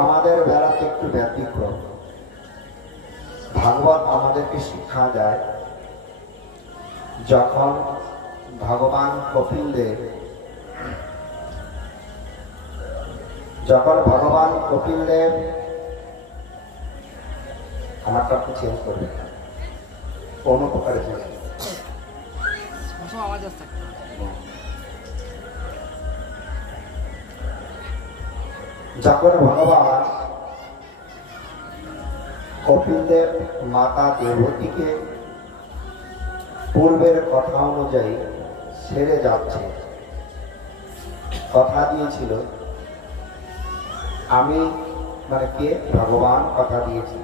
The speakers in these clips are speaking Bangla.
আমাদের বেলাতে একটু ব্যতিক্রম। ভাগবত আমাদেরকে শিক্ষা দেয়, যখন ভগবান কপিলদেব আমারটা একটু চেঞ্জ করবে, কোন প্রকারে যখন ভগবান কপিলদেব মাতা দেবতীকে পূর্বের কথা অনুযায়ী ছেড়ে যাচ্ছে, কথা দিয়েছিল, আমি মানে কে? ভগবান কথা দিয়েছিল,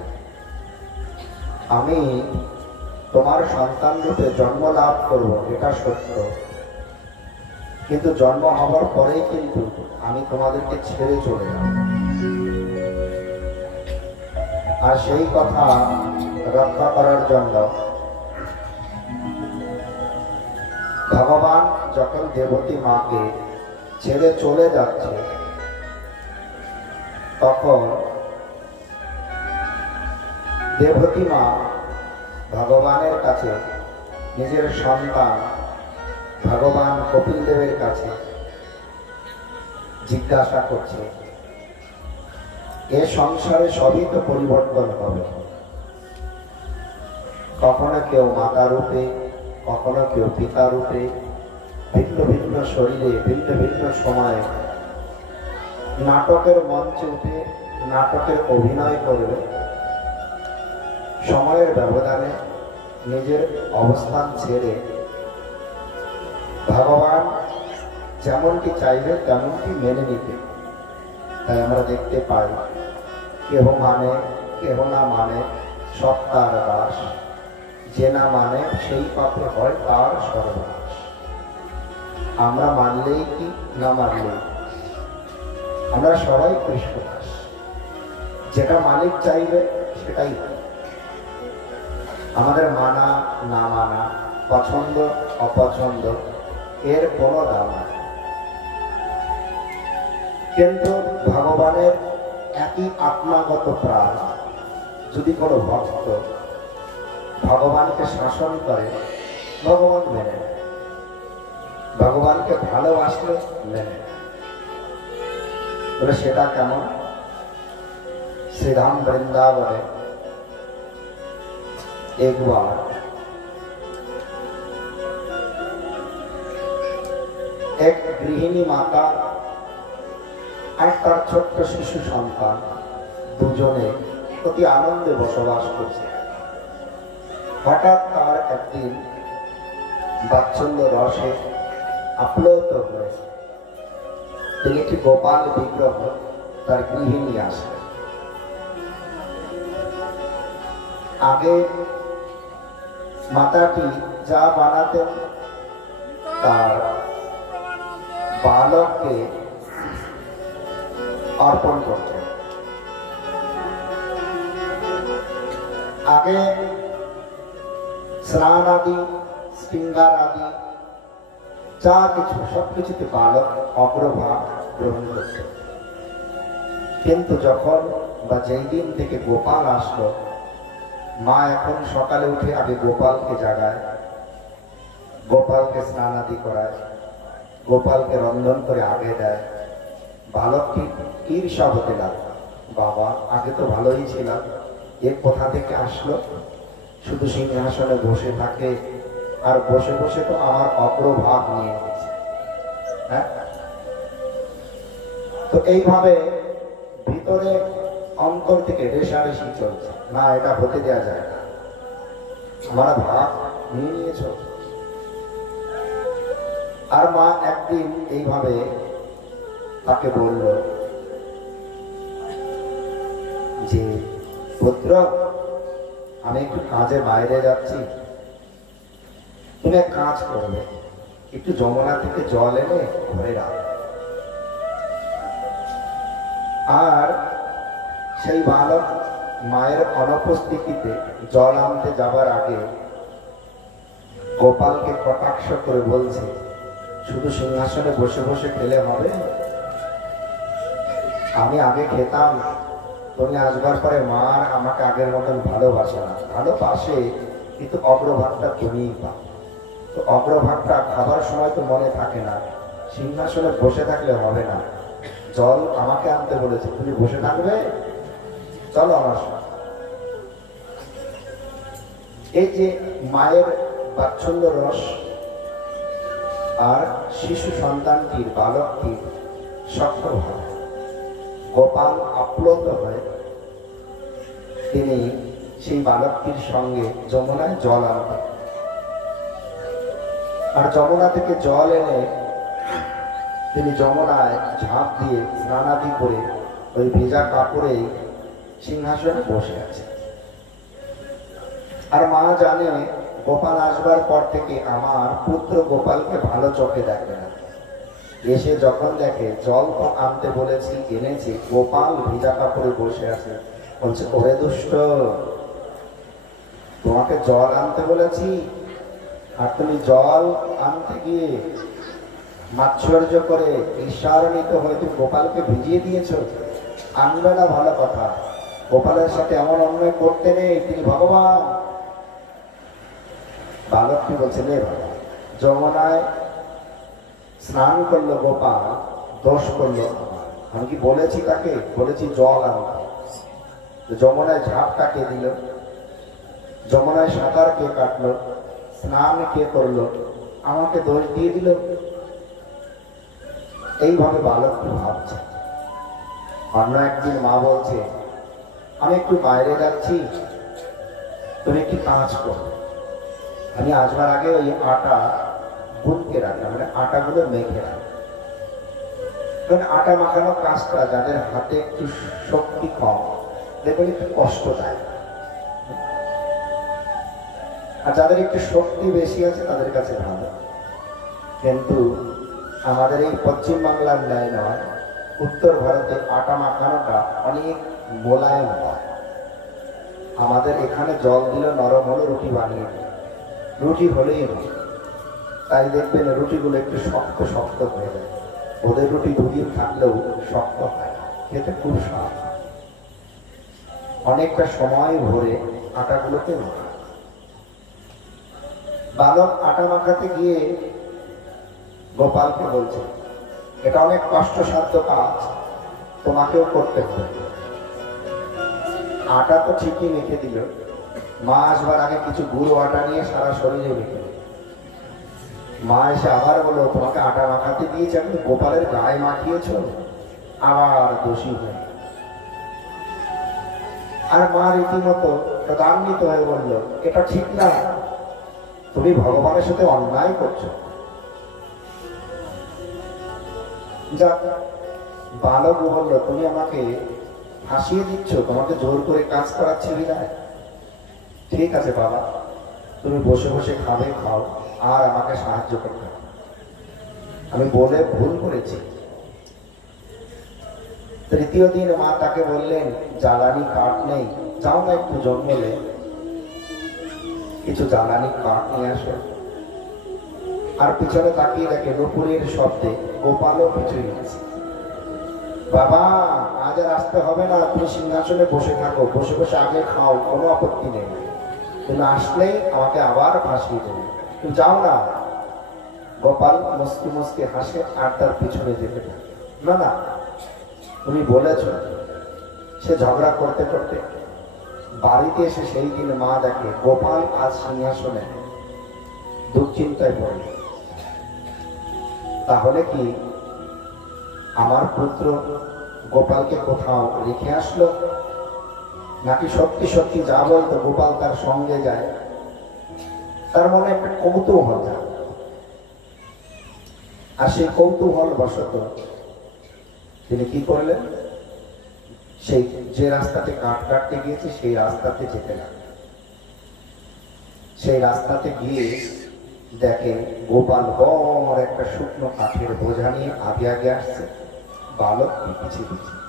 আমি তোমার সন্তান রূপে জন্ম লাভ করব, এটা সত্য, কিন্তু জন্ম হবার পরেই কিন্তু আমি তোমাদেরকে ছেড়ে চলে যাব। আর সেই কথা রক্ষা করার জন্য ভগবান যখন দেবতী মাকে ছেড়ে চলে যাচ্ছে, তখন দেবতী মা ভগবানের কাছে নিজের সন্তান ভগবান কপিল দেবের কাছে জিজ্ঞাসা করছে, এ সংসারে সবই তো পরিবর্তন হবে, কখনো কেউ মাতা রূপে, কখনো কেউ পিতা রূপে, ভিন্ন ভিন্ন শরীরে ভিন্ন ভিন্ন সময়ে নাটকের মঞ্চে উঠে নাটকের অভিনয় করবে, সময়ের ব্যবধানে নিজের অবস্থান ছেড়ে ভগবান যেমনটি চাইবে তেমনটি মেনে নিতে। তাই আমরা দেখতে পাই, কেহ মানে কেহ না মানে সব তার দাস, যে না মানে সেই পাপে হয় তার সর্বনাশ। আমরা মানলেই কি না মানলেই আমরা সবাই কৃষ্ণ দাস, যেটা মালিক চাইবে সেটাই আমাদের মানা না মানা, পছন্দ অপছন্দ এর কোনো দাম নেই। কিন্তু ভগবানের একই আত্মাগত প্রাণ যদি কোনো ভক্ত ভগবানকে শাসন করে, ভগবান মেনে নেয়, ভগবানকে ভালোবাসলে মেনে নেয়। বলে সেটা কেমন? শ্রীধাম বৃন্দাবনে একবার এক গৃহিণী মাতা আর তার ছোট্ট শিশু সন্তান দুজনে অতি আনন্দে বসবাস করছে। হঠাৎ তার একদিন বাৎসল্য রসে আপ্লুত হয়ে তিনি একটি গোপাল বিগ্রহ তার গৃহে নিয়ে আসলেন। আগে মাতাটি যা বানাতেন তার বালককে অর্পণ করতেন। আগে স্নান আদি, শৃঙ্গার আদি যা কিছু সবকিছুতে বালক অগ্রভাগ গ্রহণ করত। কিন্তু যখন বা যেই দিন থেকে গোপাল আসলো, মা এখন সকালে উঠে আগে গোপালকে জাগায়, গোপালকে স্নান আদি করায়, গোপালকে রন্ধন করে আগে দেয়। বালকটি ঈর্ষা হতে লাগলো, বাবা আগে তো ভালোই ছিলাম, এ কোথা থেকে আসলো? শুধু সিংহাসনে বসে থাকে আর বসে বসে তো আমার অগ্রভাগ নিয়ে নিয়েছে। হ্যাঁ, তো এইভাবে ভিতরে অন্তর থেকে রেশারেশি চলছে, না এটা হতে দেওয়া যায় না, আমার ভাগ নিয়ে নিয়েছ। আর মা একদিন এইভাবে তাকে বলল যে, পুত্র আমি একটু কাজে বাইরে যাচ্ছি, তুমি এক কাজ করবে, একটু যমুনা থেকে জল এনে ঘরে রাখ। আর সেই বালক মায়ের অনুপস্থিতিতে জল আনতে যাবার আগে গোপালকে কটাক্ষ করে বলছে, শুধু সিংহাসনে বসে বসে খেলে হবে, আমি আগে খেতাম, তুমি আসবার পরে মা আমাকে আগের মতন ভালোবাসে না। ভালোবাসে, কিন্তু অগ্রভাগটা তুমিই পাও। তো অগ্রভাগটা খাবার সময় তো মনে থাকে না, সিংহাসনে বসে থাকলে হবে না। জল আমাকে আনতে বলেছে, তুমি বসে থাকবে, চলো আমার সাথে। এই যে মায়ের বাৎসল্য রস আর শিশু সন্তানটির, বালকটির সক্ষম হয়, গোপাল আপ্লুত হয়ে তিনি সেই বালকটির সঙ্গে যমুনায় জল আনতেন। আর যমুনা থেকে জল এনে তিনি যমুনায় ঝাঁপ দিয়ে স্নানাদি করে ওই ভেজা কাপড়ে সিংহাসনে বসে আছে। আর মা জানে গোপাল আসবার পর থেকে আমার পুত্র গোপালকে ভালো চোখে দেখে না। এসে যখন দেখে জল তো আনতে বলেছি, এনেছে, গোপাল ভেজা কাপড়ে বসে আছে, বলছে ওরে দুষ্ট, তোমাকে জল আনতে বলেছি আর তুমি জল আনতে গিয়ে মাৎসর্য করে ঈর্ষান্বিত হয়ে তুমি গোপালকে ভিজিয়ে দিয়েছো। আনবে না, ভালো কথা, গোপালের সাথে এমন অন্যায় করতে নেই, তিনি ভগবান। বালকটি বলছে, রে বাবা, যমুনায় স্নান করলো গোপাল, দোষ করলো আমার। আমি কি বলেছি তাকে? বলেছি জল আনতে। যমুনায় ঝাঁপ কাকে দিল? যমুনায় সাঁতার কে কাটলো? স্নান কে করলো? আমাকে দোষ দিয়ে দিল। এইভাবে বালকটি ভাবছে। অন্য একদিন মা বলছে, আমি একটু বাইরে যাচ্ছি, তুমি একটি কাজ করো। আমি আসবার আগে ওই আটা গুনতে রাখলাম, মানে আটাগুলো মেখে রাখলাম। কারণ আটা মাখানোর কাজটা যাদের হাতে একটু শক্তি কম, দেখবেন একটু কষ্ট দেয়। আর যাদের একটু শক্তি বেশি আছে তাদের কাছে ভালো। কিন্তু আমাদের এই পশ্চিম বাংলার ন্যায় নয়, উত্তর ভারতে আটা মাখানোটা অনেক মোলায়েম হয়। আমাদের এখানে জল দিলে নরম হলে রুটি বানিয়ে দেয়, রুটি হলেই নয়। তাই দেখবেন রুটিগুলো একটু শক্ত শক্ত হয়ে যায়। ওদের রুটি দুদিন থাকলেও শক্ত হয় না, খেতে খুব স্বাদ। অনেকটা সময় ভরে আটাগুলোকে মাখা। বালক আটা মাখাতে গিয়ে গোপালকে বলছে, এটা অনেক কষ্টসাধ্য কাজ, তোমাকেও করতে হবে। আটা তো ঠিকই মেখে দিল, মা আসবার আগে কিছু গুঁড়ো আটা নিয়ে সারা শরীরে মেখে দিল। মা এসে আবার বলল, তোমাকে আটা মাখাতে দিয়েছে, আপনি গোপালের গায়ে মাখিয়েছ, আবার দোষী হয়ে। আর মা রীতিমতো ক্রোধান্বিত হয়ে বলল, এটা ঠিক না, তুমি ভগবানের সাথে অন্যায় করছো। যাক, বালক বলল, তুমি আমাকে ফাঁসিয়ে দিচ্ছ, তোমাকে জোর করে কাজ করাচ্ছি বিদায়। ঠিক আছে বাবা, তুমি বসে বসে খাবে, খাও, আর আমাকে সাহায্য করতে হবে। আমি বলে ভুল করেছি। তৃতীয় দিন মা তাকে বললেন, জ্বালানি কাঠ নেই, যাও না একটু জঙ্গলে কিছু জ্বালানি কাঠ নিয়ে আসো। আর পিছনে তাকিয়ে দেখে নুপুরের শব্দে গোপালও পিছুই গেছে। বাবা, আজ আর আসতে হবে না, তুমি সিংহাসনে বসে থাকো, বসে বসে আগে খাও, কোনো আপত্তি নেই। তুমি আসলেই আমাকে আবার ফাঁসিয়ে দেবে, তুমি যাও না। গোপাল মুসকি মুসকি হাসে আর তার পিছনে যেতে থাকে। না না, তুমি বলেছ। সে ঝগড়া করতে করতে বাড়িতে এসে সেই দিন মা দেখে গোপাল আজ সিংহাসনে, দুশ্চিন্তায় পড়ে। তাহলে কি আমার পুত্র গোপালকে কোথাও রেখে আসলো, নাকি সত্যি সত্যি যা বলতো গোপাল তার সঙ্গে যায়? তার মনে একটা কৌতূহল যায়। আর সেই কৌতূহল বশত তিনি কি করলেন, সেই যে রাস্তাতে কাঠ কাটতে গিয়েছে সেই রাস্তাতে যেতে লাগলেন। সেই রাস্তাতে গিয়ে দেখে গোপাল বড় একটা শুকনো কাঠের বোঝা নিয়ে আগে আগে আসছে, বালক পিছিয়ে পিছিয়ে।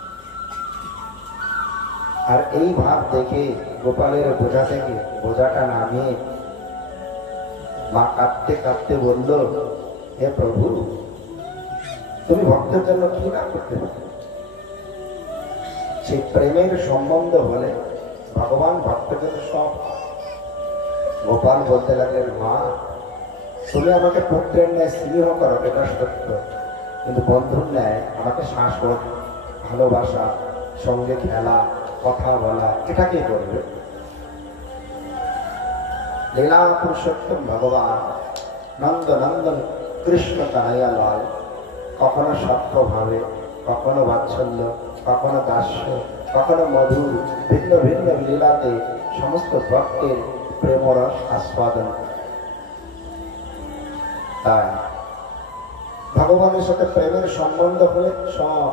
আর এই ভাব দেখে গোপালের বোঝা থেকে বোঝাটা নামিয়ে মা কাঁদতে কাঁদতে বলল, হে প্রভু, তুমি ভক্তের জন্য কি না করতে পারো? সেই প্রেমের সম্বন্ধ হলে ভগবান ভক্তদের সব। গোপাল বলতে লাগলেন, মা তুমি আমাকে পুত্রের ন্যায় স্নেহ করো, এটা সত্য, কিন্তু বন্ধুর ন্যায় আমাকে শাসন, ভালোবাসা, সঙ্গে খেলা, কথা বলা, এটা কে করবে? লীলা পুরুষোত্তম ভগবান নন্দ নন্দন কৃষ্ণ কানাইয়া লাল কখনো সত্যভাবে, কখনো বাৎসল্য, কখনো দাস্য, কখনো মধুর, ভিন্ন ভিন্ন লীলাতে সমস্ত ভক্তের প্রেমরস আস্বাদন। তাই ভগবানের সাথে প্রেমের সম্বন্ধ হলে সব,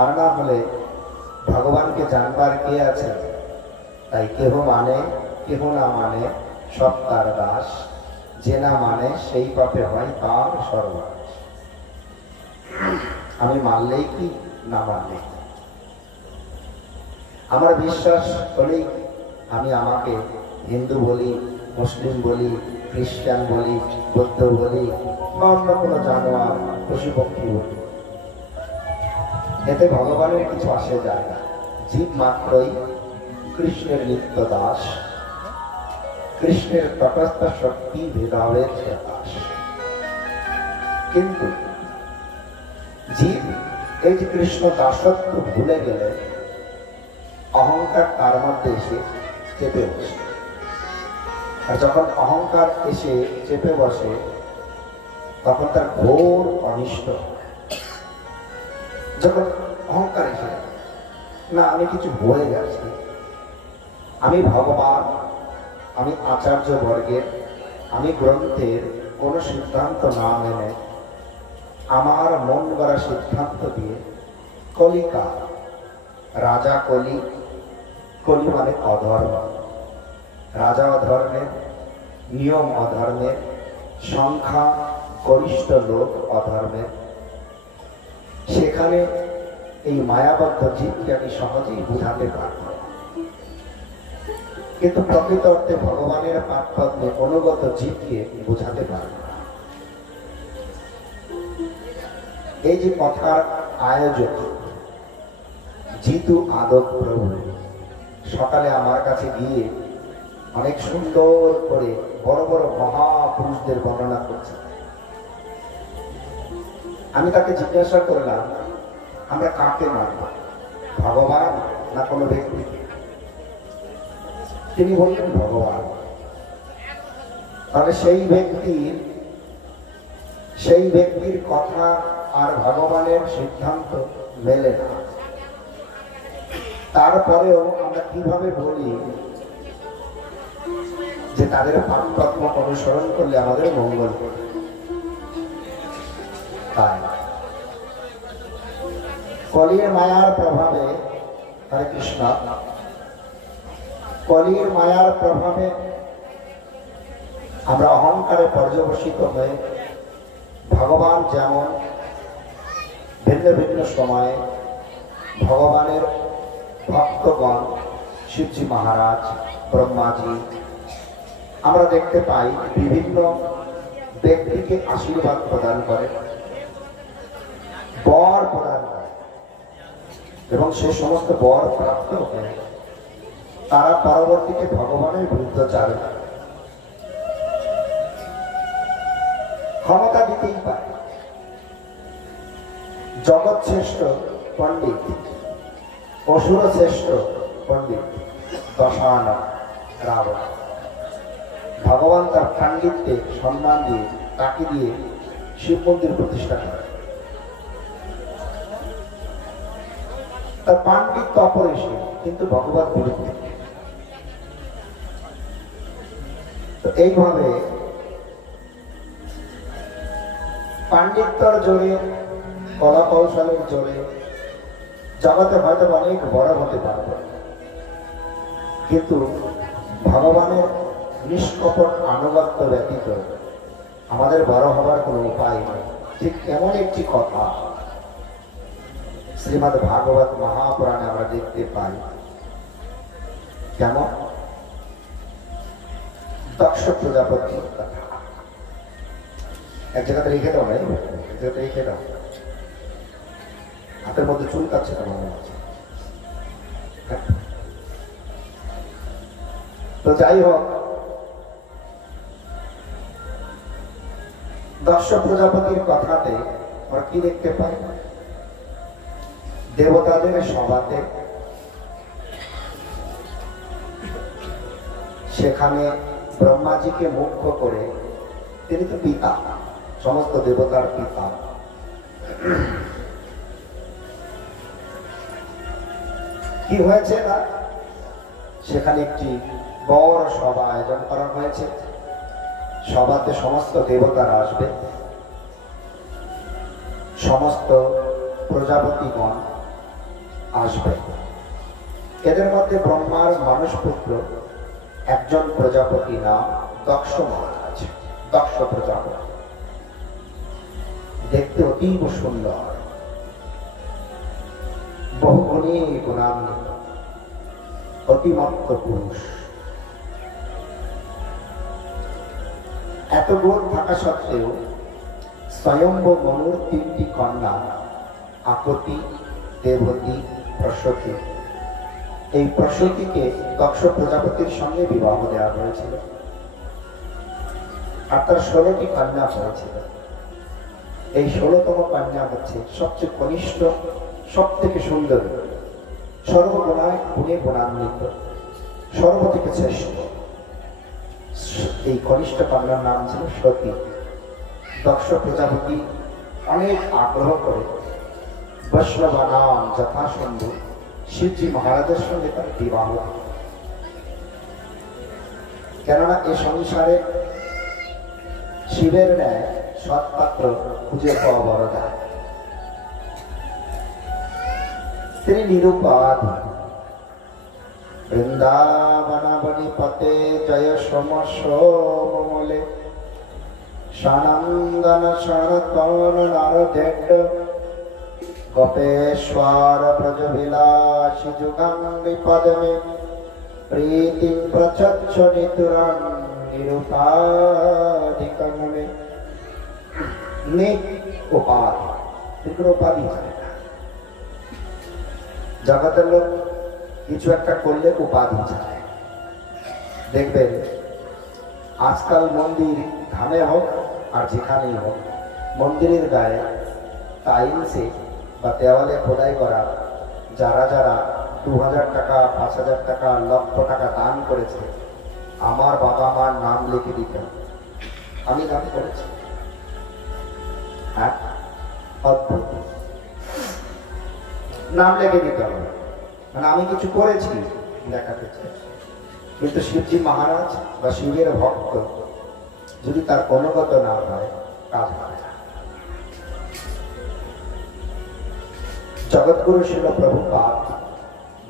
আর না হলে ভগবানকে জানবার কে আছে? তাই কেহ মানে কেহ না মানে সব তার দাস, যে না মানে সেই পাপে হয় তার সর্বনাশ। আমি মানলেই কি, না মানলেই কি? আমার বিশ্বাস হলেই আমি আমাকে হিন্দু বলি, মুসলিম বলি, খ্রিস্টান বলি, বৌদ্ধ বলি, বা অন্য কোনো জানোয়ার, পশু পক্ষী বলি, এতে ভগবানের কিছু আসে যায় না। জীব মাত্রই কৃষ্ণের নিত্য দাস, কৃষ্ণের তটস্থ শক্তি ভেদাভেদ প্রকাশ। কিন্তু জীব এই যে কৃষ্ণ দাসত্ব ভুলে গেলে অহংকার তার মধ্যে এসে চেপে বসে। আর যখন অহংকার এসে চেপে বসে তখন তার ঘোর অনিষ্ট। যখন অহংকার এসে না আমি কিছু হয়ে গেছি, আমি ভগবান, আমি আচার্য বর্গের, আমি গ্রন্থের কোনো সিদ্ধান্ত না মেনে আমার মন গড়া সিদ্ধান্ত দিয়ে কলিকা, রাজা কলি, কলি মানে অধর্ম, রাজা অধর্মের, নিয়ম অধর্মের, সংখ্যা গরিষ্ঠ লোক অধর্মের, সেখানে এই মায়াবদ্ধ জীবকে আমি সহজেই বুঝাতে পারব। কিন্তু প্রকৃত অর্থে ভগবানের পাঠপদ্মে অনুগত জীবকে বোঝাতে পারবে না। এই যে কথার আয়োজক জিতু আদক প্রভু সকালে আমার কাছে গিয়ে অনেক সুন্দর করে বড় বড় মহাপুরুষদের বর্ণনা করছে। আমি তাকে জিজ্ঞাসা করলাম, আমরা কাকে মানব, ভগবান না কোনো ব্যক্তিকে? তিনি বললেন ভগবান। তাহলে সেই ব্যক্তির কথা আর ভগবানের সিদ্ধান্ত মেলে না। তারপরেও আমরা কিভাবে বলি যে তাদের পাঠতত্ত্ব অনুসরণ করলে আমাদের মঙ্গল করবে? তাই কলির মায়ার প্রভাবে, হরে কৃষ্ণ, কলির মায়ার প্রভাবে আমরা অহংকারে পর্যবসিত হয়ে ভগবান যেমন ভিন্ন ভিন্ন সময়ে ভগবানের ভক্তগণ, শিবজি মহারাজ, ব্রহ্মাজি, আমরা দেখতে পাই বিভিন্ন ব্যক্তিকে আশীর্বাদ প্রদান করে, বর প্রদান করে, এবং সে সমস্ত বর প্রাপ্ত হয়ে তারা পরবর্তীতে ভগবানের বিরুদ্ধে চালে। ক্ষমতা দিতেই পারে। জগৎ শ্রেষ্ঠ পণ্ডিত, অসুর শ্রেষ্ঠ পণ্ডিত দশানন রাবণ, ভগবান তার পাণ্ডিত্যে সম্মান দিয়ে তাকে দিয়ে শিব মন্দির প্রতিষ্ঠা করে। তার পাণ্ডিত্য অপরিসীম, কিন্তু ভগবান বিরুদ্ধে। এইভাবে পাণ্ডিত্যর জোরে, কলা কৌশলের জোরে জগতে হয়তো অনেক বড় হতে পারবে, কিন্তু ভগবানের নিষ্কপট আনুগত্য ব্যতীত আমাদের বড় হবার কোনো উপায় নেই। ঠিক এমন একটি কথা শ্রীমদ্ ভাগবত মহাপুরাণে আমরা দেখতে পাই। কেমন? দক্ষ প্রজাপতির কথা। এক জায়গাতে লিখে দাও, এক জায়গাতে লিখে দাও। হাতের মধ্যে চুল কাটছে না মনে হচ্ছে। তো যাই হোক, দক্ষ প্রজাপতির কথাতে আমরা কি দেখতে পাই? দেবতাদের সভাতে সেখানে ব্রহ্মাজিকে মুখ্য করে, তিনি তো পিতা, সমস্ত দেবতার পিতা, কি হয়েছে না, সেখানে একটি বড় সভা আয়োজন করা হয়েছে। সভাতে সমস্ত দেবতারা আসবে, সমস্ত প্রজাপতিগণ আসবে। এদের মধ্যে ব্রহ্মার মানস পুত্র একজন প্রজাপতি নাম দক্ষ মহারাজ। দক্ষ প্রজাপতি দেখতে অতীব সুন্দর, বহুগুণী গুণান্বিত, অতিমত্ত পুরুষ। এত গুণ থাকা সত্ত্বেও স্বয়ম্ভ মনুর তিনটি কন্যা, আকতি, দেবতী, প্রসূতি, এই প্রসূতিকে দক্ষ প্রজাপতির সঙ্গে বিবাহ দেওয়া হয়েছিল। আর তার 16টি কন্যা হয়েছিল। এই 16তম কন্যা হচ্ছে সবচেয়ে কনিষ্ঠ, সব থেকে সুন্দর, সর্বগুণায় গুণে গুণান্বিত, সর্ব থেকে শ্রেষ্ঠ। এই কনিষ্ঠ কন্যার নাম ছিল সতী। দক্ষ প্রজাপতি অনেক আগ্রহ করে বৈষ্ণবানাম যথাসম্ভব শিবজি মহারাজের সঙ্গে তার বিবাহ। কেননা এ সংসারে শিবের ন্যায় সৎপাত্র খুঁজে পাওয়া বড় যায়। তিনি নিরুপাধি। বৃন্দাবনাবনি পতে জয় সমলে সানন্দন সনতন নারদেট গোপেশ্বর ব্রজবিলাসী যুগাঙ্গি পদমে প্রীতি প্রচ্ছ নিতুরং নিরুপাধিকমে। উপাধি, উপাধি হয় না। জগতের লোক কিছু একটা করলে উপাধি চায়। দেখবেন আজকাল মন্দির ধামে হোক আর যেখানেই হোক, মন্দিরের গায়ে টাইলসে বা দেওয়ালে খোদাই করা যারা যারা 2000 টাকা, 5000 টাকা, লক্ষ টাকা দান করেছে, আমার বাবা মার নাম লিখে দিতেন, আমি দান করেছি। হ্যাঁ, অদ্ভুত, নাম লিখে দিতে হবে, মানে আমি কিছু করেছি দেখাতে চাই। কিন্তু শিবজি মহারাজ বা শিবের ভক্ত যদি তার অনুগত না হয়, কাজ হয় না। জগৎগুরু শিল প্রভুপাদ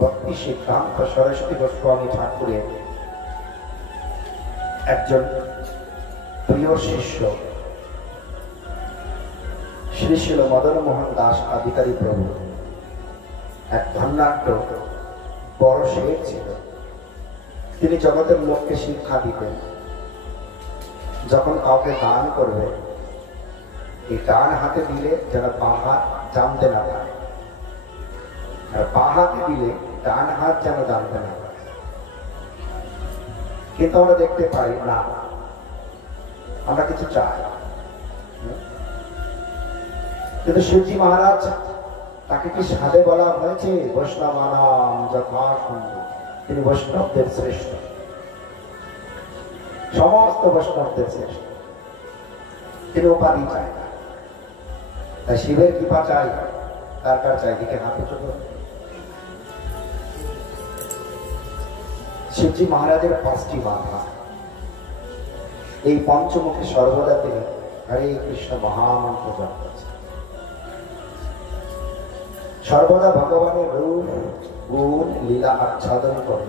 ভক্তি সিদ্ধান্ত সরস্বতী গোস্বামী ঠাকুরের একজন প্রিয় শিষ্য শ্রী শিল মদন মোহন দাস আধিকারী প্রভু এক ধন্যাঢ্য বড় শেঠ ছিল। তিনি জগতের লোককে শিক্ষা দিতেন, যখন কাউকে দান করবে, এই ডান হাতে দিলে যেন বাঁ হাত জানতে না পারে, আর বাঁ হাতে দিলে ডান হাত যেন জানতে না পারে। কিন্তু আমরা দেখতে পাই না, আমরা কিছু চাই। কিন্তু শিবজি মহারাজ তাকে কি সাধে বলা হয়েছে? বৈষ্ণবানাম যথাসম্ভব, তিনি বৈষ্ণবদের শ্রেষ্ঠ, সমস্ত বৈষ্ণবদের শ্রেষ্ঠ। তিনি উপাধি চায় না, তাই শিবের কৃপা চাই। তার কার চাই? দিকে হাত উঁচু করে। শিবজি মহারাজের 5টি মাথা, এই পঞ্চমুখী সর্বদা তিনি হরে কৃষ্ণ মহামন্ত্র জপ করছেন। সর্বদা ভগবানের রূপ গুণ লীলা আচ্ছাদন করে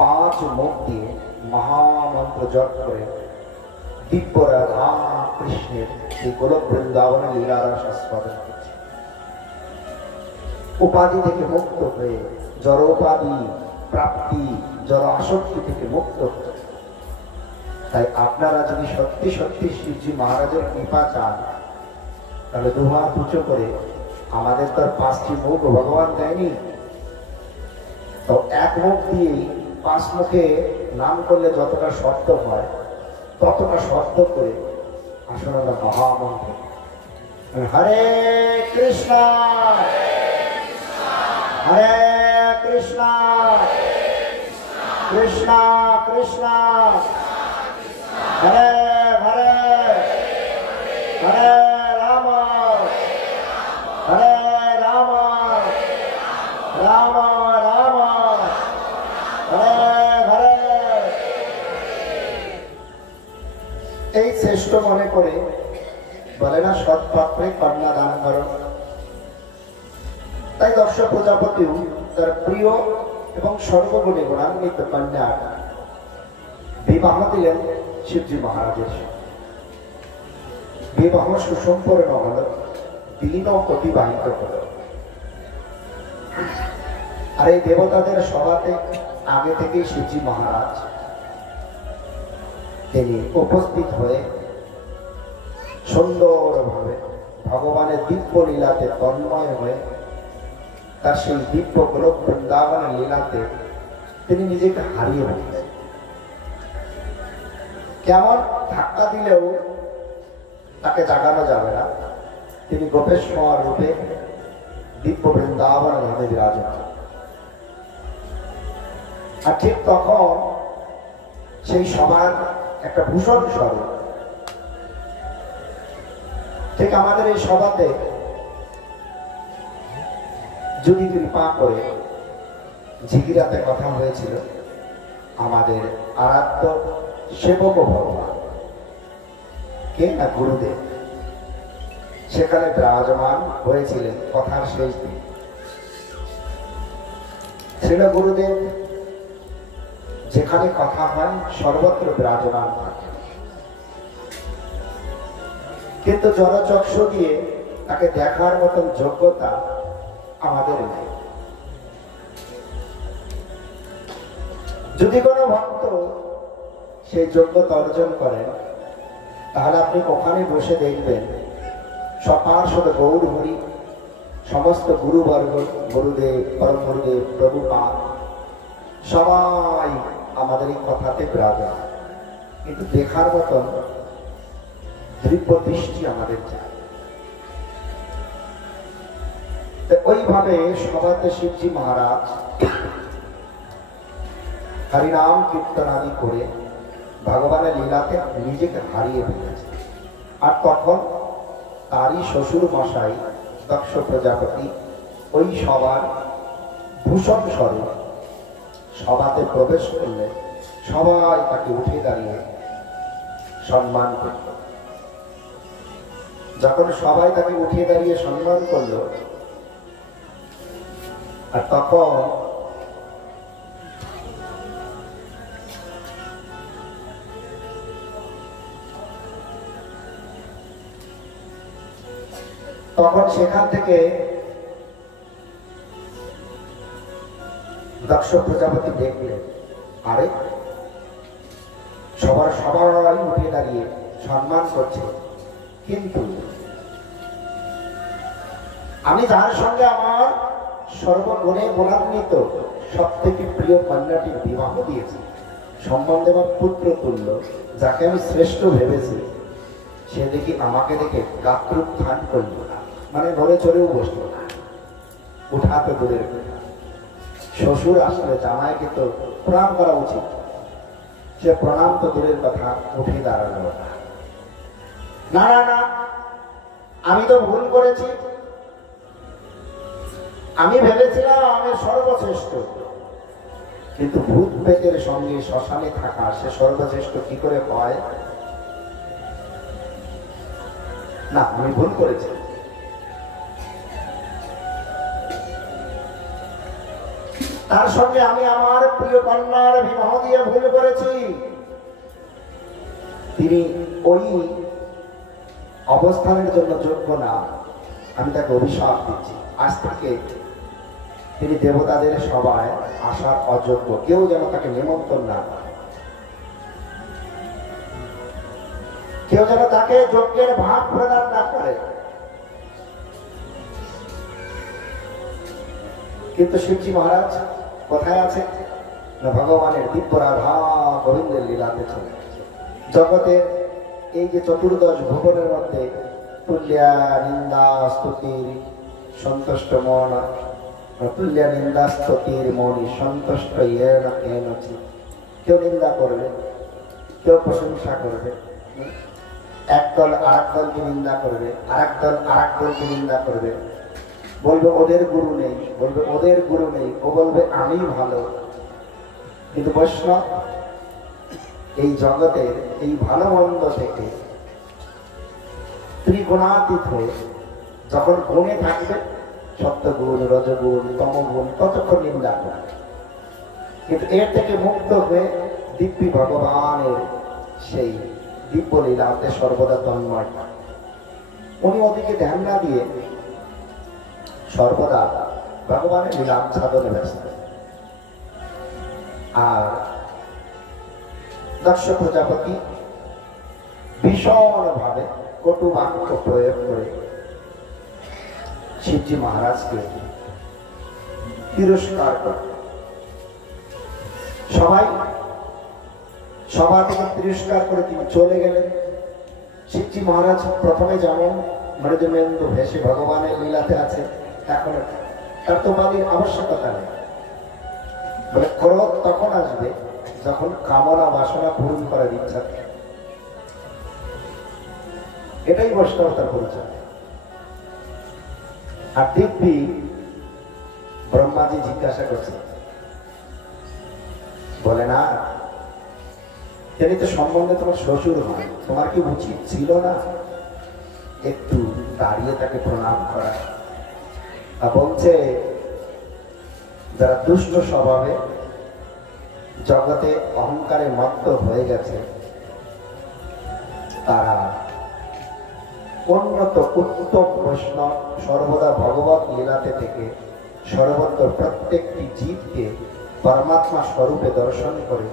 5 মুখ দিয়ে মহামন্ত্র জপ করে দিব্য রাধা কৃষ্ণের এই গোলক বৃন্দাবনে লীলারস আস্বাদন করছে। উপাধি থেকে মুক্ত হয়ে, জড়োপাধি প্রাপ্তি, জড় আসক্তি থেকে মুক্ত হয়ে। তাই আপনারা যদি সত্যি সত্যি শিবজি মহারাজের কৃপা চান, তাহলে দু হাত উঁচু করে, আমাদের তো আর 5টি মুখ ভগবান দেয়নি, তো এক মুখ দিয়েই 5 মুখে নাম করলে যতটা শব্দ হয় ততটা শব্দ করে আসলে আমরা মহামন্ত্র হরে কৃষ্ণ হরে কৃষ্ণ কৃষ্ণ কৃষ্ণ হরে হরে হরে রাম হরে রাম রাম রাম হরে হরে, এই শ্রেষ্ঠ মনে করে বলে না সৎপাত্রে কন্যা দান করো। তাই দক্ষ প্রজাপতিও তার প্রিয় এবং সর্বগুণে গুণান্বিত কন্যা বিবাহ দিলেন শিবজি মহারাজের। বিবাহ সুসম্পন্ন হল, দিনও অতিবাহিত হল। আর এই দেবতাদের সভাতে আগে থেকেই শিবজি মহারাজ তিনি উপস্থিত হয়ে সুন্দরভাবে ভগবানের দিব্য লীলাতে তন্ময় হয়ে তার সেই দিব্য গোলক বৃন্দাবনের লীলাতে তিনি নিজেকে হারিয়ে ফেললেন। কেমন ধাক্কা দিলেও তাকে জাগানো যাবে না, তিনি গোপেশ্বর রূপে দিব্য বৃন্দাবন ধামে বিরাজমান। আর ঠিক তখন সেই সভার একটা ভূষণ স্বরূপ, ঠিক আমাদের এই সভাতে যদি কৃপা করে ঝিগিরাতে কথা হয়েছিল আমাদের আরাধ্য সেবক ভগবান কে না গুরুদেব, সেখানে বিরাজমান হয়েছিলেন কথার শেষ দিন। ছিল গুরুদেব, যেখানে কথা হয় সর্বত্র বিরাজমান থাকে, কিন্তু জনচক্ষু দিয়ে তাকে দেখার মতন যোগ্যতা আমাদের নেই। যদি কোনো ভক্ত সেই যোগ্যতা অর্জন করেন, তাহলে আপনি ওখানে বসে দেখবেন সপার্ষদ গৌর হরি, সমস্ত গুরুবর্গ, গুরুদেব, পরম গুরুদেব, প্রভুপাদ সবাই আমাদের এই কথাতে বিরাজমান, কিন্তু দেখার মতন দিব্য দৃষ্টি আমাদের চাই। ওইভাবে সভাতে শিবজি মহারাজ হরিনাম কীর্তন আদি করে ভগবানের লীলাতে নিজেকে হারিয়ে ফেলেছে। আর তখন তারই শ্বশুর মশাই দক্ষ প্রজাপতি ওই সবার ভূষণ স্বরূপ সভাতে প্রবেশ করলে সবাই তাকে উঠে দাঁড়িয়ে সম্মান করল। যখন সবাই তাকে উঠিয়ে দাঁড়িয়ে সম্মান করলো, আর তখন সেখান থেকে দক্ষ প্রজাপতি দেখলেন, আরে সবাই উঠে দাঁড়িয়ে সম্মান করছে, কিন্তু আমি যার সঙ্গে আমার সর্বগুণে গুণান্বিত সব থেকে প্রিয় কন্যাটির বিবাহ দিয়েছি, সম্বন্ধে আমার পুত্র তুল্য, যাকে আমি শ্রেষ্ঠ ভেবেছি, সে দেখি আমাকে দেখে গাত্রোত্থান করল না, মানে নড়ে চড়েও বসলো না, উঠাতে দূরের কথা। শ্বশুর আসলে জামাইকে তো প্রণাম করা উচিত, সে প্রণাম তো দূরের কথা, উঠে দাঁড়ালো না। না না না, আমি তো ভুল করেছি, আমি ভেবেছিলাম আমি সর্বশ্রেষ্ঠ, কিন্তু ভূত প্রেতের সঙ্গে শ্মশানে থাকা সে সর্বশ্রেষ্ঠ কি করে হয়? না, আমি ভুল করেছি। তার সঙ্গে আমি আমার প্রিয় কন্যার বিবাহ দিয়ে ভুল করেছি। তিনি ওই অবস্থানের জন্য যোগ্য না, আমি তাকে অভিশাপ দিচ্ছি, আজ থেকে তিনি দেবতাদের সভায় আসার অযোগ্য, কেউ যেন তাকে নিমন্ত্রণ না করে, কেউ যেন তাকে যজ্ঞের ভাগ প্রদান না করে। কিন্তু শিবজি মহারাজ কোথায় আছে না ভগবানের দিব্য রাধা গোবিন্দের লীলাতে চলে জগতে এই যে চতুর্দশ ভুবনের মধ্যে তুল্যা নিন্দা স্তুতির সন্তুষ্ট মন তুল্যা নিন্দা স্তুতির মনি সন্তুষ্ট ইয়েন কেনচিৎ। কেউ নিন্দা করবে, কেউ প্রশংসা করবে, একদল আরেক দলকে নিন্দা করবে, আরেক দল আরেক দলকে নিন্দা করবে, বলবে ওদের গুরু নেই, বলবে ওদের গুরু নেই, ও বলবে আমি ভালো। কিন্তু বৈষ্ণব এই জগতের এই ভালো মন্দ থেকে ত্রিগুণাতীত হয়ে যখন গুণে থাকবে, সত্যগুণ রজগুণ তমগুণ, ততক্ষণ নিন্দা করবে। কিন্তু এর থেকে মুক্ত হয়ে দিব্যি ভগবানের সেই দিব্য লীলাতে সর্বদা তন্ময়, উনি ওদিকে ধ্যান না দিয়ে সর্বদা ভগবানের লীলা সাধনে ব্যস্ত। আর দক্ষ প্রজাপতি ভীষণ ভাবে কটু বাক্য প্রয়োগ করে শিবজি মহারাজকে তিরস্কার করে। সবাই সভা থেকে তিরস্কার করে তিনি চলে গেলেন। শিবজি মহারাজ প্রথমে যেমন মৃদুমেন্দু ভেসে ভগবানের লীলাতে আছে, এখন তার তো বাড়ির আবশ্যকতা নেই। বলে ক্রোধ তখন আসবে যখন কামনা বাসনা পূরণ করার ইচ্ছা থাকে। এটাই বৈষ্ণবতার পরিচয়। আর দিব্যি ব্রহ্মাজি জিজ্ঞাসা করছে, বলে না তিনি তো সম্বন্ধে তোমার শ্বশুর হয়, তোমার কি উচিত ছিল না একটু দাঁড়িয়ে তাকে প্রণাম করা? বলছে যারা দুষ্ট স্বভাবে জগতে অহংকারে মত্ত হয়ে গেছে, তারা উন্নত উত্তম বৈষ্ণব সর্বদা ভগবত লীলাতে থেকে সর্বত্র প্রত্যেকটি জীবকে পরমাত্মা স্বরূপে দর্শন করে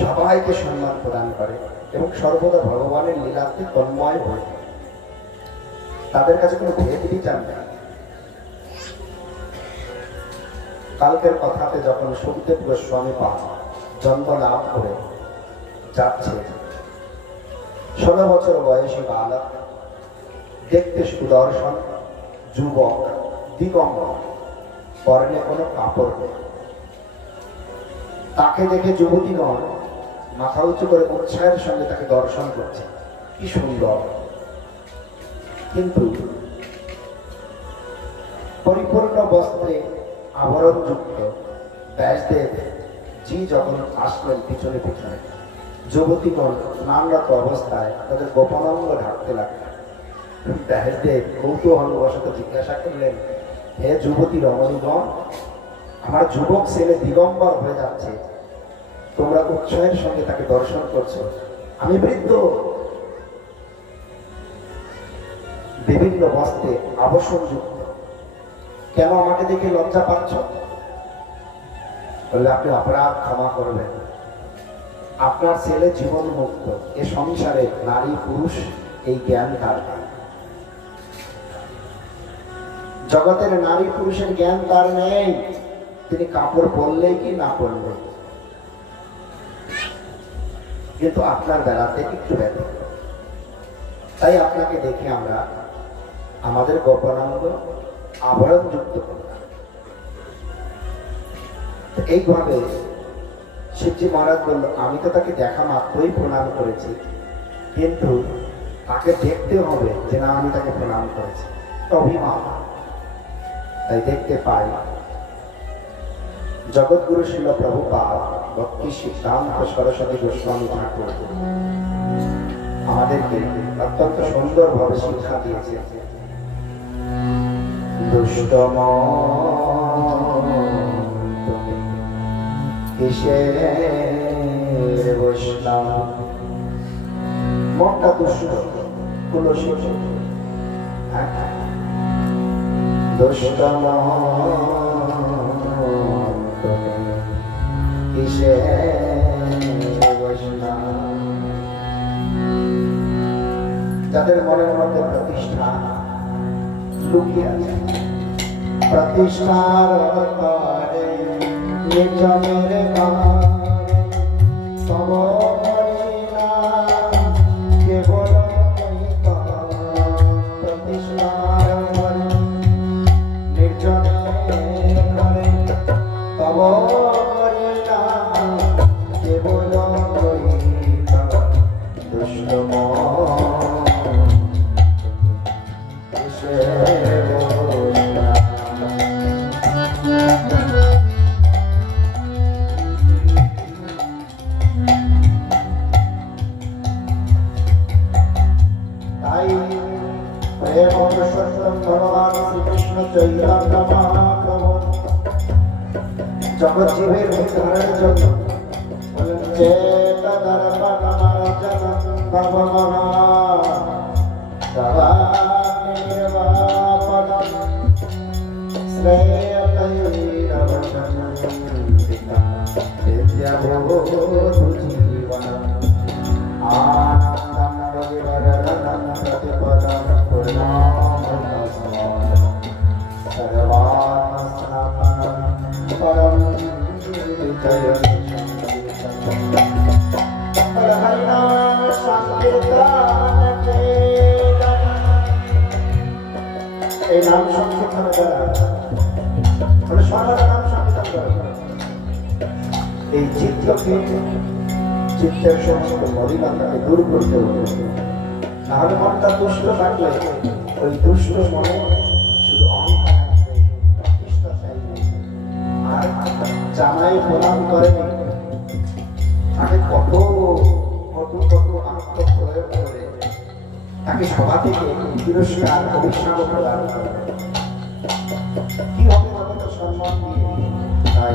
সবাইকে সম্মান প্রদান করে এবং সর্বদা ভগবানের লীলাতে তন্ময় হয়ে, তাদের কাছে কোনো ভেদ বিচার নেই। কালকের কথাতে যখন সুখদেব গোস্বামী জন্ম লাভ করে যাচ্ছে, 16 বছর বয়সী বালক, দেখতে সুদর্শন, যুবক, দিগম্বর, পরনে কোনো কাপড় নেই। তাকে দেখে যুবতীগণ মাথা উঁচু করে উৎসাহের সঙ্গে তাকে দর্শন করছে, কি সুন্দর। কিন্তু পরিপূর্ণ বস্ত্রে আবরণযুক্ত ব্যাসদেব জি যখন আসলেন পিছনে পিছনে, যুবতীগণ স্নানরত অবস্থায় তাদের গোপনাঙ্গ ঢাকতে লাগলেন। ব্যাসদেব কৌতূহলবশত জিজ্ঞাসা করলেন, হে যুবতী রমণীগণ, আমার যুবক ছেলে দিগম্বর হয়ে যাচ্ছে, তোমরা উৎসাহের সঙ্গে তাকে দর্শন করছো, আমি বৃদ্ধ, বিভিন্ন বস্ত্রে আবশ্যকযুক্ত, কেন আমাকে দেখে লজ্জা পাচ্ছ? বললে আপনি অপরাধ ক্ষমা করবেন, আপনার ছেলে জীবন মুক্ত, এ সংসারে নারী পুরুষ এই জ্ঞান তার নেই। জগতের নারী পুরুষের জ্ঞান তার নেই, তিনি কাপড় পরলেই কি না পরলে। কিন্তু আপনার বেলাতে একটু ব্যতীত, তাই আপনাকে দেখে আমরা আমাদের গোপনাঙ্গ আবরণ যুক্ত করলাম। এইভাবে শিবজি মহারাজ বলল, আমি তো তাকে দেখা মাত্রই প্রণাম করেছি, কিন্তু তাকে দেখতে হবে যে না আমি তাকে প্রণাম করেছি, অভিমান। তাই দেখতে পাই জগৎগুরু শিল প্রভুপাদ ভক্তি সিদ্ধান্ত সরস্বতী গোস্বামী ঠাকুর আমাদেরকে অত্যন্ত সুন্দরভাবে শিক্ষা দিয়েছে। দুষ্টম কিসের বৈষ্ণব, মনটা দুষ্ট, কুলসিত, দুষ্টম কিসের বৈষ্ণব। যাদের মনের মধ্যে প্রতিষ্ঠা লুকিয়ে আছে, प्रतिष्ठार करे निर्जमेर गाने तब हरिना केवल कहिता प्रतिष्ठार करे निर्जमेर घरे तब हरिना केवल कहिता दुष्टम भगवान श्री कृष्ण चैतन्य महाप्रभु जगत जीवेर उद्धारेर जन्य चेतदर्पणमर्चनं भवमहा सवानिर्वापनं श्रेयकैरवचनं नित्यभूतजीवनम् आनन्दं विवरणं प्रतिपदं पूर्णामृतसमानं सर्वात्मस्नापनं परं हरिनाम संकीर्तन এই নাম সংকীর্তন দ্বারা সবার নাম সংকীর্তন করা এই চিত্তকে চিত্তের সমস্ত মলিনতাকে দূর করতে হবে। নাহলে মনটা দুষ্ট থাকলে ওই দুষ্ট মনে শুধু অহংকার থাকবে, প্রতিষ্ঠা চাইবে। আর জামাই প্রণাম করেনি তাকে কত কত কত আত্মপ্রয়োগ করে তাকে সভা থেকে পুরস্কার অভিশাপ প্রদান করে কি হবে আমাদের সম্মান দিয়ে। তাই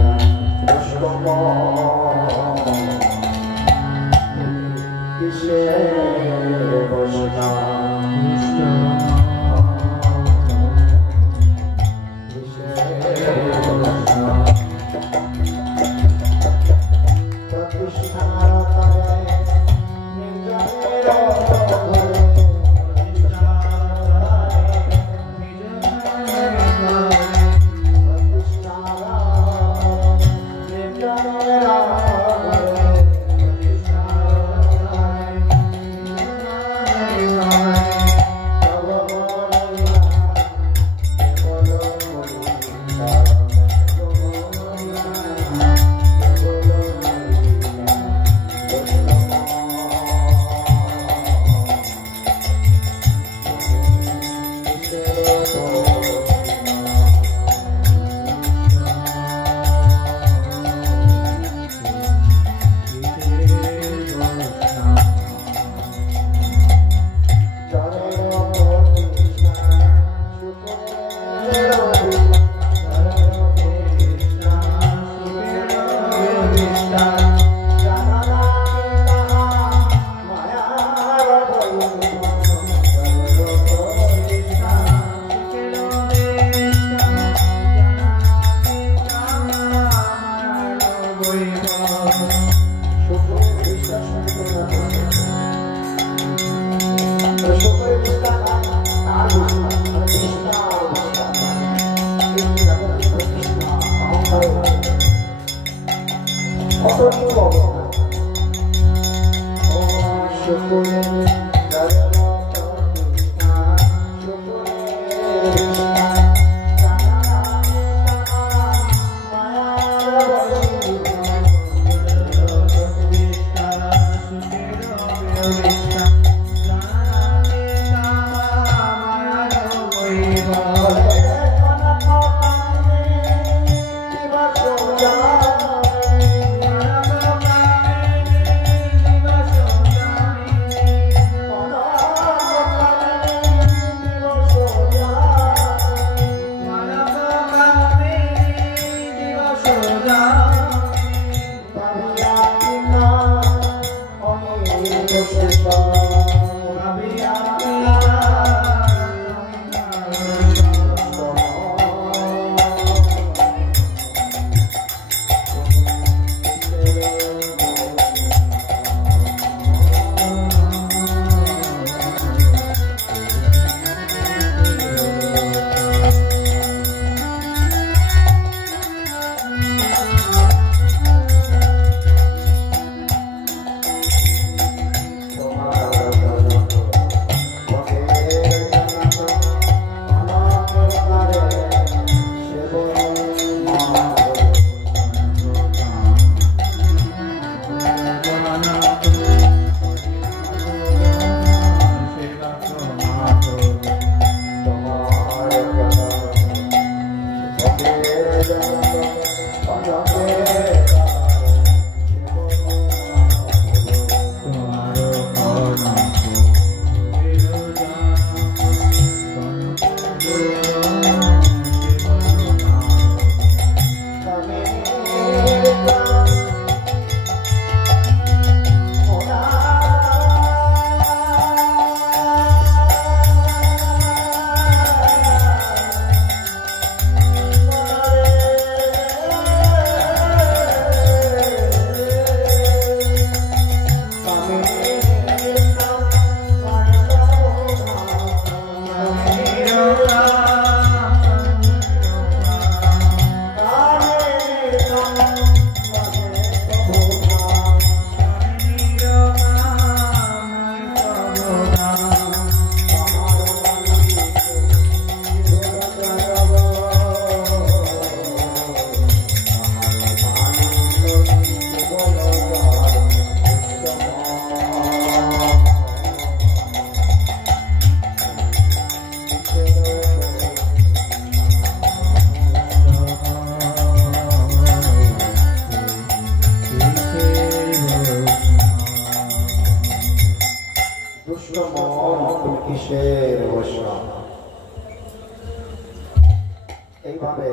এইভাবে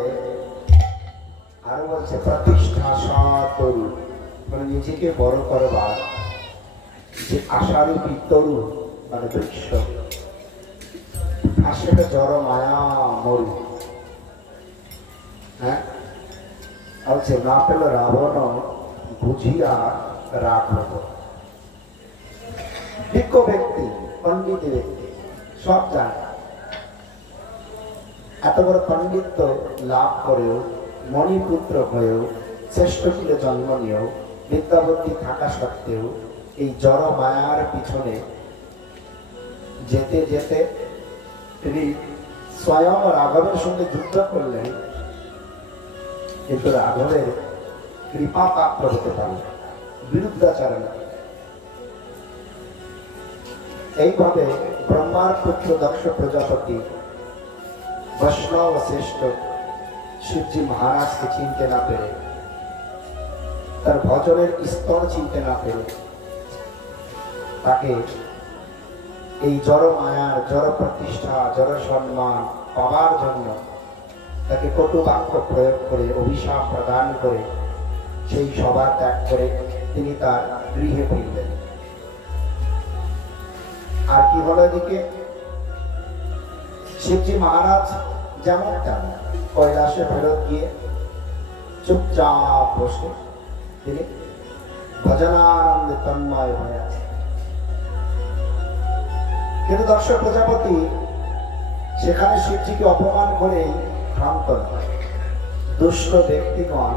আরো বলছে প্রতিষ্ঠা সতরু, মানে নিজেকে বড় করবার যে আশারূপী তরু মানে বৃক্ষ, আর সেটা জড় মায়া মরু। হ্যাঁ বলছে না পেল রাবণ বুঝিয়া রাঘব। বিজ্ঞ ব্যক্তি, পণ্ডিত ব্যক্তি সব জানে, এত বড় পণ্ডিত্য লাভ করেও, মণিপুত্র হয়েও, শ্রেষ্ঠ কুলে জন্ম নিয়েও, বিদ্যাবতী থাকা সত্ত্বেও এই জড় মায়ার পিছনে যেতে যেতে তিনি স্বয়ং রাঘবের সঙ্গে যুদ্ধ করলেন, কিন্তু রাঘবের কৃপা প্রাপ্ত হতে পারল, বিরুদ্ধাচরণ। এইভাবে ব্রহ্মার পুত্র দক্ষ প্রজাপতি বৈষ্ণব শ্রেষ্ঠ শিবজি মহারাজকে চিনতে না পেরে, তার ভজনের স্তর চিনতে না পেরে, তাকে এই জড় মায়ার, জড় প্রতিষ্ঠা, জড় সম্মান পাওয়ার জন্য তাকে কটু বাক্য প্রয়োগ করে, অভিশাপ প্রদান করে, সেই সভা ত্যাগ করে তিনি তার গৃহে ফিরলেন। আর কি হলো এদিকে, শিবজি মহারাজ যেমন তেমন কৈলাসে ফেরত গিয়ে চুপচাপ বসে তিনি ভজনানন্দে তন্ময় হয়ে আছে। কিন্তু দক্ষ প্রজাপতি সেখানে শিবজিকে অপমান করে ভ্রান্ত নয়। দুষ্ট ব্যক্তিগণ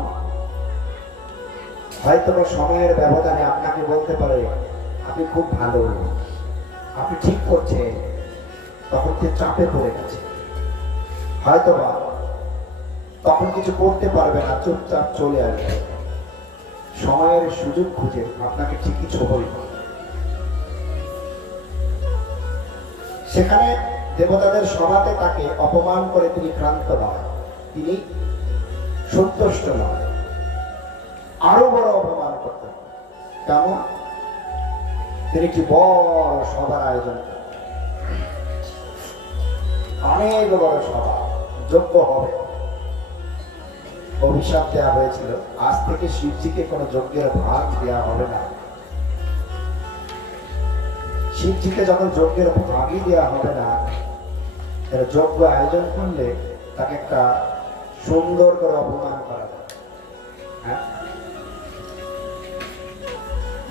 হয়তো সময়ের ব্যবধানে আপনাকে বলতে পারে আপনি খুব ভালো, আপনি ঠিক করছেন, তখন সে চাপে পড়ে গেছে, হয়তোবা তখন কিছু করতে পারবে না, চুপচাপ চলে আসবে, সময়ের সুযোগ খুঁজে আপনাকে ঠিকই ছবল। সেখানে দেবতাদের সভাতে তাকে অপমান করে তিনি ক্লান্ত নয়, তিনি সন্তুষ্ট নয়, আরো বড় অপমান করতেন। কেমন? তিনি একটি বড় সভার আয়োজন করেন, অনেক বড় সভা, যজ্ঞ হবে। অভিশাপ দেওয়া হয়েছিল আজ থেকে শিবজিকে কোন যজ্ঞের ভাগ দেওয়া হবে না। শিবজিকে যখন যজ্ঞের ভাগই দেওয়া হবে না, যজ্ঞ আয়োজন করলে তাকে একটা সুন্দর করে অপমান করা যায়। হ্যাঁ,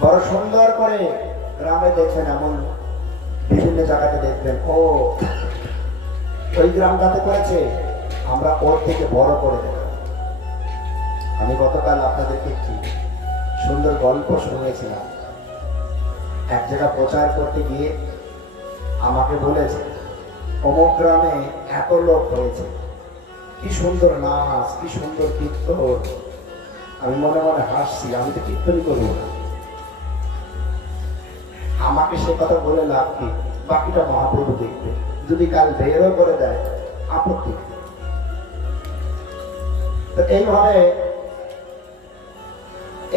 বড় সুন্দর করে গ্রামে দেখবেন, এমন বিভিন্ন জায়গাতে দেখবেন, ও ওই গ্রামটাতে করেছে, আমরা ওর থেকে বড় করে দেব। আমি গতকাল আপনাদেরকে একটি সুন্দর গল্প শুনেছিলাম। এক জায়গা প্রচার করতে গিয়ে আমাকে বলেছে অমুক গ্রামে এত লোক হয়েছে, কি সুন্দর নাচ, কি সুন্দর কীর্তন। আমি মনে মনে হাসছি, আমি তো কীর্তনই করবো না। আমাকে সে কথা বলে লাভ কি, বাকিটা মহাপ্রভু দেখবে, যদি কাল বেরও করে দেয় আপত্তি। তো এইভাবে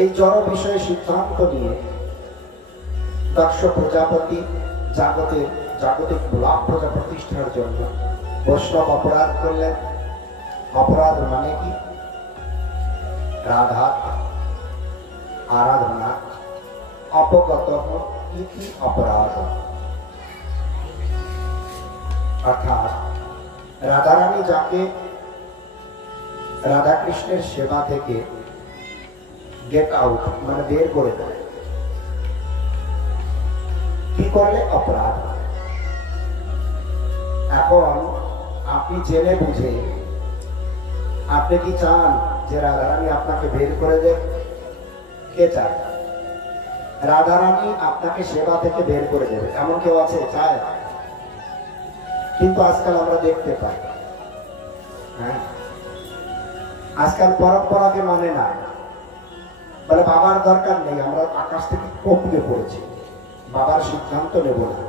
এই জড় বিষয়ে সিদ্ধান্ত নিয়ে দক্ষ প্রজাপতি জাগতিক লাভ প্রজা প্রতিষ্ঠার জন্য বৈষ্ণব অপরাধ করলেন। অপরাধ মানে কি? রাধা আরাধনা অপগত ইতি অপরাধ, অর্থাৎ রাধারানী যাকে রাধা কৃষ্ণের সেবা থেকে গেট আউট মানে বের করে দেয়, কি করলে? অপরাধ। এখন আপনি জেনে বুঝে আপনি কি চান যে রাধারানী আপনাকে বের করে দেয়? কে চায়? রাধারানী আপনাকে সেবা থেকে বের করে দেবে, এমন কেউ আছে চায়? কিন্তু আজকাল আমরা দেখতে পাই, হ্যাঁ, আজকাল পরম্পরাকে মানে না, বলে বাবার দরকার নেই, আমরা আকাশ থেকে কপিয়ে পড়েছি, বাবার সিদ্ধান্ত নেব না,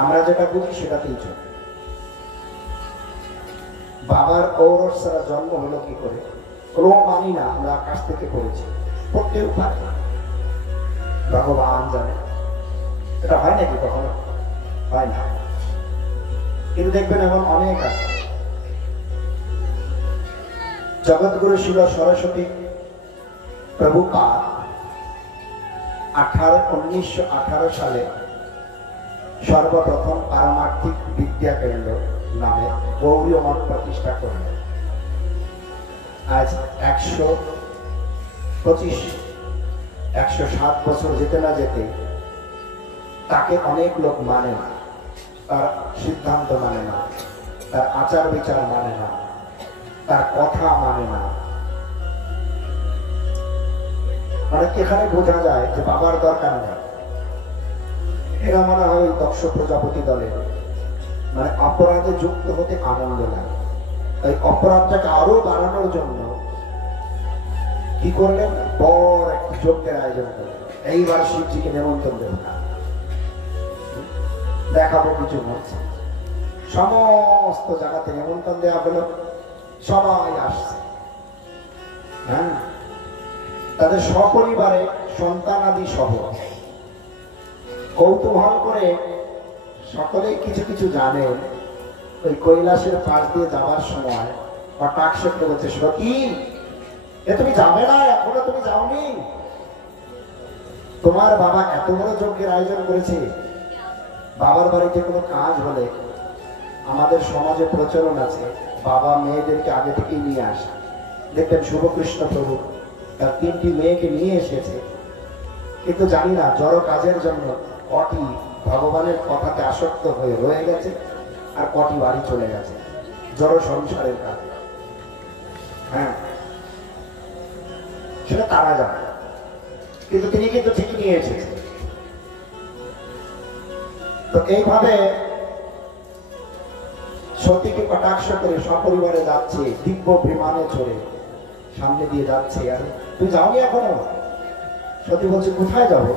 আমরা যেটা বুঝি সেটাতেই চল। বাবার ঔরস ছাড়া জন্ম হলো কি করে? কোনো মানি না, আমরা আকাশ থেকে পড়েছি, পড়তেও পারি, ভগবান জানে। এটা হয় নাকি? কখনো হয় না। কিন্তু দেখবেন এমন অনেক আছে। জগৎগুরু শিল সরস্বতী প্রভুপাদ 1918 সালে সর্বপ্রথম পারমার্থিক বিদ্যা কেন্দ্র নামে গৌরীয় মঠ প্রতিষ্ঠা করলেন। আজ 107 বছর যেতে না যেতে তাকে অনেক লোক মানে না, তার সিদ্ধান্ত মানে না, তার আচার বিচার মানে না, তার কথা মানে না। মানে এখানে বোঝা যায় যে বাবার দরকার নেই। এরা মনে হয় দক্ষ প্রজাপতি দলে মানে অপরাধে যুক্ত হতে আনন্দ লাগে, তাই অপরাধটাকে আরো বাড়ানোর জন্য কি করলেন? বড় একটি যজ্ঞের আয়োজন করলেন। এইবার শিবজিকে নেমন্ত্রণ দেব না, দেখাবো কিছু হচ্ছে। সমস্ত জায়গাতে নেমন্ত্রণ দেওয়া হলো, সবাই আসছে, হ্যাঁ, তাদের সপরিবারে সন্তানাদি সহ কৌতূহল করে সকলেই কিছু কিছু জানেন। ওই কৈলাসের পাশ দিয়ে যাওয়ার সময় হঠাৎ সে বলছে, সতী এ তুমি যাবে না, এখনো তুমি যাওনি? তোমার বাবা এত বড় যজ্ঞের আয়োজন করেছে। বাবার বাড়িতে কোনো কাজ হলে আমাদের সমাজে প্রচলন আছে, বাবা মেয়েদেরকে আগে থেকেই নিয়ে আসে। দেখবেন শুভকৃষ্ণ প্রভু তার 3টি মেয়েকে নিয়ে এসেছে, কিন্তু জানি না জড় কাজের জন্য কটি ভগবানের কথাতে আসক্ত হয়ে রয়ে গেছে আর কটি বাড়ি চলে গেছে জড় সংসারের কাজে। হ্যাঁ, সেটা তারা জানে, কিন্তু তিনি কিন্তু ঠিক নিয়ে এসেছেন। তো এইভাবে সতীকে কটাক্ষ করে সপরিবারে যাচ্ছে, দিব্য বিমানে চড়ে সামনে দিয়ে যাচ্ছে। আর তুই যাওনি এখনো? সতী বলছে, কোথায় যাবো?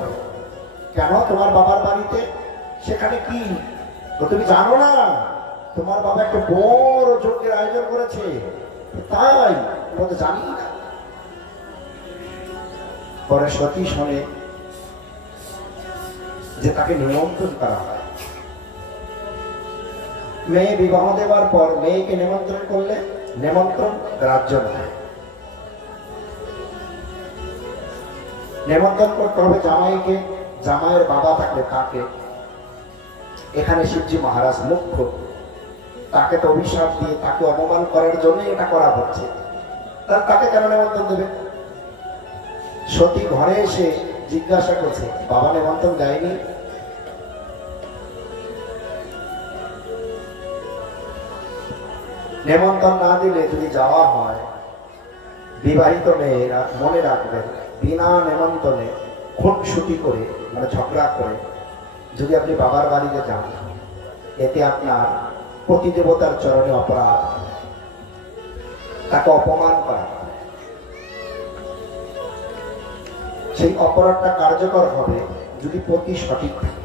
কেন? তোমার বাবার বাড়িতে। সেখানে কি? তো তুমি জানো না তোমার বাবা একটা বড় যজ্ঞের আয়োজন করেছে? তাই বলতে জানি না। পরে সতী শোনে যে তাকে নিমন্ত্রণ করা হয়। মেয়ে বিবাহ দেওয়ার পর মেয়েকে নিমন্ত্রণ করলে নিমন্ত্রণ গ্রাহ্য নয়। নিমন্ত্রণ করতে হবে জামাইকে, জামাইয়ের বাবা থাকলে তাকে। এখানে শিবজি মহারাজ মুখ্য, তাকে তো অভিশাপ দিয়ে তাকে অপমান করার জন্য এটা করা হচ্ছে, তাকে কেন নিমন্ত্রণ দেবে? সতী ঘরে এসে জিজ্ঞাসা করছে, বাবা নিমন্ত্রণ দেয়নি? নিমন্ত্রণ না দিলে যদি যাওয়া হয়, বিবাহিত মেয়েরা মনে রাখবেন, বিনা নিমন্ত্রণে খুনসুটি করে মানে ঝগড়া করে যদি আপনি বাবার বাড়িতে যান, এতে আপনার পতি দেবতার চরণে অপরাধ, তাকে অপমান করা। সেই অপরাধটা কার্যকর হবে যদি পতি সঠিক থাকে,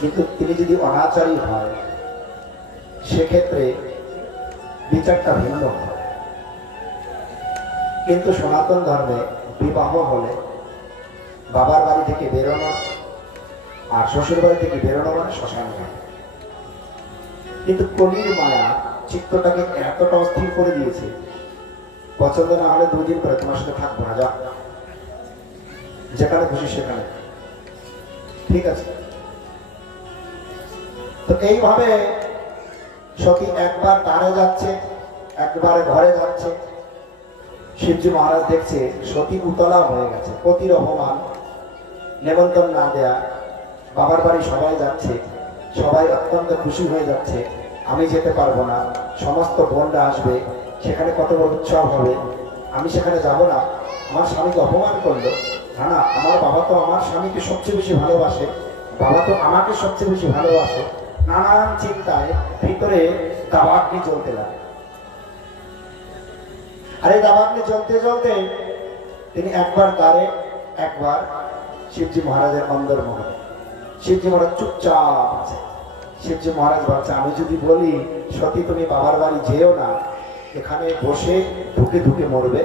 কিন্তু তিনি যদি অনাচারী হয় সেক্ষেত্রে বিচারটা ভিন্ন হয়। কিন্তু সনাতন ধর্মে বিবাহ হলে বাবার বাড়ি থেকে বেরোনো আর শ্বশুর বাড়ি থেকে বেরোনো মানে শ্মশান ঘাট। কিন্তু কলির মায়া চিত্তটাকে এতটা অস্থির করে দিয়েছে, পছন্দ না হলে 2 দিন পরে তোমার সাথে থাকবো না, যা যেখানে খুশি সেখানে, ঠিক আছে। তো এইভাবে সতী একবার দ্বারে যাচ্ছে, একবার ঘরে যাচ্ছে। শিবজি মহারাজ দেখছে সতী উতলা হয়ে গেছে, পতির অপমান, নেমন্তন্ন না দেয়া, বাবার বাড়ি সবাই যাচ্ছে, সবাই অত্যন্ত খুশি হয়ে যাচ্ছে, আমি যেতে পারবো না, সমস্ত বোনরা আসবে, সেখানে কত বড় উৎসব হবে, আমি সেখানে যাব না, আমার স্বামীকে অপমান করলো, না আমার বাবা তো আমার স্বামীকে সবচেয়ে বেশি ভালোবাসে, বাবা তো আমাকে সবচেয়ে বেশি ভালোবাসে। নানান চিন্তায় ভিতরে দাবাগ্নি জ্বলতে লাগে। আর এই দাবাগ্নি জ্বলতে জ্বলতে তিনি একবার দ্বারে, একবার শিবজি মহারাজের অন্দরমহলে। শিবজি মহারাজ চুপচাপ আছে। শিবজি মহারাজ ভাবছে, আমি যদি বলি সতী তুমি বাবার বাড়ি যেও না, এখানে বসে ঢুকে ঢুকে মরবে,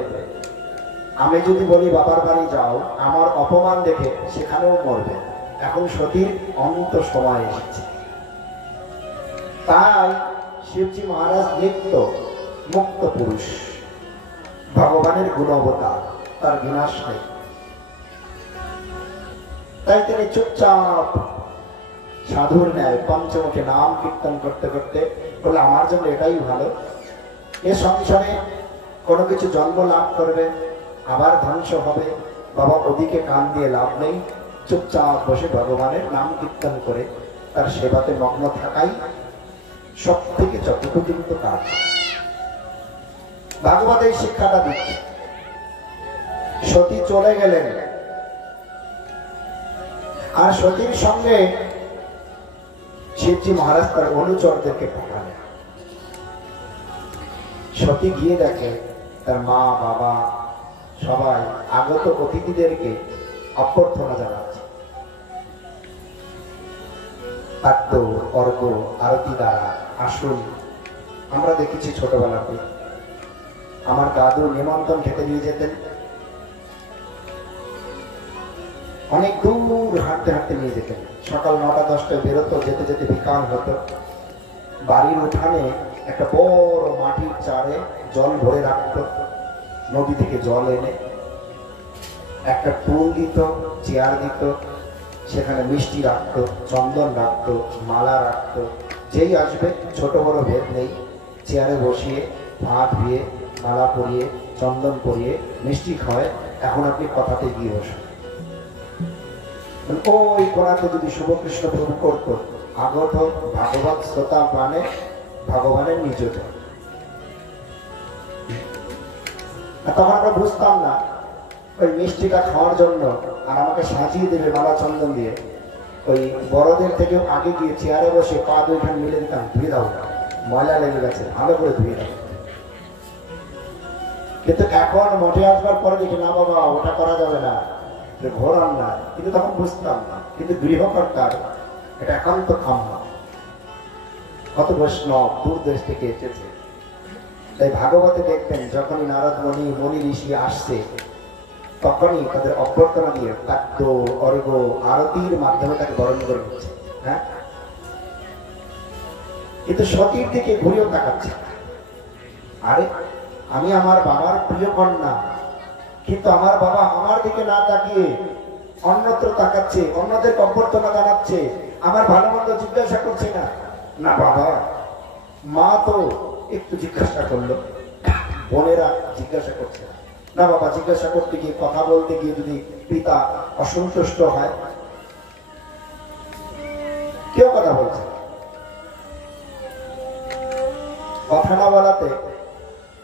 আমি যদি বলি বাবার বাড়ি যাও, আমার অপমান দেখে সেখানেও মরবে। এখন সতীর অন্ত সময় এসেছে। তাই শিবজি মহারাজ নিত্য মুক্ত পুরুষ, ভগবানের গুণবতার, তার বিনাশ নেই। তাই তিনি চুপচাপ সাধুর ন্যায় পঞ্চমুখে নাম কীর্তন করতে করতে বলে, আমার জন্য এটাই ভালো, এ সংসারে কোনো কিছু জন্ম লাভ করবে আবার ধ্বংস হবে, বাবা ওদিকে কান দিয়ে লাভ নেই, চুপচাপ বসে ভগবানের নাম কীর্তন করে তার সেবাতে মগ্ন থাকাই সব থেকে যতটুকু কাজ। ভাগবত এই শিক্ষাটা দিচ্ছে। সতী চলে গেলেন, আর সতীর সঙ্গে শিবজি মহারাজ তার অনুচরদেরকে পাঠালেন। সতী গিয়ে দেখে তার মা বাবা সবাই আগত অতিথিদেরকে অভ্যর্থনা জানাচ্ছে। পাদ্য, অর্ঘ্য, আরতি দ্বারা আসুন। আমরা দেখেছি ছোটবেলাতে আমার দাদু নিমন্ত্রণ খেতে নিয়ে যেতেন, অনেক দূর হাঁটতে হাঁটতে নিয়ে যেতেন। সকাল 9টা-10টায় বেরোতো, যেতে যেতে বিকাল হতো। বাড়ির উঠানে একটা বড় মাটির চারে জল ভরে রাখতো, নদী থেকে জল এনে একটা টুল দিত, চেয়ার দিত, সেখানে মিষ্টি রাখতো, চন্দন রাখতো, মালা রাখতো। যেই আসবে ছোট বড় ভেদ নেই, চেয়ারে বসিয়ে ভাত দিয়ে মালা পরিয়ে চন্দন পরিয়ে মিষ্টি খাওয়ায়, এখন আপনি কথাতে গিয়ে বসুন। ওই কোনাতে যদি শুভকৃষ্ণ প্রভু করতো, আগত ভাগবত শ্রোতা মানে ভগবানের নিজ। তখন আমরা বুঝতাম না ওই মিষ্টিটা খাওয়ার জন্য, আর আমাকে সাজিয়ে দেবে মালা চন্দন দিয়ে, ওই বড়দের থেকেও আগে গিয়ে চেয়ারে বসে পা দুইখান মিলে দিতাম, ধুয়ে দাও, ময়লা লেগে গেছে, ভালো করে ধুয়ে দাও। কিন্তু এখন মঠে আসবার পরে দেখি, না বাবা ওটা করা যাবে না, ঘোর না। কিন্তু তখন বুঝতাম না, কিন্তু গৃহকর্তার এটা একান্ত খাম্মা। কত বৈষ্ণব দূর দেশ থেকে এসেছে। তাই ভাগবতে দেখতেন যখনই নারদ মুনি মুনি ঋষি আসছে, তখনই তাদের অভ্যর্থনা দিয়ে পাদ্য, অর্ঘ্য, আরতির মাধ্যমে তাকে বরণ করে নিচ্ছে। হ্যাঁ, কিন্তু সতীর দিকে ঘুরেও তাকাচ্ছে। আরে আমি আমার বাবার প্রিয় কন্যা, কিন্তু আমার বাবা আমার দিকে না তাকিয়ে অন্যত্র তাকাচ্ছে, অন্যদের অভ্যর্থনা জানাচ্ছে, আমার ভালো মন্দ জিজ্ঞাসা করছে না। না বাবা, মা তো একটু জিজ্ঞাসা করলো, বোনেরা জিজ্ঞাসা করছে না। না বাবা, জিজ্ঞাসা করতে গিয়ে, কথা বলতে গিয়ে যদি পিতা অসন্তুষ্ট হয়, কেউ কথা বলছে, কথা না বলাতে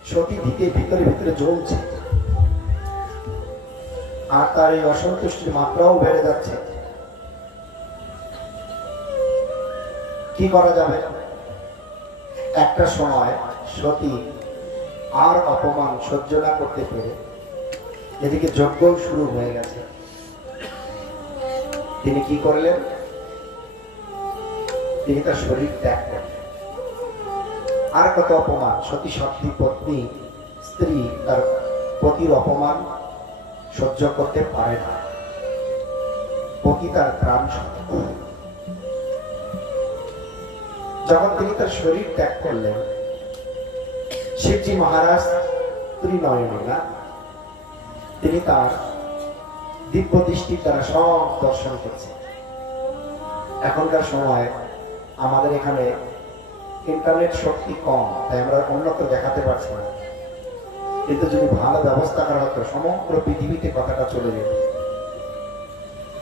সতী ভিতরে ভিতরে জ্বলছে, আর তার এই অসন্তুষ্টির মাত্রাও বেড়ে যাচ্ছে। কি করা যাবে? একটা সময় সতী আর অপমান সহ্য না করতে পেরে, এদিকে যজ্ঞ শুরু হয়ে গেছে, তিনি কি করলেন? তিনি তার শরীর ত্যাগ করলেন। আর কত অপমান! সতী সতী পত্নী, স্ত্রী তার পতির অপমান সহ্য করতে পারে না। পতি তার প্রাণ শত্রু। যখন তিনি তার শরীর ত্যাগ করলেন, শিবজি মহারাজ ত্রিনয়নী না, তিনি তার দিব্য দৃষ্টির দ্বারা সব দর্শন করছেন। এখনকার সময় আমাদের এখানে ইন্টারনেট শক্তি কম, তাই আমরা উন্নত দেখাতে পারছি না, কিন্তু যদি ভালো ব্যবস্থা করা হতো সমগ্র পৃথিবীতে কথাটা চলে যেত।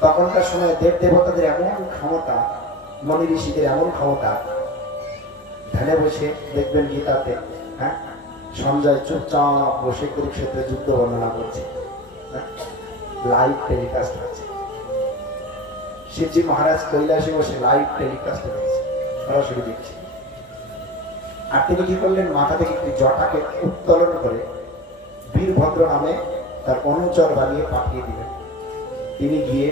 তখনকার সময় দেব দেবতাদের এমন ক্ষমতা, মনি ঋষিদের এমন ক্ষমতা, ধ্যানে বসে দেখবেন গীতাতে, হ্যাঁ, সঞ্জয় চুপচাপ বসে কুরুক্ষেত্রে যুদ্ধ বর্ণনা করছে, লাইভ টেলিকাস্ট হচ্ছে। শিবজি মহারাজ কৈলাসে বসে লাইভ টেলিকাস্ট হচ্ছে, সরাসরি দেখছে। আর তিনি কি করলেন, মাথা থেকে একটি জটাকে উত্তোলন করে বীরভদ্র নামে তার অনুচর বানিয়ে পাঠিয়ে দিলেন। তিনি গিয়ে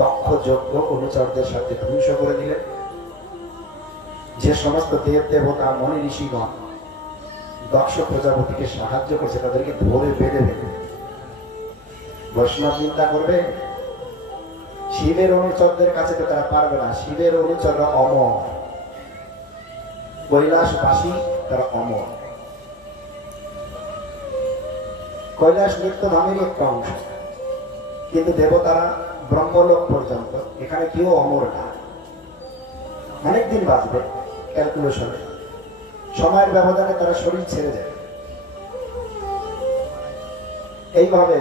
দক্ষ যোগ্য অনুচরদের সাথে ধ্বংস করে দিলেন। যে সমস্ত দেব দেবতা মনি ঋষিগণ দক্ষ প্রজাপতিকে সাহায্য করছে, তাদেরকে ধরে বেঁধে দেবে। বৈষ্ণব নিন্দা করবে, শিবের অনুচরদের কাছে তো তারা পারবে না। শিবের অনুচররা অমর, কৈলাসবাসী তারা অমর। কৈলাস নিত্যধামেরই একটা অংশ, কিন্তু দেবতারা ব্রহ্মলোক পর্যন্ত, এখানে কেউ অমর না, অনেকদিন বাঁচবে ক্যালকুলেশনে, সময়ের ব্যবধানে তারা শরীর ছেড়ে যায়। এইভাবে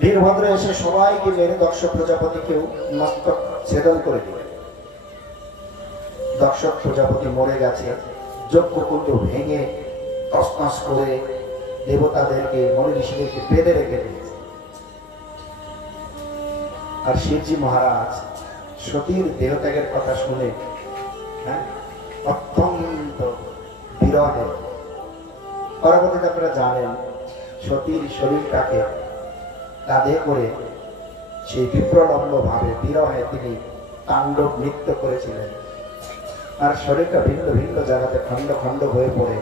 বীরভদ্র এসে সবাইকে মেরে দক্ষ প্রজাপতিকেও মস্তক ছেদন করে দিল। দক্ষ প্রজাপতি মরে গেছে, যজ্ঞকুণ্ড ভেঙে তছনছ করে দেবতাদেরকে মনি ঋষিদেরকে বেঁধে রেখে দিয়েছে। আর শিবজি মহারাজ সতীর দেহত্যাগের কথা শুনে, হ্যাঁ, অত্যন্ত বিরহে, পরবর্তীতে আপনারা জানেন সতীর শরীরটাকে কাঁধে করে সেই বিপ্রলম্ব ভাবে বিরহে তিনি তাণ্ডব নৃত্য করেছিলেন। আর শরীরটা ভিন্ন ভিন্ন জায়গাতে খণ্ড খণ্ড হয়ে পড়ে,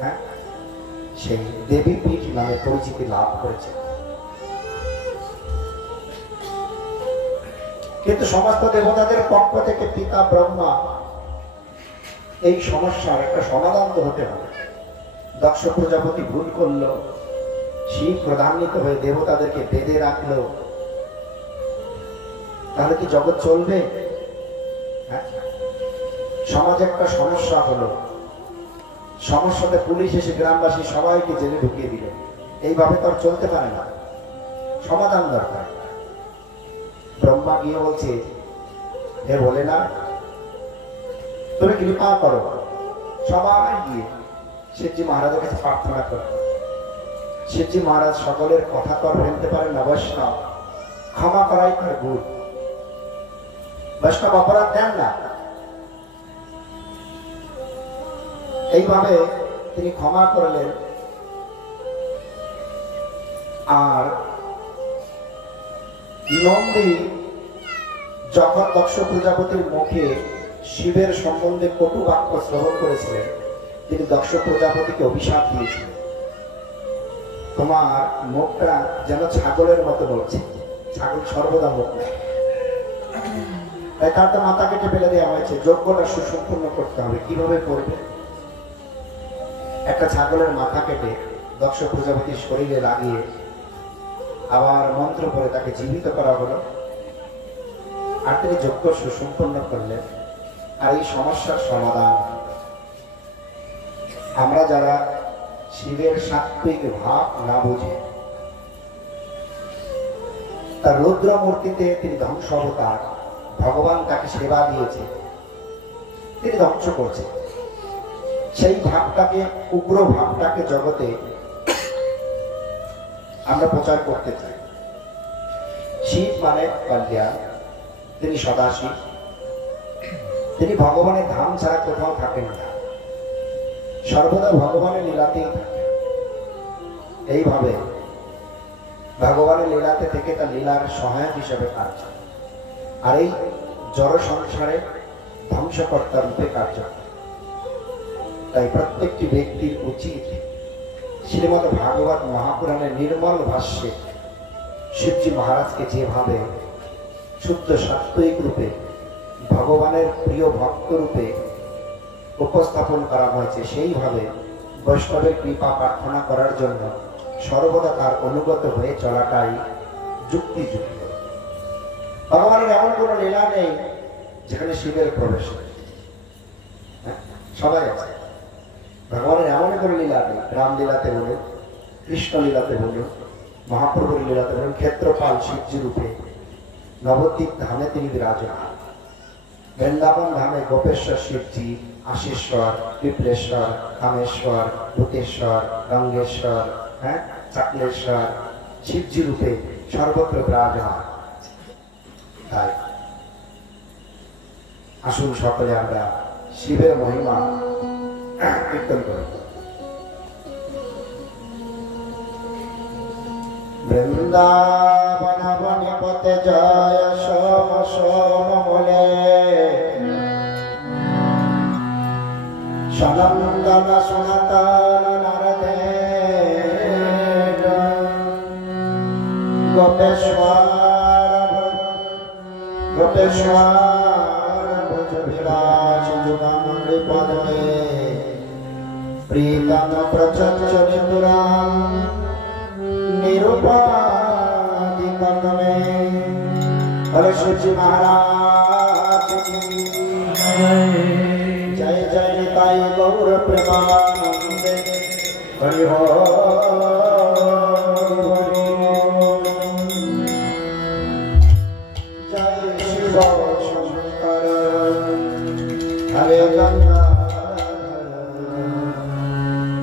হ্যাঁ, সেই দেবী পীঠ নামে পরিচিতি লাভ করেছে। কিন্তু সমস্ত দেবতাদের পক্ষ থেকে পিতা ব্রহ্মা এই সমস্যার একটা সমাধান তো হতে হবে। দক্ষ প্রজাপতি ভুল করলো, শিব প্রধান্বিত হয়ে দেবতাদেরকে বেঁধে রাখলো, তাহলে কি জগৎ চলবে? সমাজে একটা সমস্যা হলো, সমস্যাতে পুলিশ এসে গ্রামবাসী সবাইকে জেলে ঢুকিয়ে দিল। এইভাবে তো আর চলতে পারে না, সমাধান দরকার। ব্রহ্মা গিয়ে বলছে, হে বলে না, তুমি কৃপা করো। সবাই গিয়ে শিবজি মহারাজের কাছে প্রার্থনা করো। শিবজি মহারাজ সকলের কথা তো আর ফেলতে পারেন না, বৈষ্ণব ক্ষমা করাই তার গুণ। বৈষ্ণব অপরাধ দেন না। এইভাবে তিনি ক্ষমা করলেন। আর নন্দী যখন দক্ষ প্রজাপতির মুখে শিবের সম্বন্ধে কটু বাক্য শ্রবণ করেছিলেন, তিনি দক্ষ প্রজাপতিকে অভিশাপ দিয়েছিলেন, তোমার মুখটা যেন ছাগলের মতো বলছে, ছাগল সর্বদা মুখ নেয়। তাই তার তো মাথা কেটে ফেলে দেওয়া হয়েছে। যজ্ঞটা সুসম্পন্ন করতে হবে, কিভাবে করবে? একটা ছাগলের মাথা কেটে দক্ষ প্রজাপতির শরীরে লাগিয়ে আবার মন্ত্র করে তাকে জীবিত করা হলো। আর তিনি যজ্ঞ সুসম্পন্ন করলেন। আর এই সমস্যার সমাধান, আমরা যারা শিবের সাত্বিক ভাব না বুঝে, তার রুদ্র মূর্তিতে তিনি ধ্বংস অবতার, ভগবান তাকে সেবা দিয়েছে, তিনি ধ্বংস করছে। সেই ভাবটাকে, উগ্র ভাবটাকে জগতে আমরা প্রচার করতে চাই। শিব মানে কল্যাণ, তিনি সদাশিব, তিনি ভগবানের ধাম ছাড়া কোথাও থাকেন না, সর্বদা ভগবানের লীলাতেই থাকে। এইভাবে ভগবানের লীলাতে থেকে তার লীলার সহায়ক হিসেবে কাজ, আর এই জড় সংসারে ধ্বংসকর্তা রূপে কার্য। তাই প্রত্যেকটি ব্যক্তির উচিত শ্রীমদ্ ভাগবত মহাপুরাণের নির্মল ভাষ্যে শিবজি মহারাজকে যেভাবে শুদ্ধ সাত্ত্বিক রূপে ভগবানের প্রিয় ভক্ত রূপে উপস্থাপন করা হয়েছে, সেইভাবে বৈষ্ণবের কৃপা প্রার্থনা করার জন্য সর্বদা তার অনুগত হয়ে চলাটাই যুক্তিযুক্ত। ভগবানের এমন কোনো লীলা নেই যেখানে শিবের প্রবেশ নেই। সবাই আছে। ভগবানের এমন কোনো লীলা নেই, রামলীলাতে বলুন, কৃষ্ণ লীলাতে বলুন, মহাপ্রভুর লীলাতে বলুন, ক্ষেত্রপাল শিবজি রূপে নবদ্বীপ ধামে তিনি বিরাজমান, বৃন্দাবন ধামে গোপেশ্বর শিবজি, আশীশ্বর, পিপলেশ্বর, কামেশ্বর, ভূতেশ্বর, রঙ্গেশ্বর, চাকলেশ্বর শিবজি রূপে সর্বত্র বিরাজমান। তাই আসুন সকলে আমরা শিবের মহিমা কীর্তন করি। বৃন্দাবন বনপতে জয় সোম সোম বলে, সনন্দন সনাতন নারদে গোপেশ্বর গোপেশ্বর ভুজ বিরাজ যুগামুণ্ডি পদে, প্রিতম প্রচঞ্চরি পুরাম निरुपाधि कदमे। हरे शिवजी महाराज की जय जय निताई गौर प्रेमानंदे। हरि हो जय शिव शंकर हरे गंगा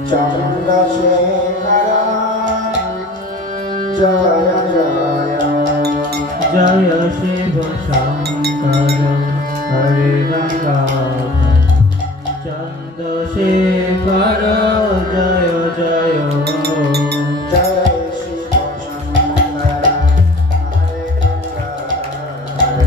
चंद्रशेखर जय जय जय शिव शंकर हरे गंगाधर चंद्रशेखर जय जय जय शिव शंकर हरे गंगाधर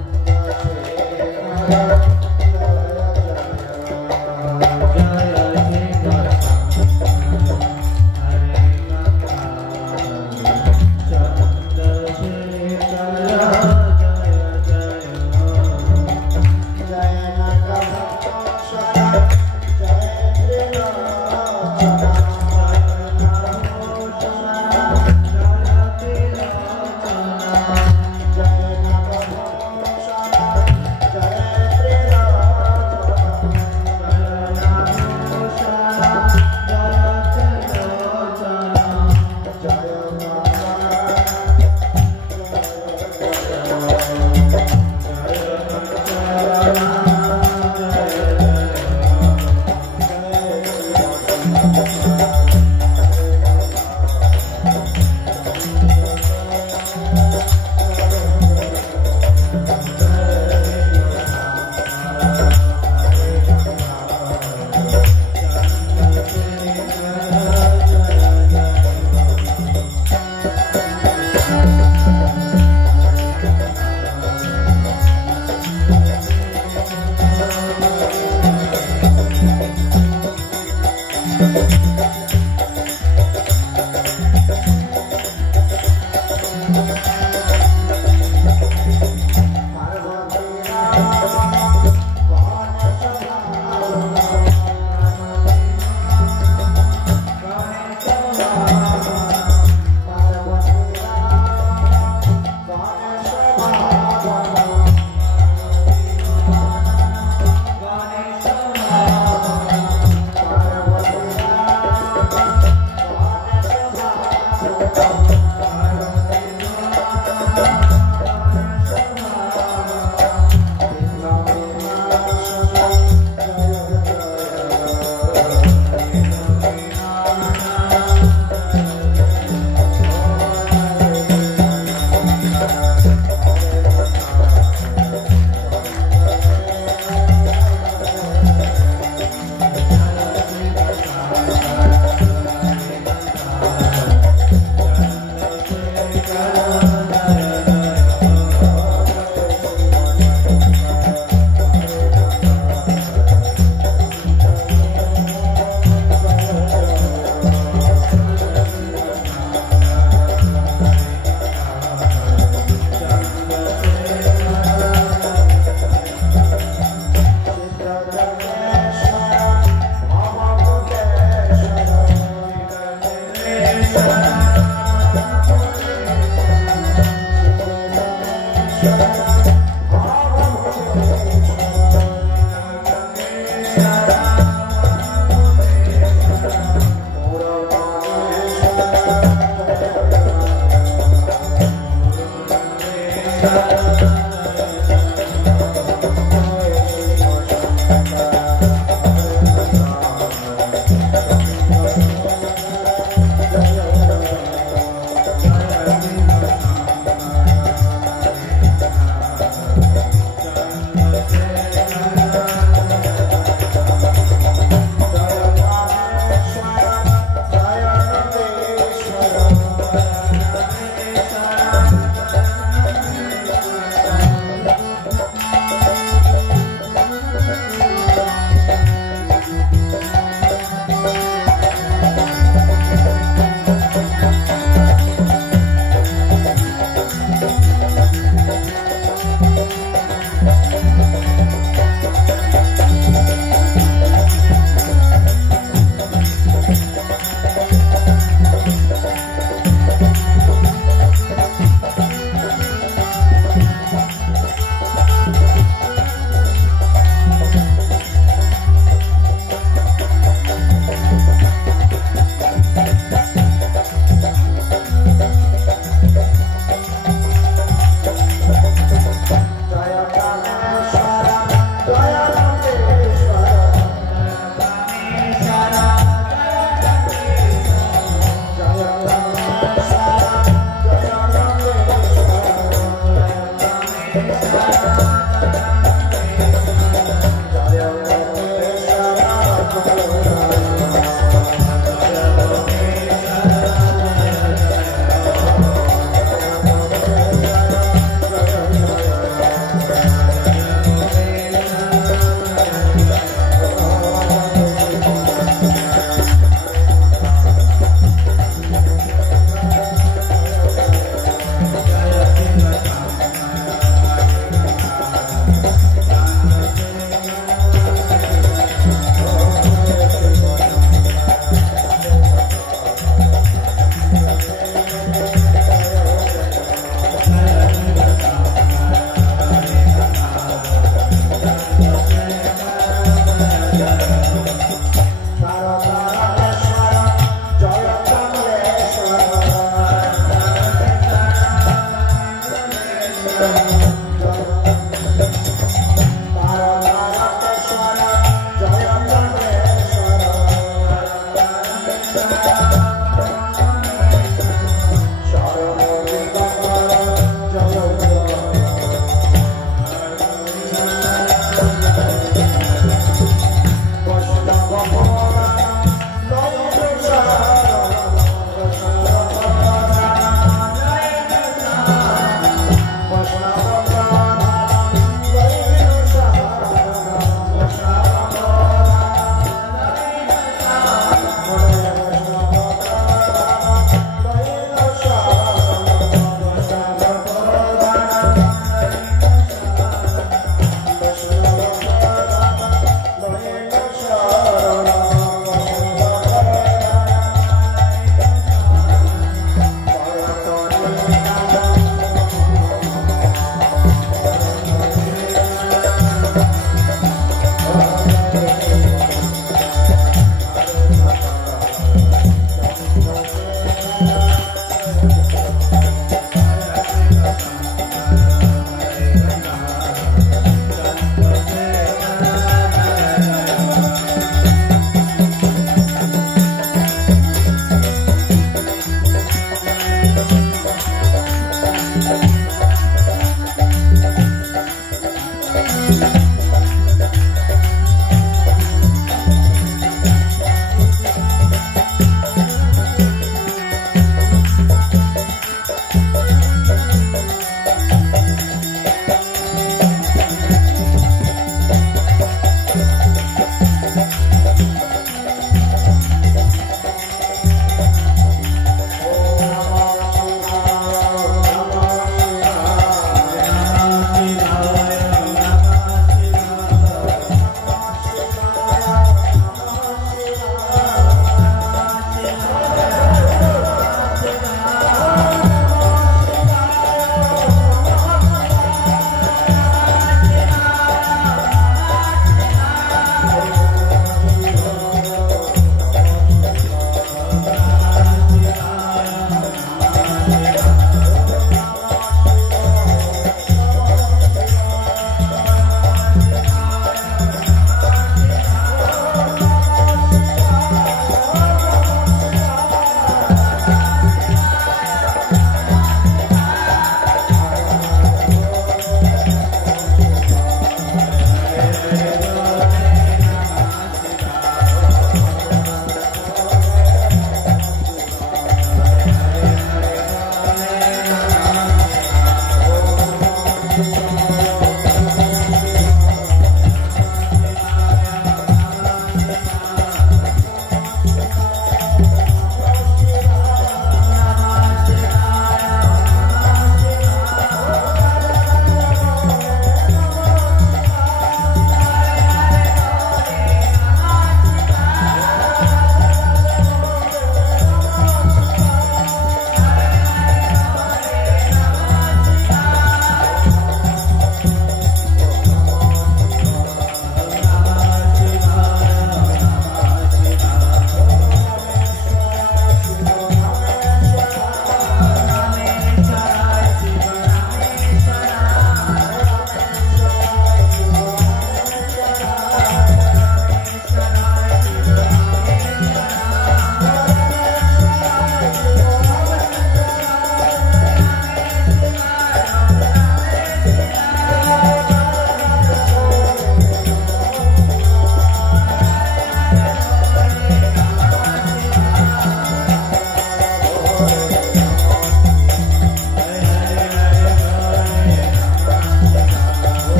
चंद्रशेखर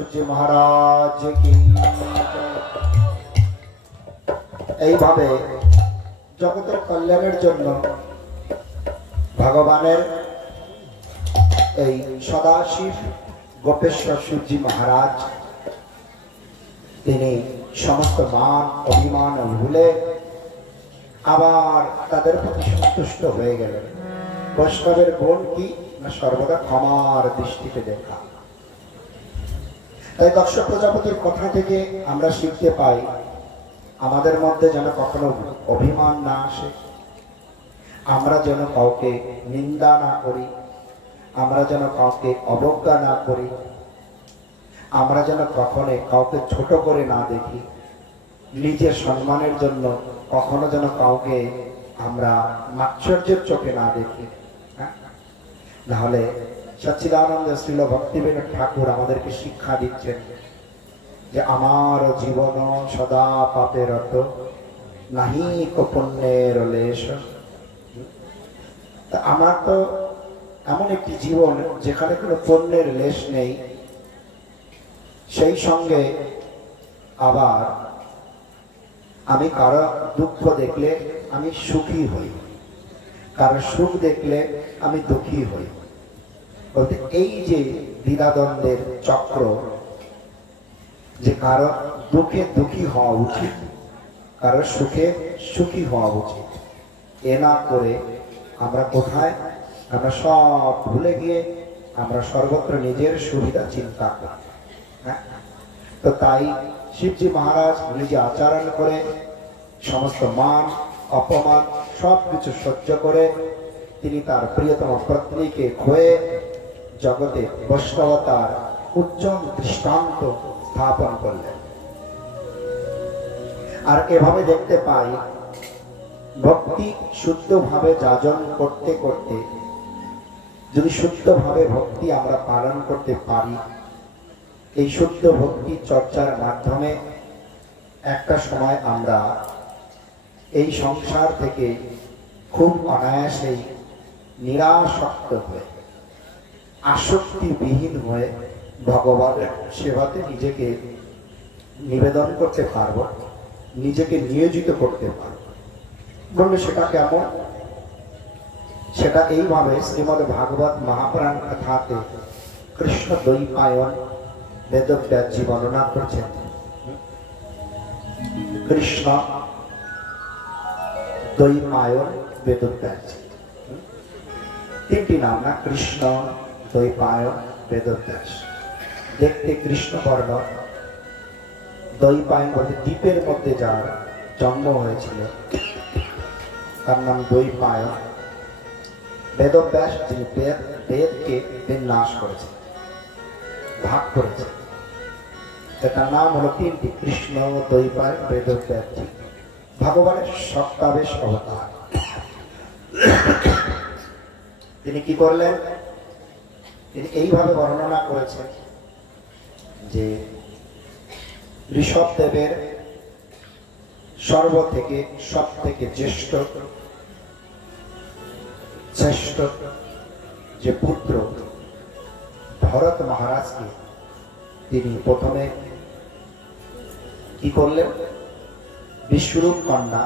শিবজি মহারাজ কি এইভাবে জগতের কল্যাণের জন্য ভগবানের এই সদাশিব গোপেশ্বর শিবজি মহারাজ তিনি সমস্ত মান অভিমান ভুলে আবার তাদের প্রতি সন্তুষ্ট হয়ে গেলেন। বৈষ্ণবের গুণ কি না সর্বদা ক্ষমার দৃষ্টিতে দেখা। তাই দক্ষ প্রজাপতির কথা থেকে আমরা শিখতে পাই আমাদের মধ্যে যেন কখনো অভিমান না আসে, আমরা যেন কাউকে নিন্দা না করি, আমরা যেন কাউকে অবজ্ঞা না করি, আমরা যেন কখনো কাউকে ছোট করে না দেখি, নিজের সম্মানের জন্য কখনো যেন কাউকে আমরা মাৎসর্যের চোখে না দেখি। নাহলে সচ্চিদানন্দ শ্রীল ভক্তিবিনোদ ঠাকুর আমাদেরকে শিক্ষা দিচ্ছেন যে আমার জীবন সদা পাপের রত নাহি পুণ্যের লেশ। আমার তো এমন একটি জীবন যেখানে কোনো পুণ্যের লেশ নেই, সেই সঙ্গে আবার আমি কারো দুঃখ দেখলে আমি সুখী হই, কারো সুখ দেখলে আমি দুঃখী হই। বলতে এই যে দ্বিধাদ্বন্দ্বের চক্র, যে কারো দুঃখে দুঃখী হওয়া উচিত, কারো সুখে সুখী হওয়া উচিত, এ না করে আমরা কোথায় আমরা সব ভুলে গিয়ে আমরা সর্বত্র নিজের সুবিধা চিন্তা করি। তো তাই শিবজি মহারাজ নিজে আচরণ করে সমস্ত মান অপমান সবকিছু সহ্য করে তিনি তার প্রিয়তম পত্নীকে খোয়ে জগতে বৈষ্ণবতার উজ্জ্বল দৃষ্টান্ত স্থাপন করলেন। আর এভাবে দেখতে পাই ভক্তি শুদ্ধভাবে যাজন করতে করতে যদি শুদ্ধভাবে ভক্তি আমরা পালন করতে পারি, এই শুদ্ধ ভক্তি চর্চার মাধ্যমে একটা সময় আমরা এই সংসার থেকে খুব অনায়াসেই নিরাসক্ত হয়ে আসক্তিবিহীন হয়ে ভগবানের সেবাতে নিজেকে নিবেদন করতে পারব, নিজেকে নিয়োজিত করতে পারব। বললে সেটা কেমন? সেটা এইভাবে শ্রীমদ্ ভাগবত মহাপুরাণ কথাতে কৃষ্ণ দ্বৈপায়ন বেদব্যাসজি বর্ণনা করছেন। কৃষ্ণ দ্বৈপায়ন বেদব্যাসজি, তিনটি নাম না, কৃষ্ণ দ্বৈপায়ন বেদব্যাস। দেখতে কৃষ্ণ বর্ণ, দ্বৈপায়ন বলতে দ্বীপের মধ্যে যার জন্ম হয়েছিল তার নাম দ্বৈপায়ন। বেদব্যাস যিনি বেদকে বিন্যাস করেছেন, ভাগ করেছে, তার নাম হলো তিনটি, কৃষ্ণ দ্বৈপায়ন বেদব্যাসজি, ভগবানের সপ্তাবেশ অবতার। তিনি কি করলেন? তিনি এইভাবে বর্ণনা করেছেন যে ঋষভদেবের সর্ব থেকে সব থেকে জ্যেষ্ঠ শ্রেষ্ঠ যে পুত্র ভরত মহারাজকে তিনি প্রথমে কি করলেন? বিশ্বরূপ কন্যা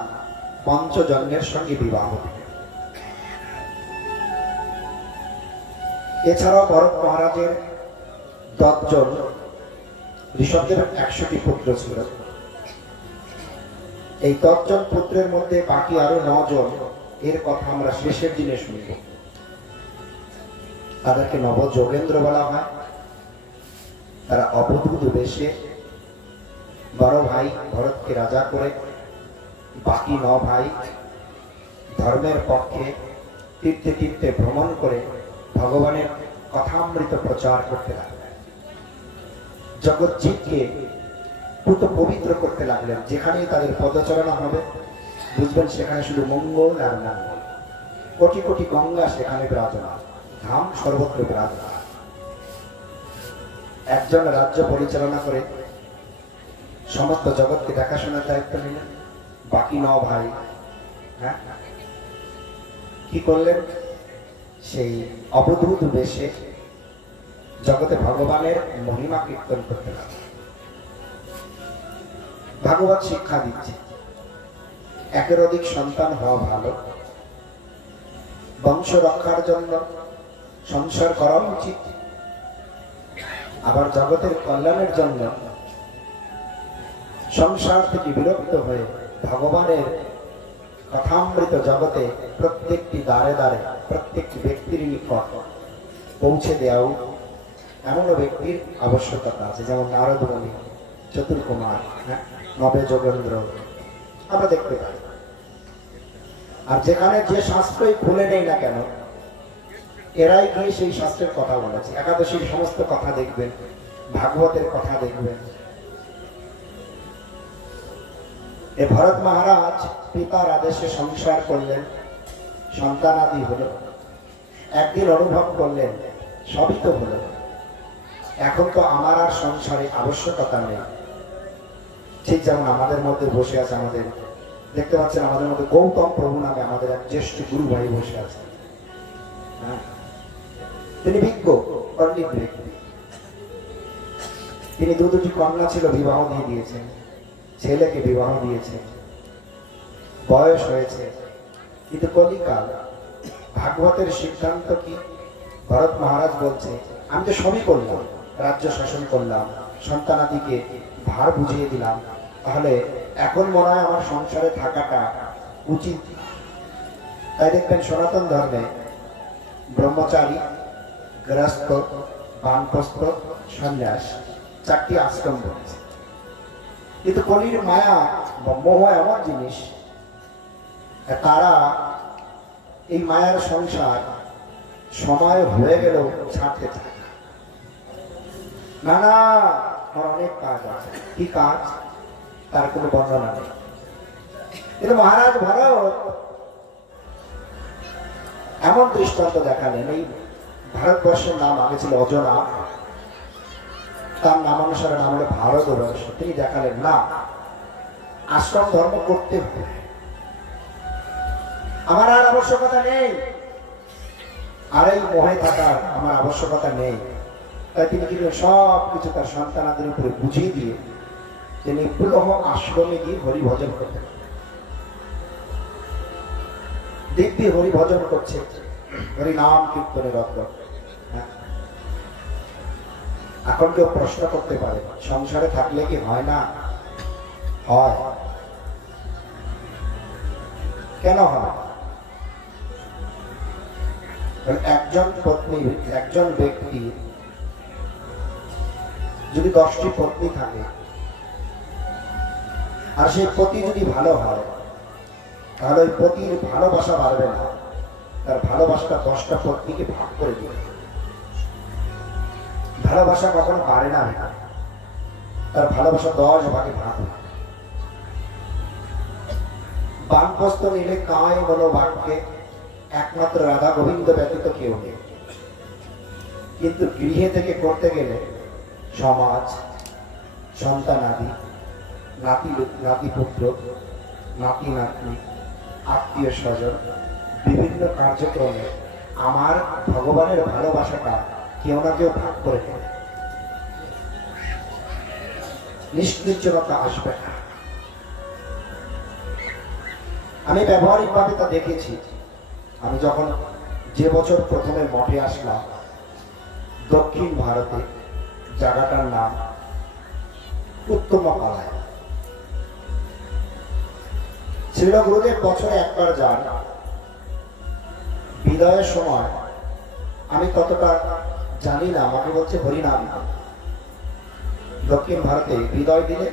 পঞ্চজন্যের সঙ্গে বিবাহ দিলেন। এছাড়াও ভরত মহারাজের 10 জন, ঋষভদেবের 100টি পুত্র ছিল। এই 10 জন পুত্রের মধ্যে বাকি আরো 9 জন, এর কথা আমরা শেষের দিনে শুনব। তাদেরকে নব যোগেন্দ্র বলা হয়। তারা অবধূত বেশে বড় ভাই ভরতকে রাজা করে বাকি 9 ভাই ধর্মের পক্ষে তীর্থে তীর্থে ভ্রমণ করে ভগবানের কথামৃত প্রচার করতে লাগলেন, জগৎ জীবকে পুত পবিত্র করতে লাগলেন। যেখানেই তাদের পদচারণা হবে বুঝবেন সেখানে শুধু মঙ্গল আর মঙ্গল। কোটি কোটি গঙ্গা সেখানে বিরাজমান, ধাম সর্বত্র বিরাজমান। একজন রাজ্য পরিচালনা করে সমস্ত জগৎকে দেখাশোনার দায়িত্ব নিলেন। বাকি 9 ভাই কি করলেন? সেই অবধূত বেশে জগতে ভগবানের মহিমা কীর্তন করতে লাগে। ভাগবত শিক্ষা দিচ্ছে একের অধিক সন্তান হওয়া ভালো, বংশ রক্ষার জন্য সংসার করা উচিত, আবার জগতের কল্যাণের জন্য সংসার থেকে বিরক্ত হয়ে ভগবানের কথামৃত জগতে প্রত্যেকটি দ্বারে দ্বারে প্রত্যেকটি ব্যক্তির নিকট পৌঁছে দেওয়া এমনও ব্যক্তির আবশ্যকতা আছে, যেমন নারদ মুনি, চতুর্কুমার, নবে যোগেন্দ্র আমরা দেখতে পাই। আর যেখানে যে শাস্ত্রই খুলে নেই না কেন, এরাই গিয়ে সেই শাস্ত্রের কথা বলেছে। একাদশীর সমস্ত কথা দেখবেন, ভাগবতের কথা দেখবেন। এ ভরত মহারাজ পিতার আদেশে সংসার করলেন, সন্তানাদি হলো, একদিন অনুভব করলেন সবই তো হলো, এখন তো আমার আর সংসারে আবশ্যকতা নেই। ঠিক যেমন আমাদের মধ্যে বসে আছে, আমাদের দেখতে পাচ্ছেন আমাদের মধ্যে গৌতম প্রভু নামে আমাদের এক জ্যেষ্ঠ গুরু ভাই বসে আছে। তিনি বিজ্ঞ পণ্ডিত ব্যক্তি, তিনি দুটি কন্যা ছিল, বিবাহ দিয়ে দিয়েছেন, ছেলেকে বিবাহ দিয়েছে, বয়স হয়েছে, কিন্তু কলিকাল। ভাগবতের সিদ্ধান্ত কি? ভরত মহারাজ বলছে আমি তো সবই করলাম, রাজ্য শাসন করলাম, সন্তানাদিকে ভার বুঝিয়ে দিলাম, তাহলে এখন মনে হয় আমার সংসারে থাকাটা উচিত। তাই দেখবেন সনাতন ধর্মে ব্রহ্মচারী, গৃহস্থ, বানপ্রস্থ, সন্ন্যাস চারটি আশ্রম রয়েছে। কিন্তু কলির মায়া বা মোহ এমন জিনিস, তারা এই মায়ার সংসার সময় হয়ে গেলেও ছাড়তে চায় না। না, আমার অনেক কাজ আছে। কি কাজ? তার কোনো বর্ণনা নেই। কিন্তু মহারাজ ভরত এমন দৃষ্টান্ত দেখালেন, এই ভারতবর্ষের নাম আগে ছিল অজনা, তার নামানুসারে নাম হলো ভারতবর্ষ। তিনি দেখালেন না, আশ্রম ধর্ম করতে হবে, আমার আর আবশ্যকতা নেই, আর এই মোহে থাকার আমার আবশ্যকতা নেই। তাই তিনি কিন্তু সব কিছু তার সন্তানাদের উপরে বুঝিয়ে দিয়ে তিনি পুনঃ আশ্রমে গিয়ে হরিভজন করতেন। দিব্যি হরিভজন করছে, হরিনাম কীর্তনে রত। এখন কেউ প্রশ্ন করতে পারে, সংসারে থাকলে কি হয় না? হয়। কেন হয়? একজন পত্নী, একজন ব্যক্তি যদি 10টি পত্নী থাকে, আর সেই পতি যদি ভালো হয়, তাহলে ওই পতির ভালোবাসা বাড়বে না, তার ভালোবাসাটা 10টা পত্নীকে ভাগ করে দিবে। ভালোবাসা কখনো বাড়ে না, তার ভালোবাসা 10 ভাগে ভাগ। বানপ্রস্থ নিলে কায় মনোবাক্যে একমাত্র রাধা গোবিন্দ ব্যতীত কেউ নেই। কিন্তু গৃহে থেকে করতে গেলে সমাজ, সন্তানাদি, নাতিপুত্র, নাতি নাতনি, আত্মীয় স্বজন, বিভিন্ন কার্যক্রমে আমার ভগবানের ভালোবাসাটা কেউ না কেউ ভাগ করে দেয়। নিশ্চিন্ততা আসবে না। আমি ব্যবহারিকভাবে তা দেখেছি। আমি যখন যে বছর প্রথমে মঠে আসলাম, দক্ষিণ ভারতে, জায়গাটার নাম উত্তমপালায়। শ্রীল গুরুদেব বছরে একবার যান। বিদায়ের সময় আমি ততটা জানি না, আমাকে বলছে হরিনাম। দক্ষিণ ভারতে বিদায় দিলে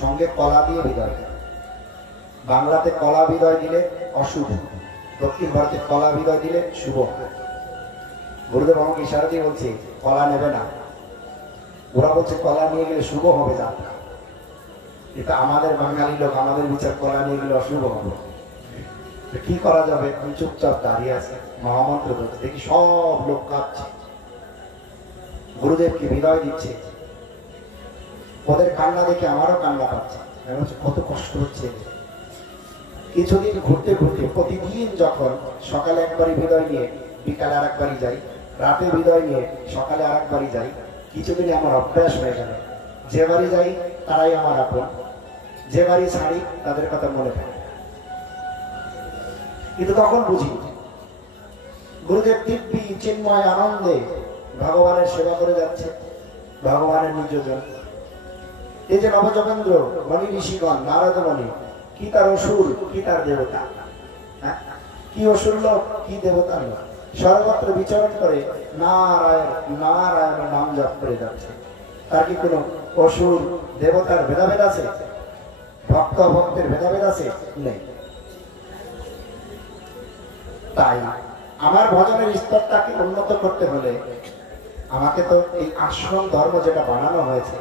সঙ্গে কলা দিয়ে বিদায় দেয়। বাংলাতে কলা বিদায় দিলে অশুভ, দক্ষিণ ভারতে কলা বিদায় দিলে শুভ। গুরুদেব আমাকে ইশারা দিয়ে বলছে কলা নেবে না, ওরা বলছে কলা নিয়ে গেলে শুভ হবে যাত্রা। এটা আমাদের বাঙালি লোক, আমাদের বিচার কলা নিয়ে গেলে অশুভ হবে। কি করা যাবে? আমি চুপচাপ দাঁড়িয়ে আছে, মহামন্ত্র বলছে, দেখি সব লোক কাঁদছে, গুরুদেবকে বিদায় দিচ্ছে। ওদের কান্না দেখে আমারও কান্না পাচ্ছে, কত কষ্ট হচ্ছে। কিছুদিন ঘুরতে ঘুরতে প্রতিদিন যখন সকালে একবারই বিদায় নিয়ে বিকালে আর একবারই যাই, রাতে বিদায় নিয়ে সকালে আর এক বাড়ি যাই, কিছুদিন আমার অভ্যাস হয়ে গেল। যে বাড়ি যাই তারাই আমার আপন, যে বাড়ি ছাড়ি তাদের কথা মনে থাকে। কিন্তু তখন বুঝি গুরুদেব দিব্যি চিন্ময় আনন্দে ভগবানের সেবা করে যাচ্ছে, ভগবানের নিজজন। এই যে নবযোগেন্দ্র মণি ঋষিগণ, নারদ মণি, কি তার অসুর কি তার দেবতা, কি অসুর লোক কি দেবতা লোক, সর্বত্র বিচরণ করে নারায়ণ নারায়ণ নাম জপ করে যাচ্ছে। তার কি কোনো অসুর দেবতার ভেদাভেদ আছে? ভক্ত ভক্তের ভেদাভেদ আছে? নেই। তাই আমার ভজনের স্তরটাকে উন্নত করতে হলে আমাকে তো এই আশ্রম ধর্ম যেটা বানানো হয়েছে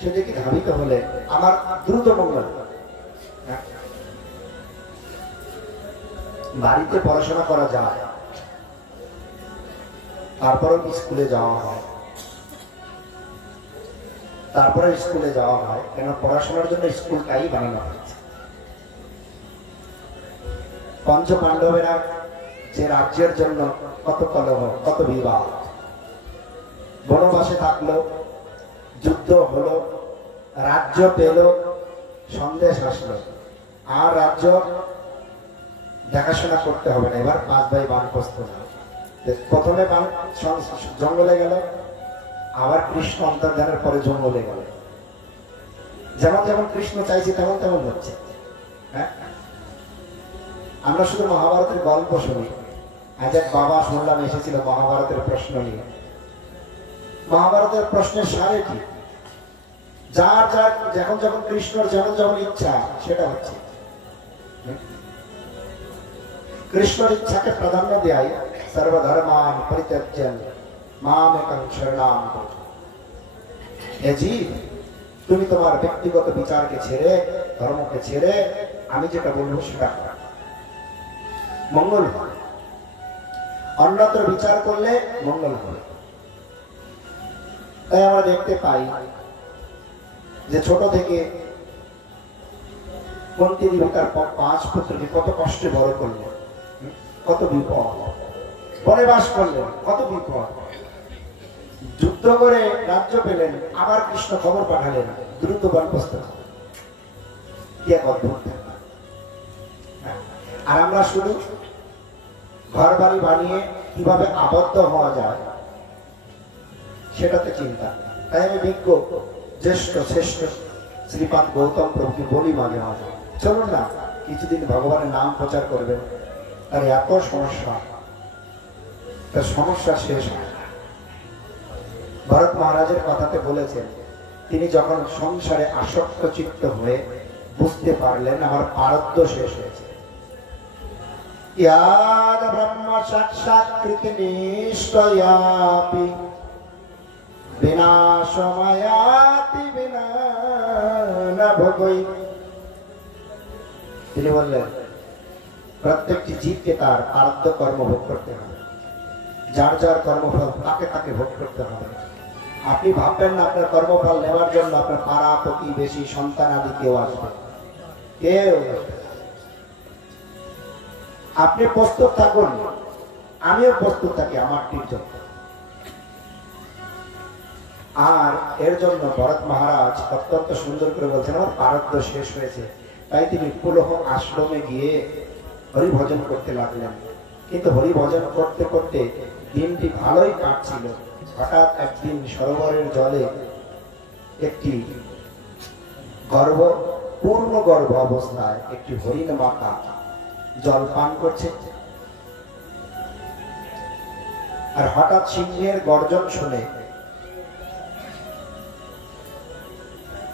সেদিকে ধাবিত হলে আমার দ্রুত মঙ্গল। বাড়িতে পড়াশোনা করা যায়, তারপরেও স্কুলে যাওয়া হয়, কেন পড়াশোনার জন্য স্কুলটাই বানানো হয়েছে। পঞ্চ পাণ্ডবেরা যে রাজ্যের জন্য কত কলহ কত বিবাদ, বনবাসে থাকলো, যুদ্ধ হলো, রাজ্য পেল, সন্দেশ আসলো, আর রাজ্য দেখাশোনা করতে হবে না, এবার 5 ভাই বানপ্রস্থ না। প্রথমে জঙ্গলে গেল, আবার কৃষ্ণ অন্তর্ধানের পরে জঙ্গলে গেল। যেমন যেমন কৃষ্ণ চাইছে তেমন তেমন হচ্ছে। হ্যাঁ, আমরা শুধু মহাভারতের গল্প শুনি। আজ এক বাবা শুনলাম এসেছিল মহাভারতের প্রশ্ন নিয়ে। মহাভারতের প্রশ্নের সারে কি? যার যার যখন যখন কৃষ্ণর যেমন যেমন ইচ্ছা সেটা হচ্ছে। কৃষ্ণর ইচ্ছাকে প্রাধান্য দেয়, সর্বধর্মান পরিত্যাজ্য মামেকং শরণাম ব্রজ। হে জীব, তুমি তোমার ব্যক্তিগত বিচারকে ছেড়ে, ধর্মকে ছেড়ে আমি যেটা বলবো সেটা মঙ্গল হয়। অন্যত্র বিচার করলে মঙ্গল হবে। তাই আমরা দেখতে পাই যে ছোট থেকে কুন্তী দেবী তার 5 পুত্রকে কত কষ্টে বড় করলেন, কত বিপদ, বনবাস করলেন, কত বিপদ, যুদ্ধ করে রাজ্য পেলেন, আবার কৃষ্ণ খবর পাঠালেন দ্রুত বনপ্রস্থ। কি এক অদ্ভুত। আর আমরা শুধু ঘর বাড়ি বানিয়ে কিভাবে আবদ্ধ হওয়া যায় সেটাতে চিন্তা। তাই আমি বিজ্ঞ জ্যেষ্ঠ শ্রেষ্ঠ শ্রীপাদ গৌতম প্রভুকে বলি মাঝে মাঝে, চলুন না কিছুদিন ভগবানের নাম প্রচার করবেন। তার এত সমস্যা, তার সমস্যা শেষ হয় না। ভরত মহারাজের কথাতে বলেছেন, তিনি যখন সংসারে আসক্ত চিত্ত হয়ে বুঝতে পারলেন আমার পারদ্য শেষ হয়েছে। ইয়াদ ব্রহ্ম সাক্ষাৎকৃতি নিষ্ঠয়াপি বিনাশমায়াতি বিনা না ভোগই। তিনি বললেন প্রত্যেকটি জীবকে তার পারদ্য কর্ম ভোগ করতে হবে, যার যার কর্মফল তাকে তাকে ভোগ করতে হবে। আপনি ভাববেন না আপনার কর্মফল নেওয়ার জন্য আপনার পাড়া প্রতিবেশী সন্তান আদি কেউ আসবে, কেউ। আপনি প্রস্তুত থাকুন, আমিও প্রস্তুত থাকি আমারটির জন্য। আর এর জন্য ভরত মহারাজ অত্যন্ত সুন্দর করে বলছেন আমার পারদ্য শেষ হয়েছে। তাই তিনি পুলহ আশ্রমে গিয়ে হরিভজন করতে লাগলেন। কিন্তু হরিভজন করতে করতে দিনটি ভালোই কাটছিল। হঠাৎ একদিন সরোবরের জলে একটি পূর্ণ গর্ভ অবস্থায় একটি হরিণ মাতা জল পান করছে। আর হঠাৎ সিংহের গর্জন শুনে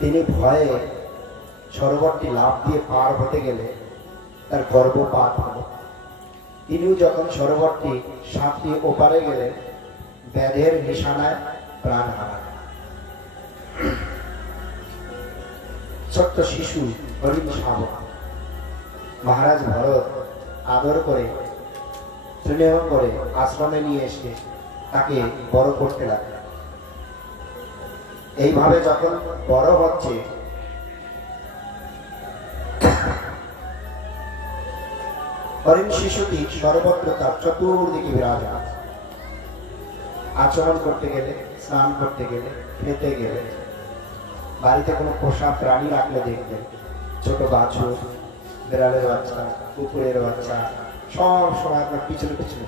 তিনি ভয়ে সরোবরটি লাফ দিয়ে পার হতে গেলে তার গর্ভপাত হল। তিনিও যখন সরোবরটি সাপ দিয়ে ওপারে গেলেন, ব্যাধের নিশানায় প্রাণ হারান। ছোট্ট শিশু হরিণ শাবক মহারাজ ভরত আদর করে স্নেহ করে আশ্রমে নিয়ে এসে তাকে বড় করতে লাগলেন। এইভাবে যখন বড় হচ্ছে হরিণ শিশুটি সর্বত্র তার চতুর্দিকে বিরাজমান। আচরণ করতে গেলে, স্নান করতে গেলে, খেতে গেলে, বাড়িতে কোনো পোষা প্রাণী রাখলে দেখবেন ছোট বাছুর, বিড়ালের বাচ্চা, কুকুরের বাচ্চা সব সময় আপনার পিছনে পিছনে।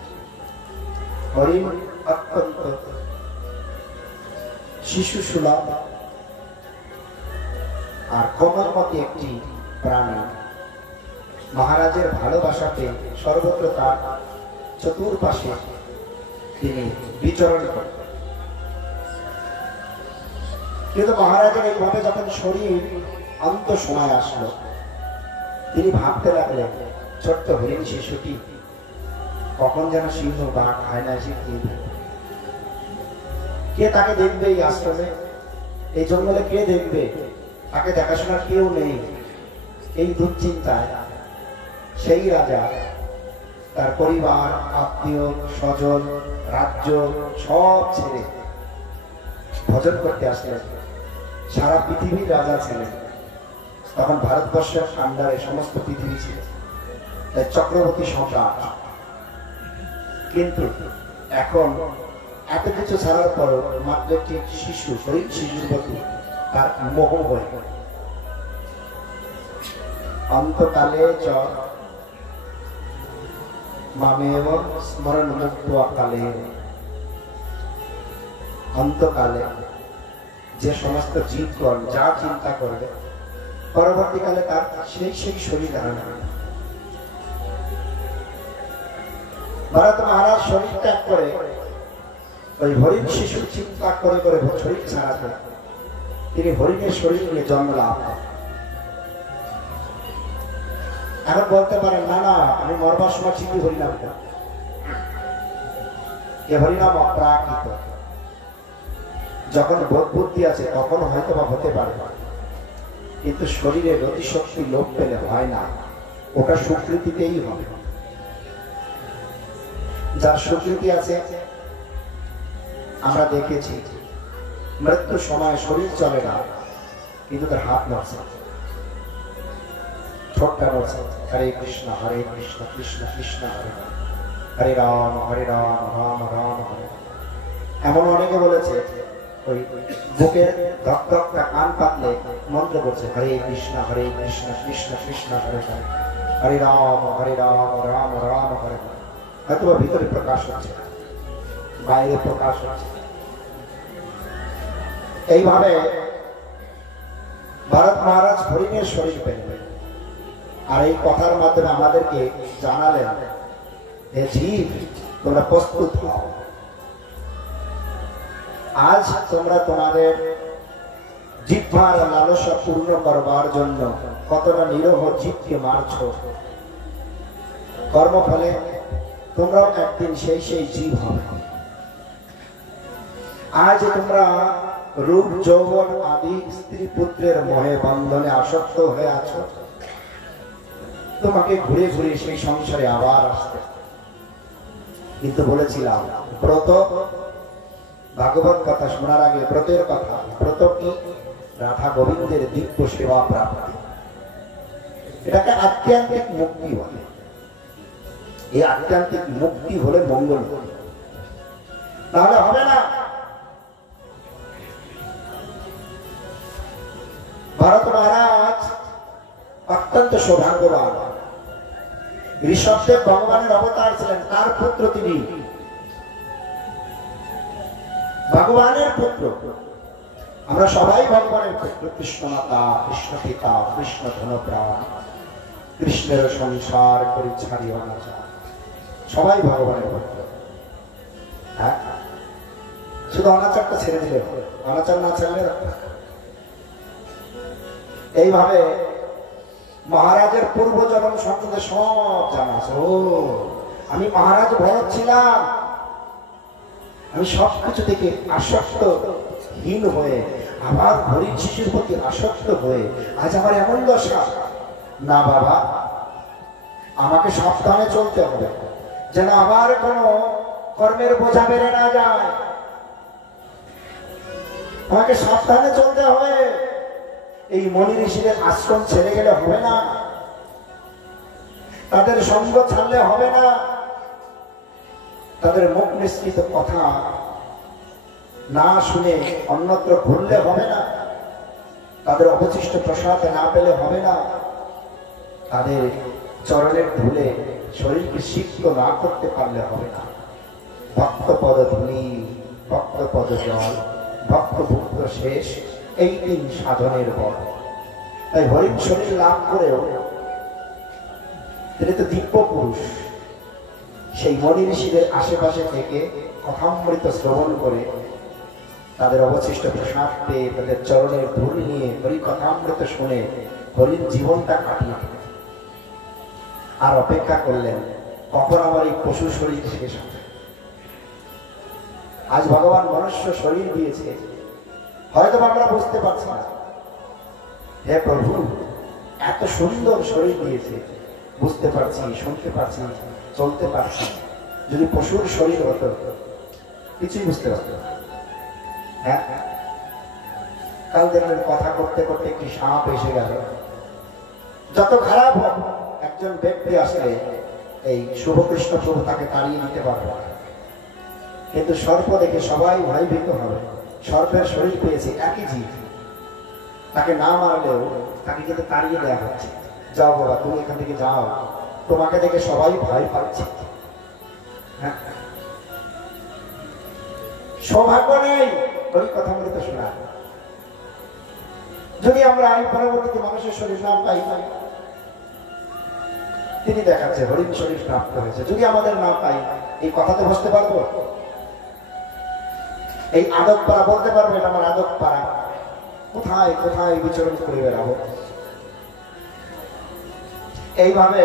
হরিণ অত্যন্ত শিশু সুলভ আর কোমলমতি একটি প্রাণী। মহারাজের ভালোবাসা পেয়ে সর্বত্র তার চতুর্পাশে তিনি বিচরণ করতেন। কিন্তু মহারাজের এইভাবে যখন শরীর অন্ত সময় আসলো, তিনি ভাবতে লাগলেন ছোট্ট হরিণ শিশুটি কখন যেন সিংহ বা খায় না, এসে কে তাকে দেখবে এই আশ্রমে, এই জঙ্গলে কে দেখবে, তাকে দেখাশোনার কেউ নেই। এই দুশ্চিন্তায় সেই রাজা তার পরিবার, আত্মীয় স্বজন, রাজ্য সব ছেড়ে ভজন করতে আসলেন। সারা পৃথিবীর রাজা ছিলেন তখন, ভারতবর্ষের আন্ডারে সমস্ত পৃথিবী ছিল, তাই চক্রবর্তী সম্রাট। কিন্তু এখন এত কিছু ছাড়ার পর মাত্র একটি শিশু, শরীর শিশুর প্রতি তার মোহ হয়ে অন্তকালে চ মামেব স্মরণ মুক্ত কালে, অন্তকালে যে সমস্ত জীবগণ যা চিন্তা করবে পরবর্তীকালে তার সেই সেই শরীর ধারণ করবে। ভরত মহারাজ শরীর ত্যাগ করে ওই হরিণ শিশুর চিন্তা করে করে শরীর ছাড়াতে তিনি হরিণের শরীর নিয়ে জন্ম লাভ। এখন বলতে পারেন না না আমি মরবার সময় ঠিকই হরিনাম করি, এ হরিনাম অপ্রাকৃত। যখন বোধ বুদ্ধি আছে তখন হয়তো বা হতে পারে, কিন্তু শরীরে গতিশক্তি লোপ পেলে হয় না, ওটা স্বীকৃতিতেই হবে। যার স্বীকৃতি আছে আমরা দেখেছি মৃত্যুর সময় শরীর চলে না, কিন্তু তার হাত নড়ছে, ঠোঁটটা নড়ছে। হরে কৃষ্ণ কৃষ্ণ কৃষ্ণ হরে হরে, হরে রাম রাম রাম হরে। এমন অনেকে বলেছে ওই বুকের ধক ধকটা কান পাতলে মন্ত্র করছে হরে কৃষ্ণ কৃষ্ণ কৃষ্ণ হরে হরে, হরে রাম রাম রাম হরে হরে। হয়তো ভিতরে প্রকাশ হচ্ছে, বাইরে প্রকাশ হচ্ছে। এইভাবে ভারত মহারাজ হরিণের শরীর পেলেন, আর এই কথার মাধ্যমে আমাদেরকে জানালেন যে জীব তোমরা প্রস্তুত হও, আজ তোমরা তোমাদের জিহ্বার লালসা পূর্ণ করবার জন্য কতটা নিরহ জীবকে মারছ, কর্মফলে তোমরাও একদিন সেই সেই জীব হবে। আজ তোমরা রূপ যৌবন আদি স্ত্রী পুত্রের মোহে বন্ধনে আসক্ত হয়ে আছো, তোমাকে ঘুরে ঘুরে সেই সংসারে আবার আসতে। কিন্তু বলেছিলাম ব্রত, ভাগবত কথা শোনার আগে ব্রতের কথা। ব্রত কি? রাধা গোবিন্দের দিব্য সেবা প্রাপ্তি, এটাকে আত্যান্তিক মুক্তি বলে। এই আত্যান্তিক মুক্তি হলে মঙ্গল, তাহলে হবে না। ভারত মহারাজ অত্যন্ত সৌভাগ্যবান, ঋষভদেব ভগবানের অবতার ছিলেন, তার পুত্র তিনি, ভগবানের পুত্র। আমরা সবাই ভগবানের পুত্র। কৃষ্ণ মাতা, কৃষ্ণ পিতা, কৃষ্ণ ধনপ্রাণ, কৃষ্ণের সংসার করে ছাড়িও না যায়, সবাই ভগবানের পুত্র। হ্যাঁ, শুধু অনাচারটা ছেড়ে দিলে, অনাচার না ছাড়লে। এইভাবে মহারাজের পূর্বজন্ম সম্বন্ধে সব জানা আছে। ও আমি মহারাজ ভরত ছিলাম, আমি সবকিছু থেকে আসক্তহীন হয়ে আবার হরিণ শিশুর প্রতি আসক্ত হয়ে আজ আমার এমন দশা। না বাবা, আমাকে সাবধানে চলতে হবে, যেন আবার কোনো কর্মের বোঝা বেড়ে না যায়। আমাকে সাবধানে চলতে হবে। এই মনি ঋষিদের আশ্রম ছেড়ে গেলে হবে না, তাদের সঙ্গ ছাড়লে হবে না, তাদের মুখ নিঃসৃত কথা না শুনে অন্যত্র ঘুরলে হবে না, তাদের অবশিষ্ট প্রসাদ না পেলে হবে না, তাদের চরণের ধুলে শরীরকে সিক্ত না করতে পারলে হবে না। ভক্তপদ ধুলি, ভক্তপদ জল, ভক্তভুক্ত শেষ, এই তিন সাধনের বল। তাই হরিণ শরীর লাভ করেও তিনি তো দিব্য পুরুষ। সেই মনি ঋষিদের আশেপাশে থেকে কথামৃত শ্রবণ করে তাদের অবশিষ্ট প্রসাদ পেয়ে তাদের চরণের ধূল নিয়ে হরি কথামৃত শুনে হরির জীবনটা কাটিয়ে আর অপেক্ষা করলেন কখন আমার এই পশু শরীর শেষ হবে। আজ ভগবান মনুষ্য শরীর দিয়েছে, হয়তো আমরা বুঝতে পারছি না। হে প্রভু, এত সুন্দর শরীর দিয়েছে, বুঝতে পারছি, শুনতে পারছি, চলতে পারছি। যদি পশুর শরীর হতো কিছুই বুঝতে পারত। হ্যাঁ, কাল দেখলেন কথা করতে করতে একটি সাপ এসে গেল। যত খারাপ হোক একজন ব্যক্তি আসলে এই শুভকৃষ্ণ প্রভু তাকে তাড়িয়ে দিতে পারবে, কিন্তু সর্প দেখে সবাই ভয়ভীত হবে। সর্পের শরীর পেয়েছে, একই জীব, তাকে না মারলেও তাকে কিন্তু তাড়িয়ে দেওয়া হচ্ছে। যাও বাবা, তুমি এখান থেকে যাও, তোমাকে দেখে সবাই ভয় পাচ্ছে। হ্যাঁ, সৌভাগ্য নেই ওই কথা বলতে শোনা। যদি আমরা আমি পরবর্তীতে মানুষের শরীর না পাই, তিনি দেখাচ্ছে হরিণ শরীর প্রাপ্ত হয়েছে। যদি আমাদের না পাই, এই কথাতে বসতে পারবো? এই আদক পাড়া বলতে পারবো এটা আমার আদক পাড়া? কোথায় কোথায় বিচরণ করে বেড়াবো? এইভাবে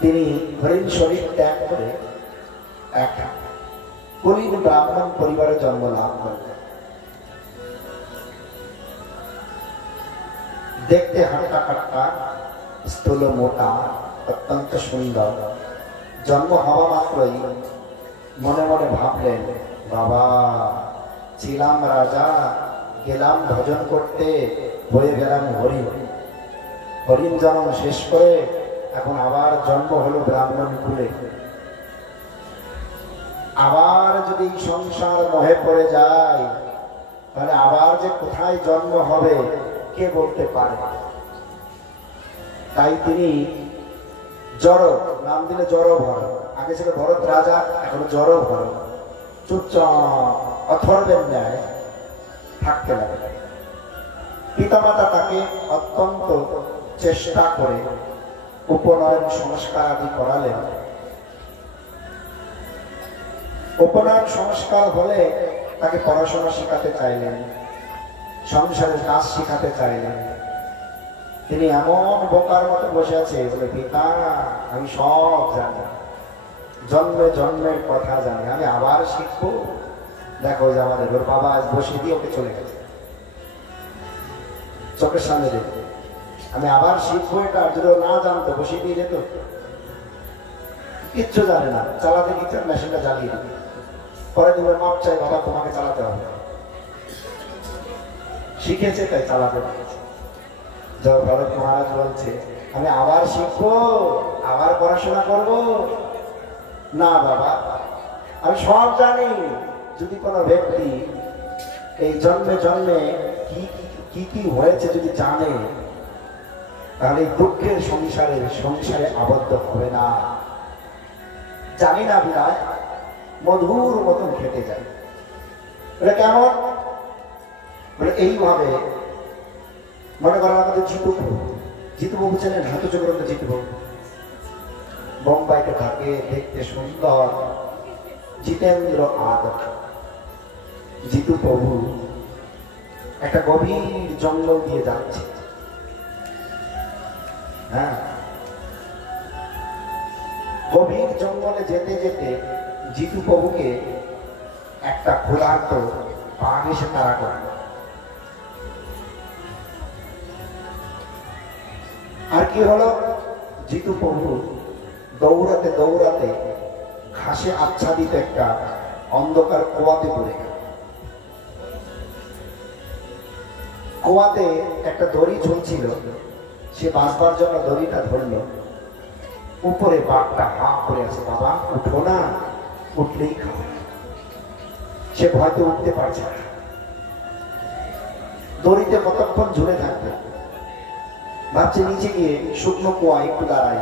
তিনি হরিণ শরীর ত্যাগ করে এক কুলীন ব্রাহ্মণ পরিবারে জন্ম লাভ করলেন। দেখতে হাট্টা কাট্টা, স্থূল মোটা, অত্যন্ত সুন্দর। জন্ম হওয়া মাত্রই মনে মনে ভাবলেন, বাবা, ছিলাম রাজা, গেলাম ভজন করতে, হয়ে গেলাম হরিণ। হরিণ জন্ম শেষ করে এখন আবার জন্ম হলো ব্রাহ্মণ কুলে। আবার যদি সংসার মোহে পড়ে যায়, তাহলে আবার যে কোথায় জন্ম হবে কে বলতে পারে? তাই তিনি জড় নাম দিলে জড় ভরত। আগে ছিল ভরত রাজা, এখন জড় ভরত। চুপচাপ অথর্বের ন্যায় থাকতে লাগে। পিতামাতা তাকে অত্যন্ত চেষ্টা করে উপনয়ন সংস্কার আদি করালেন। উপনয়ন সংস্কার হলে তাকে পড়াশোনা শেখাতে চাইলেন, সংসারের কাজ শিখাতে চাইলেন। তিনি এমন বোকার মতো বসে আছে, বলে, পিতা, আমি সব জানি, জন্মে জন্মের কথা জানি, আমি আবার শিখবো। দেখো যে আমাদের ওর বাবা আজ বসে দিয়ে ওকে চলে গেছে, চোখের সামনে দেখে। আমি আবার শিখবো এটা, যদি না জানতো বসে দিয়ে যেত। কিচ্ছু জানে না, চালাতে দিচ্ছে, মেশিনটা জ্বালিয়ে দিত। পরে তুমি মাপ চাই, বাবা তোমাকে চালাতে হবে। শিখেছে তাই চালাতে পারছে। জয় ভরত মহারাজ বলছে, আমি আবার শিখবো, আবার পড়াশোনা করবো। না বাবা, আমি সব জানি। যদি কোনো ব্যক্তি এই জন্মে জন্মে কি কি হয়েছে যদি জানে, তাহলে দুঃখের সংসারে আবদ্ধ হবে না। জানি না বিরাট মধুর মতন খেতে যায়। এটা কেমন? এইভাবে মনে করেন আমাদের জিতুবাবু ছিলেন, হাত চক্রবর্তী জিতুবাবু, বোম্বাইতে থাকে, দেখতে সুন্দর, জিতেন্দ্র আদর। জিতু প্রভু একটা গভীর জঙ্গল দিয়ে যাচ্ছে। হ্যাঁ, গভীর জঙ্গলে যেতে যেতে জিতু প্রভুকে একটা ক্ষুধার্ত বাঘ এসে তাড়া করল। আর কি হলো, জিতু প্রভু দৌড়াতে দৌড়াতে ঘাসে আচ্ছাদিত একটা অন্ধকার কুয়াতে পড়ে গেল। কুয়াতে একটা দড়ি ঝুলছিল, সে বাঁচবার জন্য দড়িটা ধরল। উপরে বাঘটা হা করে আছে, বাবা উঠো না, উঠলেই খাবে। সে ভয়তে উঠতে পারছে না। দড়িতে কতক্ষণ ঝুলে থাকবে, ভাবছে নিচে গিয়ে শুকনো কুয়া একটু দাঁড়ায়,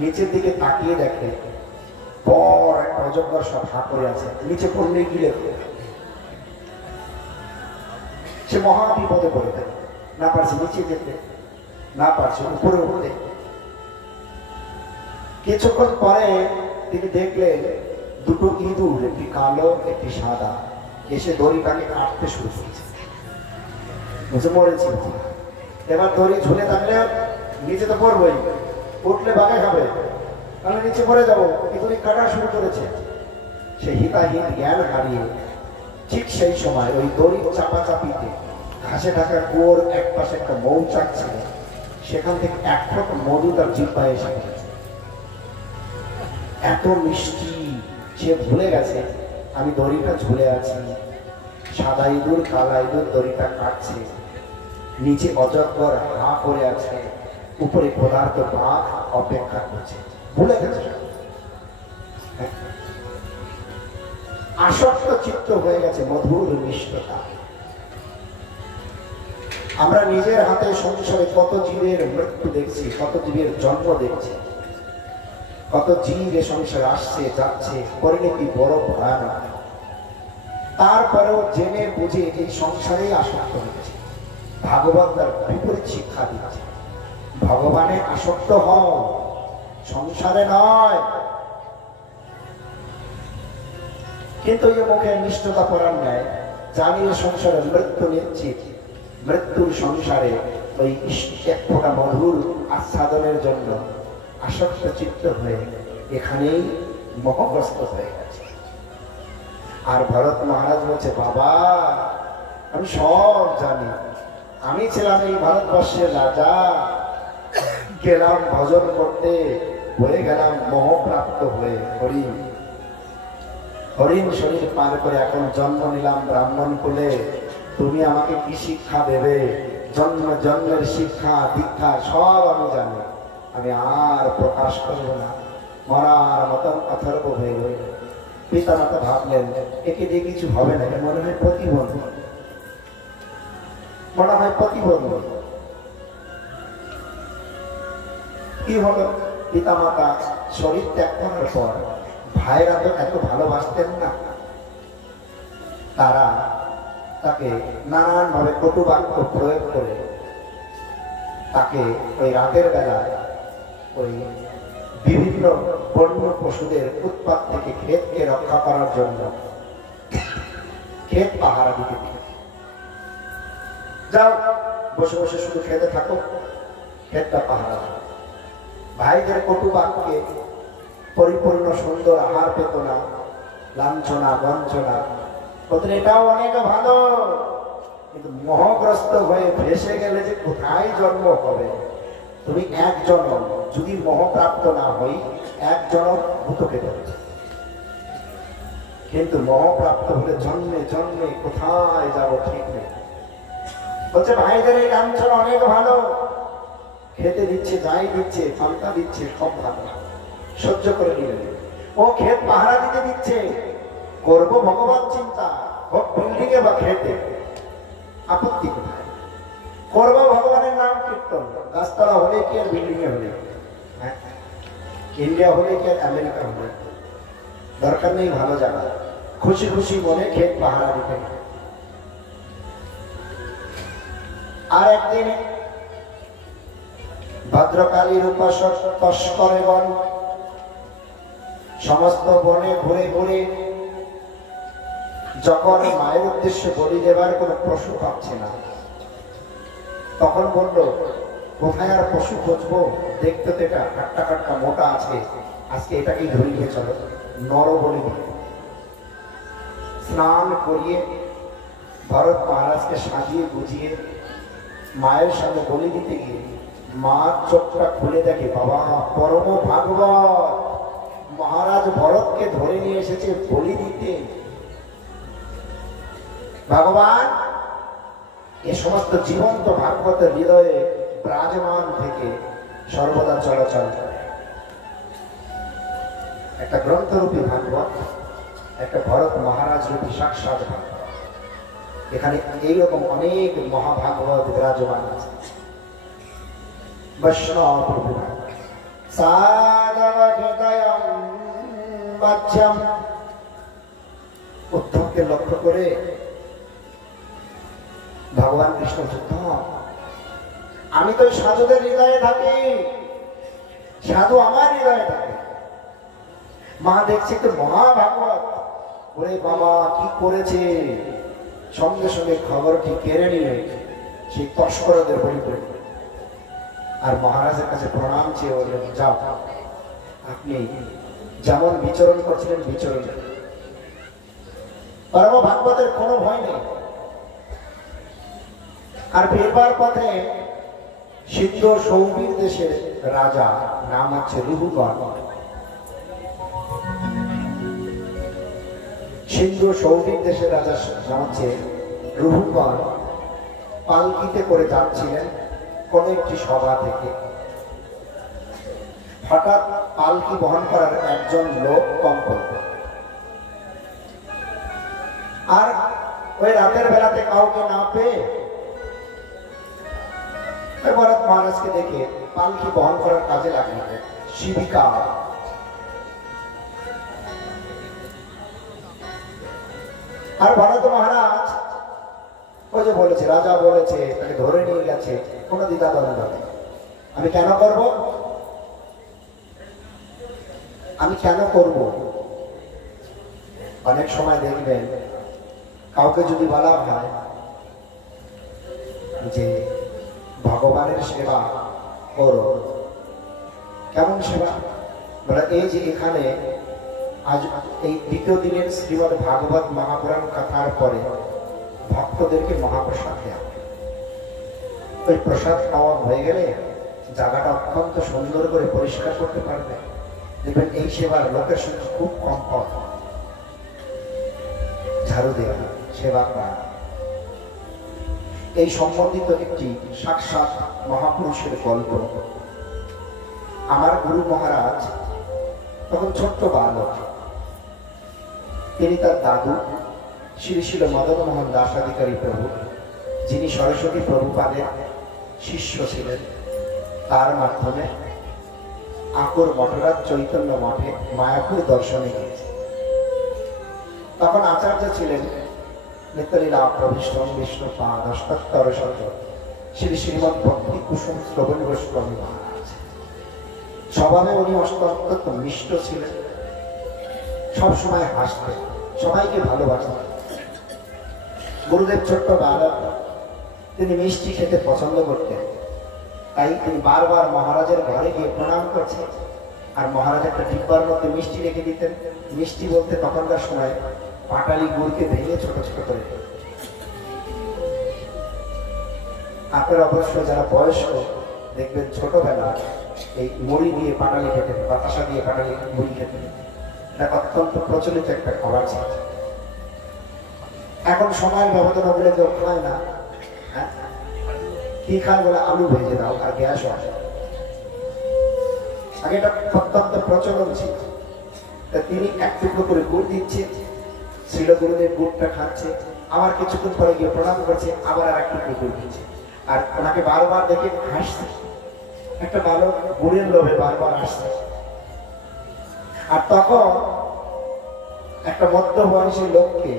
নিচের দিকে তাকিয়ে দেখে বড় একটা অজগর সব হাঁ করে আছে, নিচে পড়লে গিলে সে মহা বিপদে পড়ে যায়। না পারছে নিচে যেতে, না পারছে উপরে উঠতে। কিছুক্ষণ পরে তিনি দেখলেন দুটো ইঁদুর, একটি কালো একটি সাদা, এসে দড়িটাকে কাটতে শুরু করেছে। বুঝে মরেছি। এবার দড়ি ঝুলে থাকলে নিচে তো পড়বই, উঠলে বাঘে খাবে, তাহলে নিচে পড়ে যাবো। ইঁদুরি কাটা শুরু করেছে। সে হিতাহিত জ্ঞান হারিয়ে ঠিক সেই সময় ওই দড়ির চাপাচাপিতে ঘাসে ঢাকা কুয়োর এক পাশে একটা মৌচাক ছিল, সেখান থেকে এক ফোঁট মধু তার জিহ্বায় এসে পড়েছে। এত মিষ্টি, সে ভুলে গেছে আমি দড়িটা ঝুলে আছি, সাদা ইঁদুর কালা ইঁদুর দড়িটা কাটছে, নিচে অজগর হাঁ করে আছে, উপরে পদার্থ বাঘ অপেক্ষা করছে। ভুলে গেছে, আসক্ত চিত্ত হয়ে গেছে মধুর মিষ্টতা। আমরা নিজের হাতে সংসারে কত জীবের মৃত্যু দেখছি, কত জীবের জন্ম দেখছি, কত জীব এ সংসারে আসছে যাচ্ছে, পরিণতি বড় ভয়ানক। তারপরেও জেনে বুঝে এই সংসারেই আসক্ত হচ্ছে। ভাগবত তার বিপরীত শিক্ষা দিচ্ছে, ভগবানে আসক্ত হও, সংসারে নয়। কিন্তু এই মুখে নিষ্ঠতা পরার নেয়, জানিয়ে সংসারে মৃত্যু নিশ্চিত, মৃত্যুর সংসারে ওই এক ফোঁটা মধুর আস্বাদনের জন্য আসক্ত চিত্ত হয়ে এখানেই মোহগ্রস্ত হয়ে গেছে। আর ভরত মহারাজ বলছে, বাবা আমি সব জানি, আমি ছিলাম এই ভারতবর্ষের রাজা, গেলাম ভজন করতে, হয়ে গেলাম মোহপ্রাপ্ত হয়ে হরিণ হরিণ শরীর পার করে এখন জন্ম নিলাম ব্রাহ্মণ কুলে। তুমি আমাকে কি শিক্ষা দেবে? জন্ম জন্মের শিক্ষা দীক্ষা সব আমি জানি, আমি আর প্রকাশ করব না। মরার মতন অথর্ব হয়ে রইল। পিতা মাতা ভাবলেন একে দিয়ে কিছু হবে না, মনে হয় প্রতিবন্ধ, মনে হয় প্রতিবন্ধ। কি হলো? পিতা মাতা শরীর ত্যাগ করার পর ভাইরা তো এত ভালোবাসতেন না, তারা তাকে নানান ভাবে কটু বাক্য প্রয়োগ করে তাকে ওই রাতের বেলা ওই বিভিন্ন বন্য পশুদের উৎপাত থেকে ক্ষেতকে রক্ষা করার জন্য ক্ষেত পাহারা দিতে দিল। যাও বসে বসে শুধু খেতে থাকো, ক্ষেতটা পাহারা দাও। ভাইদের কটু বাক্যে পরিপূর্ণ সুন্দর আহার পেত না, লাঞ্ছনা বঞ্চনা। এটাও অনেক ভালো, কিন্তু মোহগ্রস্ত হয়ে ভেসে গেলে যে কোথায় জন্ম হবে। তুমি এক জন্ম যদি মোহপ্রাপ্ত না হই, এক জন্ম ভূতকে দেবে, কিন্তু মোহপ্রাপ্ত হলে জন্মে জন্মে কোথায় যাব ঠিক নেই। বলছে ভাইদের এই লাঞ্ছনা অনেক ভালো, খেতে দিচ্ছে, যাই দিচ্ছে, পান্তা দিচ্ছে, সব ভালো, সহ্য করে নিলেন। ও ক্ষেত পাহারা দিতে দিচ্ছে, করবো ভগবান চিন্তা, হোক বিল্ডিং এ বা খেতে, আপত্তি কোথায়? করবো ভগবানের নাম কীর্তন, গাছতলা হলে কি আর বিল্ডিং এ হলে, হ্যাঁ ইন্ডিয়া হলে কি আর আমেরিকা হলে, দরকার নেই ভালো জায়গা, খুশি খুশি মনে ক্ষেত পাহারা দিতে। আর একদিন ভদ্রকালীর উপাসক তস্করেগণ সমস্ত বনে ঘুরে ঘুরে যখন মায়ের উদ্দেশ্যে বলি দেবার কোনো পশু পাচ্ছে না, তখন বলল কোথায় আর পশু খুঁজবো, দেখতে তো এটা কাট্টা কাট্টা মোটা আছে, আজকে এটাকেই ধরে নিয়ে চলো, নর বলি দিতে। স্নান করিয়ে ভরত মহারাজকে সাজিয়ে গুজিয়ে মায়ের সামনে বলি দিতে গিয়ে মা চোখটা খুলে দেখে, বাবা পরম ভাগবত, মহারাজ ভরতকে ধরে নিয়ে এসেছে বলি দিতে। ভগবান এ সমস্ত জীবন্ত ভাগবতের হৃদয়ে বিরাজমান থেকে সর্বদা চলাচল করে। একটা গ্রন্থরূপী ভাগবত একটা ভরত মহারাজ রূপী সাক্ষাৎ এখানে এইরকম অনেক মহাভাগবত বিরাজমান আছে। বৈষ্ণব প্রভুরা সাধব হৃদয়ম বাচ্যম, উদ্ধবকে লক্ষ্য করে ভগবান কৃষ্ণ যুদ্ধ, আমি তো সাধুদের হৃদয়ে থাকি, সাধু আমার হৃদয়ে থাকে। মা দেখছে তো মহাভাগবত, ওরে বাবা কি করেছে, সঙ্গে সঙ্গে খবরটি কেড়ে নিয়ে সেই তস্করদের বলি করে আর মহারাজের কাছে প্রণাম চেয়ে বললেন, যাও আপনি যেমন বিচরণ করছিলেন বিচরণ। পরম ভাগবতের কোনো ভয় নেই। আর ফিরবার পথে সিন্ধু সৌবীর দেশের রাজা, নাম হচ্ছে রুহুগণ, সিন্ধু সৌবীর দেশের রাজা নাম হচ্ছে রুহুগণ, পালকিতে করে যাচ্ছিলেন কোন একটি সভা থেকে। হঠাৎ পালকি বহন করার একজন লোক কম করল, আর ওই রাতের বেলাতে কাউকে না পেয়ে ভরত মহারাজকে দেখে পালকি বহন করার কাজে লাগলেন শিবিকা। আর ভরত মহারাজ ওই যে বলেছে, রাজা বলেছে, তাকে ধরে নিয়ে গেছে, কোনো দ্বিধাদ্বন্দ্ব নেই। আমি কেন করব, আমি কেন করব? অনেক সময় দেখবেন কাউকে যদি বলা হয় যে ভগবানের সেবা করো, কেমন সেবা বলে, এই যে এখানে আজ এই দ্বিতীয় দিনের শ্রীমদ ভাগবত মহাপুরাণ কথার পরে ভক্তদেরকে মহাপ্রসাদ দেওয়া, ওই প্রসাদ খাওয়া হয়ে গেলে জায়গাটা অত্যন্ত সুন্দর করে পরিষ্কার করতে পারবে। দেখবেন এই সেবার লোকের সংখ্যা খুব কম কম, ঝাড়ু দেওয়া, সেবা করা, এই সম্বন্ধিত একটি সাক্ষাৎ মহাপুরুষের গল্প। আমার গুরু মহারাজ তখন ছোট্ট বালক, তিনি তার দাদু শ্রী শ্রী মদন মোহন দাসাধিকারী প্রভু, যিনি সরস্বতী প্রভুপাদের শিষ্য ছিলেন, তার মাধ্যমে আকর মঠরাজ চৈতন্য মঠে মায়াপুর দর্শনে গিয়েছে। তখন আচার্য ছিলেন নিত্যলীলা প্রবিষ্ট বিষ্ণু পাদ অষ্টোত্তর শত শ্রী শ্রীমদ ভক্তি কুসুম শ্রবণ গোস্বামী মহারাজ। স্বভাবে উনি অত্যন্ত মিষ্ট ছিলেন, সবসময় হাসতেন, সবাইকে ভালোবাসতেন। গুরুদেব ছোট্ট বালক, তিনি মিষ্টি খেতে পছন্দ করতেন, তাই তিনি বারবার মহারাজের ঘরে গিয়ে প্রণাম করছেন, আর মহারাজ একটা ডিব্বার মধ্যে মিষ্টি রেখে দিতেন। মিষ্টি বলতে তখনকার সময় পাটালি গুড়কে ভেঙে ছোট ছোট করে। আপনারা অবশ্য যারা বয়স্ক দেখবেন ছোটবেলা এই মুড়ি দিয়ে পাটালি খেতেন, বাতাসা দিয়ে পাটালি মুড়ি খেতেন, এটা অত্যন্ত প্রচলিত একটা খাবার ছিল। এখন সময়ের ব্যবধান বলে কেউ খায় না, হ্যাঁ কি খায় বলে, আলু ভেজে দাও আর গ্যাসও আসে। আগে এটা অত্যন্ত প্রচলন ছিল। তিনি এক টুকরো করে গুড় দিচ্ছে, শ্রীল গুরুদেব গুড়টা খাচ্ছে, আবার কিছুক্ষণ পরে গিয়ে প্রণাম করছে, আবার আর এক টুকরো গুড় দিচ্ছে, আর ওনাকে বারবার দেখে হাসছে। একটা বালক গুড়ের লোভে বারবার আসছে। আর তখন একটা মধ্য বয়সী লোককে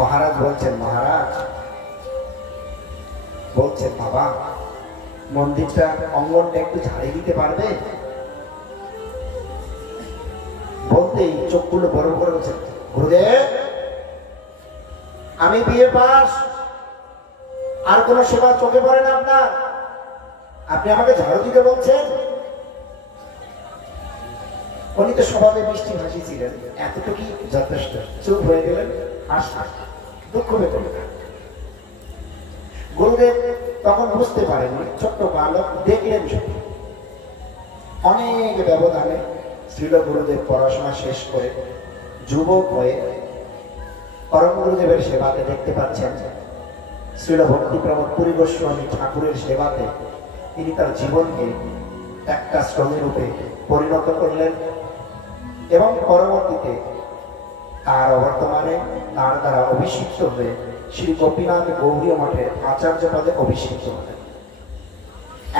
মহারাজ বলছেন, মহারাজ বলছেন, বাবা মন্দিরটা অঙ্গনটা একটু ঝাড়িয়ে দিতে পারবে? বলতেই চোখগুলো বড় বড় হচ্ছে, গুরুদেব আমি বিয়ে পাস, আর কোন সেবা চোখে পড়ে না আপনার, আপনি আমাকে ঝাড়ু দিতে বলছেন? উনি তো স্বভাবে মিষ্টি ভাষী ছিলেন, এতটুকুই যথেষ্ট, চুপ হয়ে গেলেন, দুঃখ পেতেন। গুরুদেব তখন বুঝতে পারেননি, ছোট্ট বালক, দেখলেন অনেক ব্যবধানে শ্রীল গুরুদেব পড়াশোনা শেষ করে যুবক হয়ে পরম গুরুদেবের সেবাতে দেখতে পাচ্ছেন। শ্রীল ভক্তিপ্রমোদ পুরী গোস্বামী ঠাকুরের সেবাতে তিনি তার জীবনকে একটা শ্রমী রূপে পরিণত করলেন এবং পরবর্তীতে তার অবর্তমানে তার দ্বারা অভিষিক্ত হয়ে শ্রী গোপীনাথ গৌরীয় মঠের আচার্য পদে অভিষিক্ত হলেন।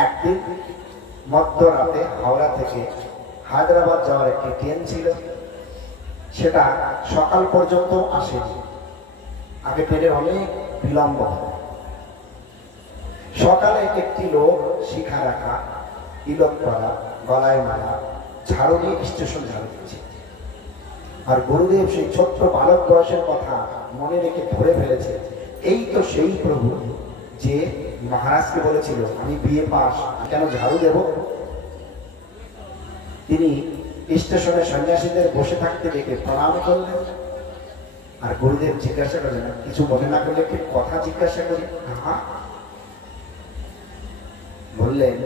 একদিন মধ্যরাতে হাওড়া থেকে হায়দ্রাবাদ যাওয়ার একটি ট্রেন ছিল, সেটা সকাল পর্যন্ত আসেনি। আগে ট্রেনের অনেক বিলম্ব হয়। সকালে একটি লোক শিখা রাখা, তিলক করা, গলায় মালা, ঝাড়ু নিয়ে স্টেশন ঝাড়ু দিচ্ছে। আর গুরুদেব সেই ছোট্ট বালক বয়সের কথা মনে রেখে ধরে ফেলেছে, এই তো সেই প্রভু যে মহারাজকে বলেছিল আমি বিয়ে পাস, কেন ঝাড়ু দেব। তিনি স্টেশনে সন্ন্যাসীদের বসে থাকতে দেখে প্রণাম করলেন। আর গুরুদেব জিজ্ঞাসা করলেন, কিছু মনে না করলে কি কথা জিজ্ঞাসা করি? বললেন,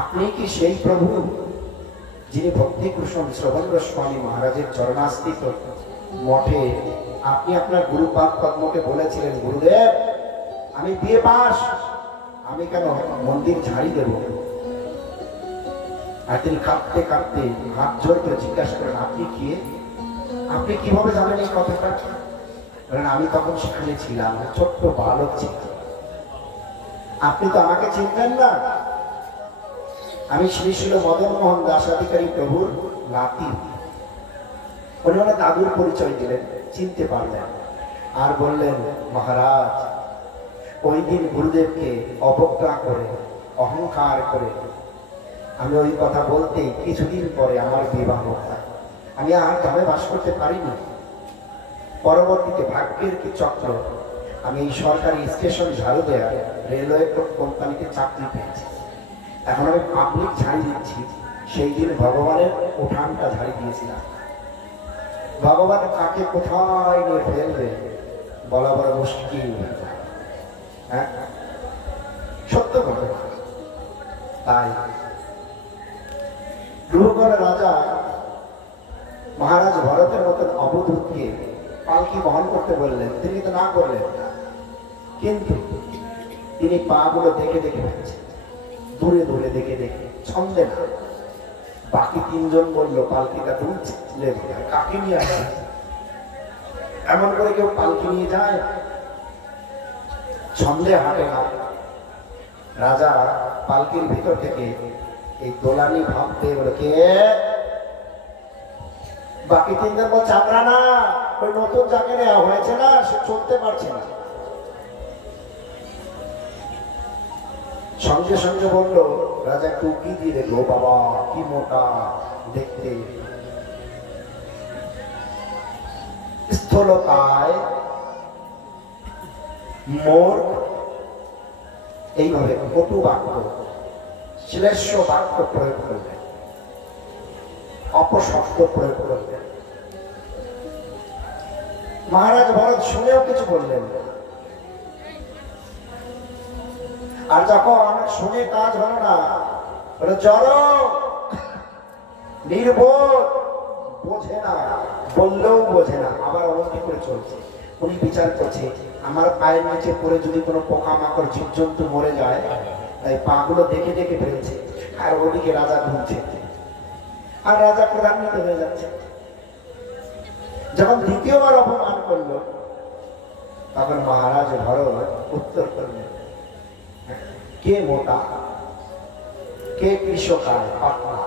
আপনি কি সেই প্রভু যিনি ভক্তিভূষণ শ্রবণ গোস্বামী মহারাজের চরণাস্থিত মঠে আপনি আপনার গুরুপাদ পদ্মকে বলেছিলেন, গুরুদেব আমি বিয়ে পাস, আমি কেন মন্দির ঝাড়ি দেব? আর তিনি কাঁদতে কাঁদতে হাত জোর করে জিজ্ঞাসা করেন, আপনি কে? আপনি কিভাবে জানেন এই কথাটা? কারণ আমি তখন সেখানে ছিলাম, ছোট্ট বালক ছিলাম, আপনি তো আমাকে চিনবেন না। আমি শ্রী শ্রী মদন মোহন দাসাধিকারী প্রভুর নাতি। উনি ওনার দাদুর পরিচয় দিলেন, চিনতে পারলেন। আর বললেন, মহারাজ ওই দিন গুরুদেবকে অবজ্ঞা করে, অহংকার করে আমি ওই কথা বলতে কিছুদিন পরে আমার বিবাহ হয়। আমি আর ধামে বাস করতে পারিনি। পরবর্তীতে ভাগ্যের কি চক্র, আমি এই সরকারি স্টেশন ঝাড়ু দেয়া রেলওয়ে কোম্পানিতে চাকরি পেয়েছি। এখন আমি পাবলিক ঝাড়ি দিচ্ছি, সেই দিন ভগবানের উঠানটা ঝাড়ি দিয়েছিলাম। ভগবান কাকে কোথায় নিয়ে ফেলবে বলা বড় মুশকিল। হ্যাঁ, সত্য কথা। তাই গ্রহগড় রাজা মহারাজ ভরতের মতন অবধূতকে পালকি বহন করতে বললেন, তিনি তো না করলেন। কিন্তু তিনি পা গুলো দেখে দেখে ফেলছেন, দূরে দূরে দেখে দেখে, ছন্দে না। বাকি তিনজন বললো পালকিটা দুলছে, কাকে নিয়ে আসে? এমন করে কেউ পালকি নিয়ে যায়? ছন্দে হাঁটে না। রাজা পালকির ভিতর থেকে এই দোলানি ভাব পেয়ে বলে, কে? বাকি তিনজন বলছে, আমরা না, ওই নতুন যাকে নেওয়া হয়েছে না, সে চলতে পারছে না। সঙ্গে সঙ্গে বললো, রাজা একটু উকি দিয়ে দেখলো, বাবা কি মোটা দেখতে, স্থূলকায়, মোর, এইভাবে কটু বাক্য, শ্লেষ্য বাক্য প্রয়োগ করলেন, অপশব্দ প্রয়োগ করলেন। মহারাজ ভরত শুনেও কিছু বললেন না। আর যখন শুনে কাজ হলো না, জড় নির্বোধ, বোঝে না, বললেও বোঝে না, আবার অবস্থা করে চলছে। উনি বিচার করছে, আমার পায়ের নিচে পড়ে যদি কোনো পোকামাকড় জীবজন্তু মরে যায়, তাই পা গুলো দেখে দেখে ফেলছে। আর ওদিকে রাজা ঘুরছে, আর রাজা প্রধান্বিত হয়ে যাচ্ছে। যখন দ্বিতীয়বার অপমান করলো, তখন মহারাজ ভরত উত্তর করলেন, কে মোটা, কে কৃষকায় পাতলা,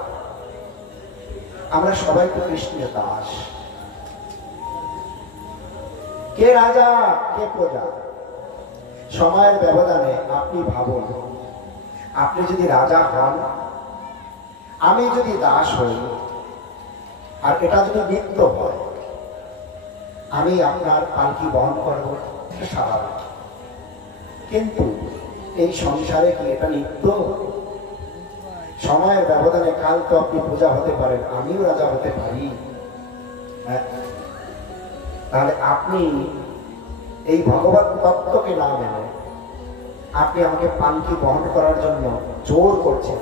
আমরা সবাই তো কৃষ্ণের দাস। কে রাজা, কে প্রজা? সময়ের ব্যবধানে আপনি ভাবুন, আপনি যদি রাজা হন, আমি যদি দাস হই, আর এটা যদি নিত্য হয়, আমি আপনার পালকি বহন করবো, স্বাভাবিক। কিন্তু এই সংসারে কি এটা নিত্য? সময়ের ব্যবধানে কাল তো আপনি পূজা হতে পারেন, আমিও রাজা হতে পারি। তাহলে আপনি এই ভগবত তত্ত্বকে না মেনে আপনি আমাকে পালকি বহন করার জন্য জোর করছেন,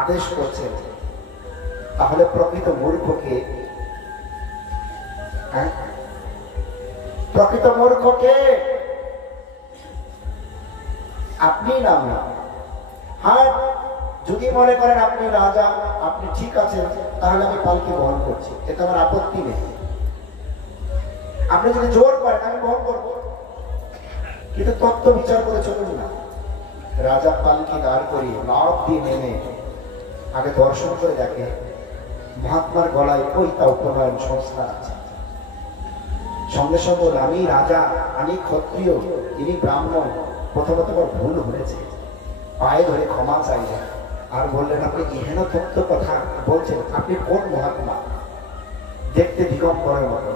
আদেশ করছেন। তাহলে প্রকৃত মূর্খকে, প্রকৃত মূর্খকে আপনি না। হ্যাঁ, যদি মনে করেন আপনি রাজা, আপনি ঠিক আছেন, তাহলে আমি পালকি বহন করছি, এতে আমার আপত্তি নেই। আপনি যদি জোর করেন আমি বহন করবো, কিন্তু তত্ত্ব বিচার করে চলুন না। রাজা পালকি দাঁড় করিয়ে লাভ দিয়ে নেমে আগে দর্শন করে দেখে মহাত্মার গলায় ওই তা উপনয়ন সংস্কার আছে। সঙ্গে সঙ্গে আমি রাজা, আমি ক্ষত্রিয়, ইনি ব্রাহ্মণ, প্রথমত আমার ভুল হয়েছে, পায়ে ধরে ক্ষমা চাইলেন আর বললেন আপনি ইহেন তত্ত্ব কথা বলছেন, আপনি কোন মহাত্মা? দেখতে দিগম্বরের মতো,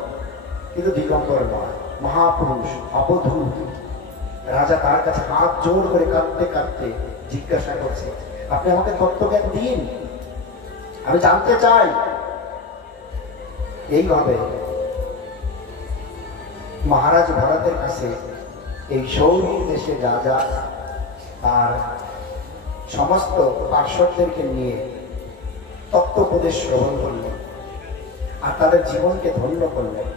কিন্তু দিগম্বর নয়, মহাপুরুষ, অবধূত। রাজা তার কাছে হাত জোর করে কাঁদতে কাঁদতে জিজ্ঞাসা করছে আপনি আমাকে তত্ত্বজ্ঞান দিন, আমি জানতে চাই। এইভাবে মহারাজ ভরতের কাছে এই সৌরীর দেশে রাজা তার সমস্ত পার্শ্বদেরকে নিয়ে তত্ত্বোপদেশ শ্রবণ করলেন আর তাদের জীবনকে ধন্য করলেন।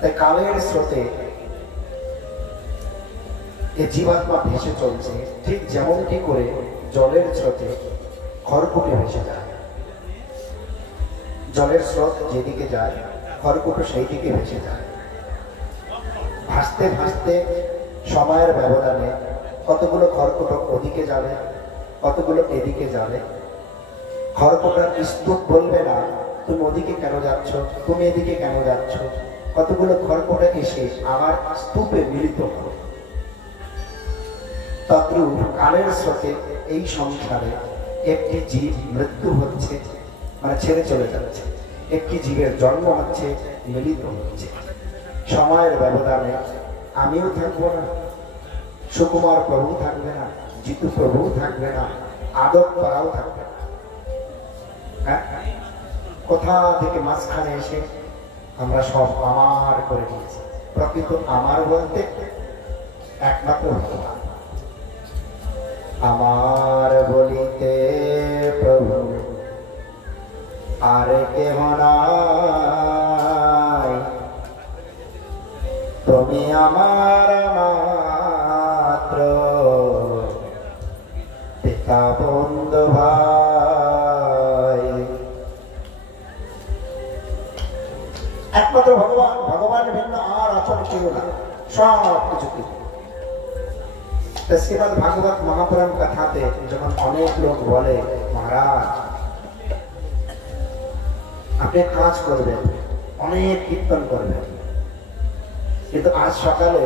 তাই কালের স্রোতে এই জীবাত্মা ভেসে চলছে, ঠিক যেমনটি করে জলের স্রোতে খড়কুটো ভেসে যায়। জলের স্রোত যেদিকে যায় খড়কুটো সেই দিকে ভেসে যায়। ভাসতে ভাসতে সময়ের ব্যবধানে কতগুলো খড়কুটো ওদিকে যাবে, কতগুলো এদিকে যাবে। খড়কুটোর স্তূপ বলবে না তুমি ওদিকে কেন যাচ্ছ, তুমি এদিকে কেন যাচ্ছ। কতগুলো খড়কুটো এসে আবার স্তূপে মিলিত হবে। তদ্রূপ কালের স্রোতে এই সংসারে একটি জীব মৃত্যু হচ্ছে, মানে ছেড়ে চলে যাচ্ছে, একটি জীবের জন্ম হচ্ছে, মিলিত হচ্ছে। সময়ের ব্যবধানে আমিও থাকবো না, সুকুমার প্রভু থাকবে না, জিতু প্রভু থাকবে না, আদর করাও থাকবে না। হ্যাঁ, কোথা থেকে মাঝখানে এসে আমরা সব আমার করে দিয়েছি। প্রকৃত আমার বলতে একমাত্র ভগবান। আমার বলিতে প্রভু আর কেহ নাই, তুমি আমার মাত্র পিতা বন্ধু ভাই। একমাত্র ভগবান, ভগবান ভিন্ন আর আচরণ কেউ না, সব কিছু কিছু। শ্রীমদ ভাগবত মহাপুরাণ কথাতে যখন অনেক লোক বলে মহারাজ আপনি কাজ করবেন, অনেক কীর্তন করবেন, কিন্তু আজ সকালে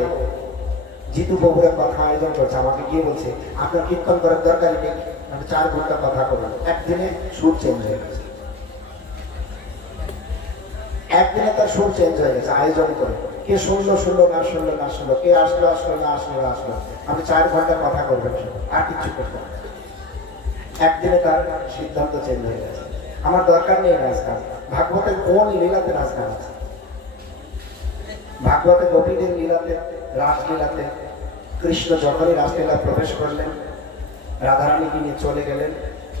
জিতু বগুড়া কথা আয়োজন করছে, আমাকে গিয়ে বলছে আপনার কীর্তন করার দরকার নেই, আপনি 4 ঘন্টা কথা করবেন। একদিনে সুর চেঞ্জ হয়ে গেছে, একদিনে তার সুর চেঞ্জ হয়ে গেছে। আয়োজন করে কে শুনলো শুনলো, না শুনলো না শুনলো, কে আসলো আসলো না আসলো না আসলো, আপনি 4 ঘন্টা কথা করবেন আর কিচ্ছু করবেন। একদিনে তার সিদ্ধান্ত চেঞ্জ হয়ে গেছে। আমার দরকার নেই রাজগান। ভাগবতের কোন লীলাতে রাজগান আছে? ভাগবতের গোপীদের লীলাতে, রাসলীলাতে কৃষ্ণ যখনই রাসলীলা প্রবেশ করলেন, রাধারানীকে নিয়ে চলে গেলেন,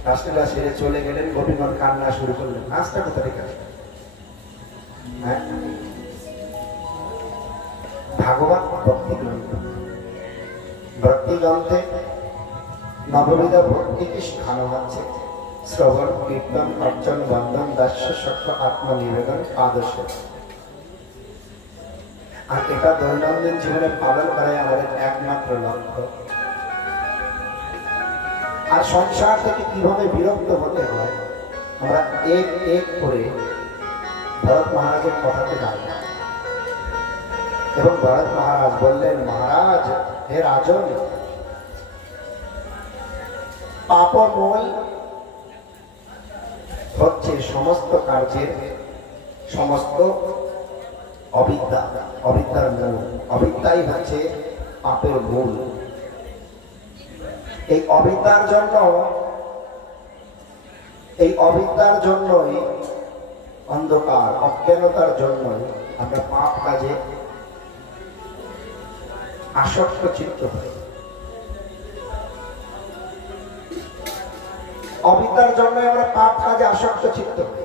রাসলীলা সেরে চলে গেলেন, গোপীগণ কান্না শুরু করলেন। নাচটা কোথা থেকে আসবে? হ্যাঁ, ভাগবত ভক্তি গ্রন্থ, ভক্তি গ্রন্থে নববিধ ভক্তিকে শেখানো হচ্ছে। শ্রবণ, কীর্তন, অর্চন, বন্ধন, দাস্য, সত্য, আত্মনিবেদন, আদর্শ। আর এটা দৈনন্দিন জীবনে পালন করাই আমাদের একমাত্র লক্ষ্য। আর সংসার থেকে কিভাবে বিরক্ত হতে হয় আমরা এক এক করে ভরত মহারাজের কথাতে জানব। এবং ভরত মহারাজ বললেন মহারাজ, হে রাজন, পাপময় হচ্ছে সমস্ত কার্যের সমস্ত অবিদ্যা, অবিদ্যার মূল। অবিদ্যাই হচ্ছে পাপের মূল। এই অবিদ্যার জন্যই অন্ধকার, অজ্ঞানতার জন্যই আমরা পাপ কাজে আসক্ত চিত্ত হই। অবিদ্যার জন্য আমরা পাপ কাজে আসক্ত চিত্ত হই।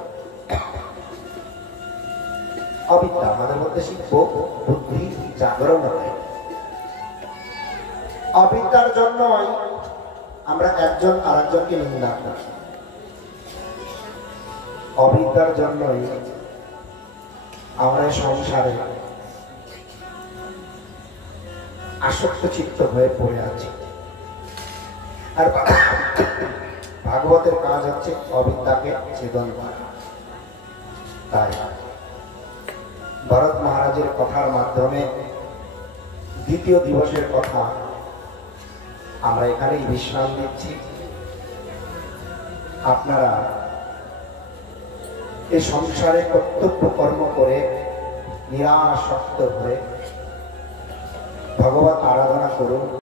অবিদ্যা আমাদের মধ্যে শিখব বুদ্ধি জাগরণ হয়। অবিদ্যার জন্যই আমরা একজন আরেকজনকে নিন্দা করি। অবিদ্যার জন্যই আমরা এই সংসারে আসক্ত চিত্ত হয়ে পড়ে আছি। আর ভাগবতের কাজ হচ্ছে অবিদ্যাকে ছেদন করা। তাই ভরত মহারাজের কথার মাধ্যমে দ্বিতীয় দিবসের কথা আমরা এখানেই বিশ্রাম দিচ্ছি। আপনারা এই সংসারে কর্তব্য কর্ম করে নিরাসক্ত হয়ে ভগবত আরাধনা করুন।